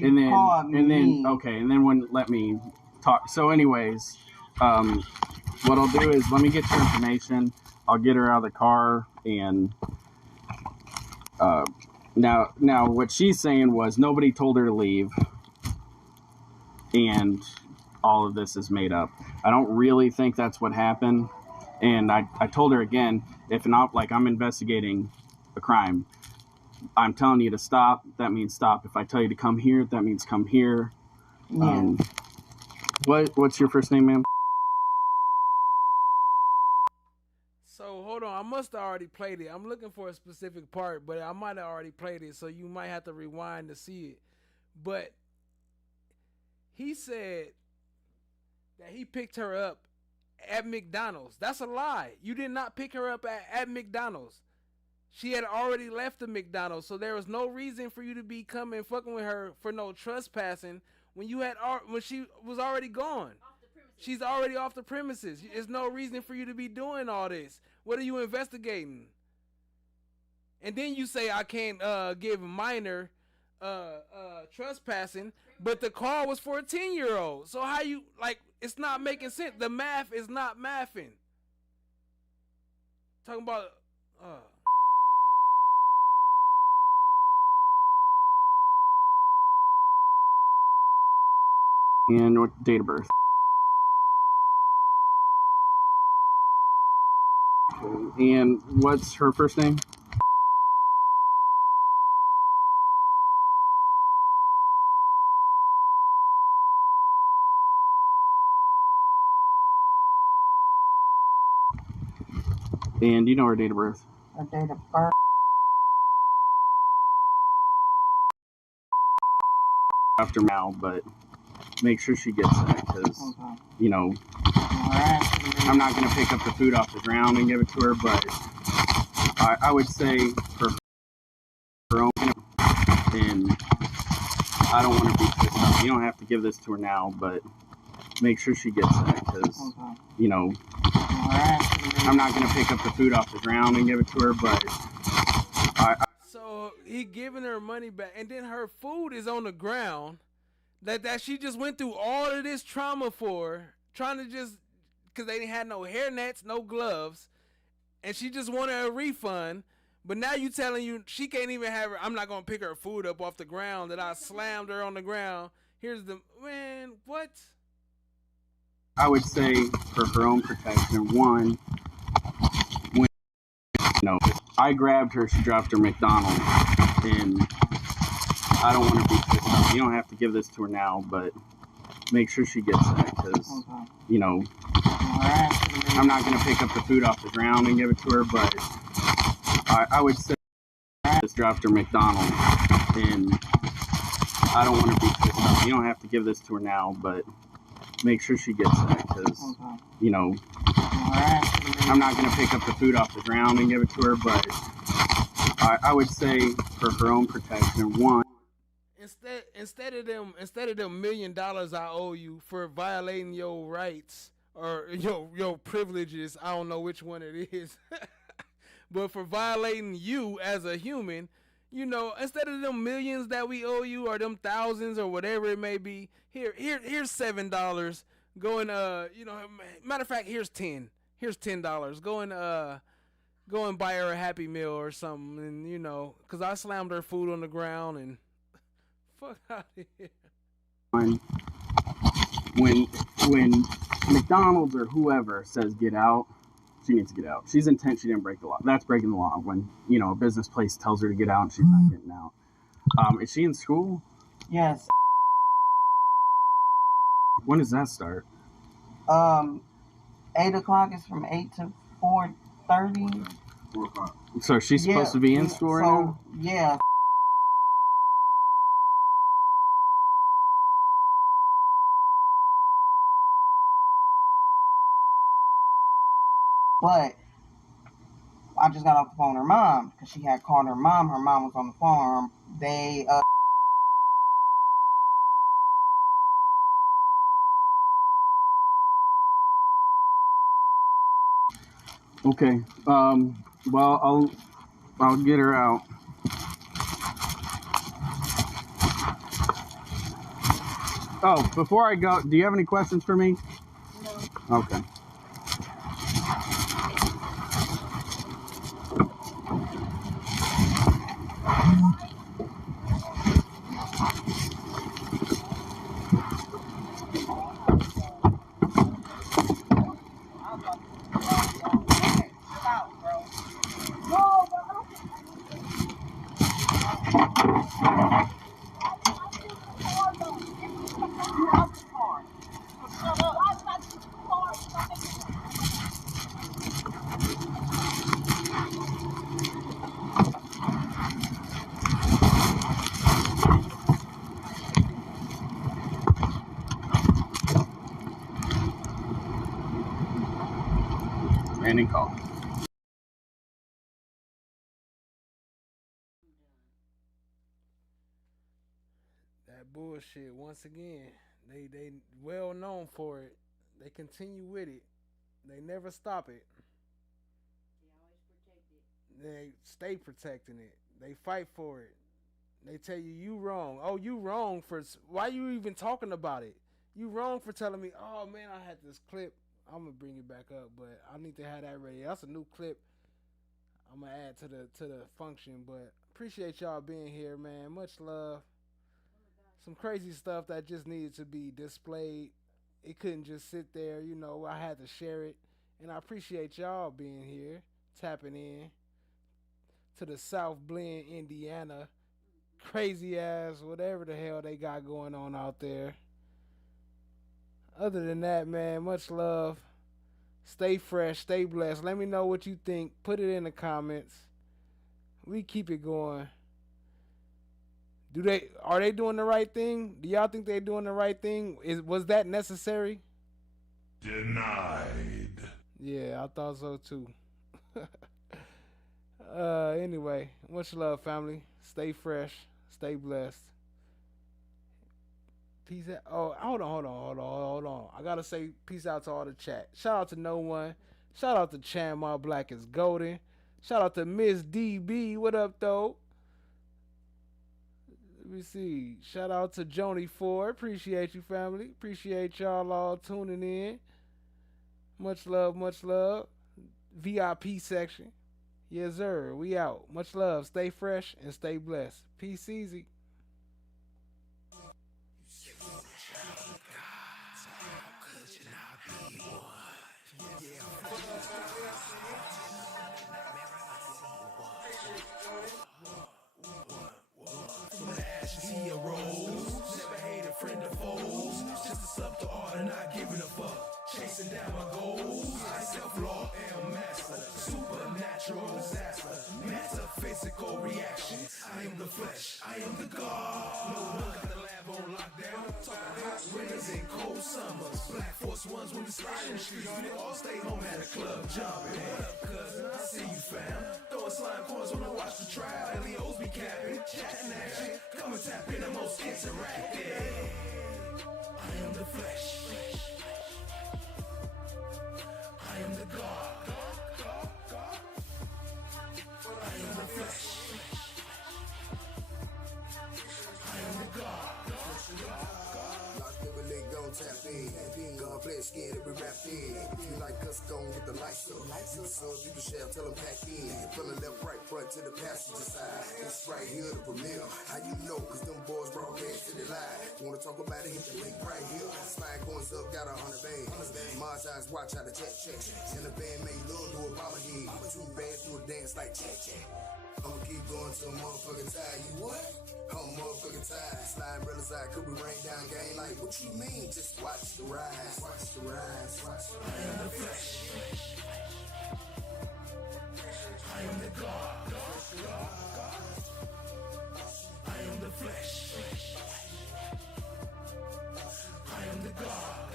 and then wouldn't let me talk. So, anyways, what I'll do is let me get your information. I'll get her out of the car and. Now, what she's saying was nobody told her to leave, and all of this is made up. I don't really think that's what happened, and I told her again, if not, like, I'm investigating a crime. I'm telling you to stop, that means stop. If I tell you to come here, that means come here. Yeah. What's your first name, ma'am? So hold on, I must have already played it. I'm looking for a specific part, but I might have already played it, so you might have to rewind to see it. But he said that he picked her up at McDonald's. That's a lie. You did not pick her up at McDonald's. She had already left the McDonald's, so there was no reason for you to be coming fucking with her for no trespassing when she was already gone. She's already off the premises. There's no reason for you to be doing all this. What are you investigating? And then you say I can't give minor trespassing, but the call was for a 10-year-old. So how you, like, it's not making sense. The math is not mathing. Talking about And what date of birth? And what's her first name? And do you know her date of birth? Her date of birth. After Mal, but make sure she gets that because, you know, I'm not going to pick up the food off the ground and give it to her, but I would say for her own, and I don't want to be pissed off. You don't have to give this to her now, but make sure she gets that because, you know, I'm not going to pick up the food off the ground and give it to her, but So he giving her money back, and then her food is on the ground. That she just went through all of this trauma for, trying to just, because they didn't have no hair nets, no gloves, and she just wanted a refund. But now you telling you she can't even have her. I'm not gonna pick her food up off the ground. That I slammed her on the ground. Here's the man. What? I would say for her own protection, one, when, you know, I grabbed her, she dropped her McDonald's, and I don't want to be pissed off. You don't have to give this to her now, but make sure she gets that because, you know, I'm not going to pick up the food off the ground and give it to her, but I would say just dropped her McDonald's, and I don't want to be pissed off. You don't have to give this to her now, but make sure she gets that because, you know, I'm not going to pick up the food off the ground and give it to her, but I would say for her own protection, one. Instead of them $1 million I owe you for violating your rights or your privileges, I don't know which one it is, but for violating you as a human, you know, instead of them millions that we owe you or them thousands or whatever it may be, here's $7. Go and you know, matter of fact, here's 10. Here's $10. Go and buy her a Happy Meal or something, and you know, cause I slammed her food on the ground and fuck out of here. When McDonald's or whoever says get out, she needs to get out. She's intent. She didn't break the law. That's breaking the law. When, you know, a business place tells her to get out and she's not getting out. Is she in school? Yes. When does that start? 8 o'clock is from 8 to 4:30. So she's supposed to be in school right now? Yeah. But I just got off the phone with her mom because she had called her mom. Her mom was on the phone. They Okay. Well, I'll get her out. Oh, before I go, do you have any questions for me? No. Okay. Ending call. That bullshit once again. They well known for it. They continue with it. They never stop it. They stay protecting it. They fight for it. They tell you wrong. Oh, you wrong for why you even talking about it? You wrong for telling me. Oh man, I had this clip. I'm gonna bring it back up, but I need to have that ready. That's a new clip. I'm gonna add to the function. But appreciate y'all being here, man. Much love. some crazy stuff that just needed to be displayed. It couldn't just sit there, you know. I had to share it, and I appreciate y'all being here, tapping in to the South Blend, Indiana, crazy ass whatever the hell they got going on out there. Other than that, man, much love. Stay fresh, stay blessed. Let me know what you think. Put it in the comments. We keep it going. Are they doing the right thing? Do y'all think they're doing the right thing? Was that necessary? Denied. Yeah, I thought so too. Anyway, much love, family. Stay fresh, stay blessed. Peace out. Oh, hold on. I gotta say peace out to all the chat. Shout out to No One. Shout out to Chan My Black is Golden. Shout out to Miss DB. What up, though? Let me see. Shout out to Joni Ford. Appreciate you, family. Appreciate y'all all tuning in. Much love, much love. VIP section. Yes, sir. We out. Much love. Stay fresh and stay blessed. Peace easy. Heroes, never hated friend or foes. Just a sub to art and not giving a fuck. Chasing down my goals. I self-law am master. Supernatural disaster. Metaphysical reaction. I am the flesh. I am the God. No one got the lab on lockdown. Talking hot winters and cold summers. Black Force ones when we slide in the streets. We all stay home at a club jumping. What up, cousin? I see you, fam. Throwing slime coins when I watch the trial. LEOs be capping. Chatting action. Come and tap in the most interactive. I am the flesh. I am the God. I am the flesh. I am the God. They gon' tap in. Gun flesh skin, every rap in. If you like us, gon' with the lights up. You can sub, you can share, tell them pack in. From the left, right, front to the passenger side. It's right here, the premiere. How you know? Cause them boys broadcast to the live. Wanna talk about it, hit the link right here. Slide coins up, got 100 bands. Martins, watch how the check. And the band made love to a bobblehead. 2 bands do a dance like check. I'ma keep going till I'm motherfucking tired. You what? I'm motherfucking tired. Slide brothers out, could we rain down game? Like, what you mean? Just watch the rise. Watch the rise. Watch the rise. I am the flesh. I am the God. I am the flesh. I am the God.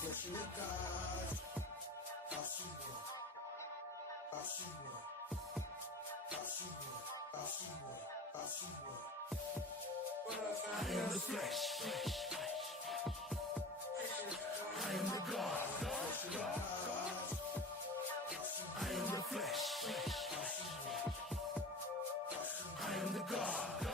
Flesh of the God. I see one. I see one. I see one. I see one. I see one. I am the flesh. I am the God. I am the flesh. I am the God.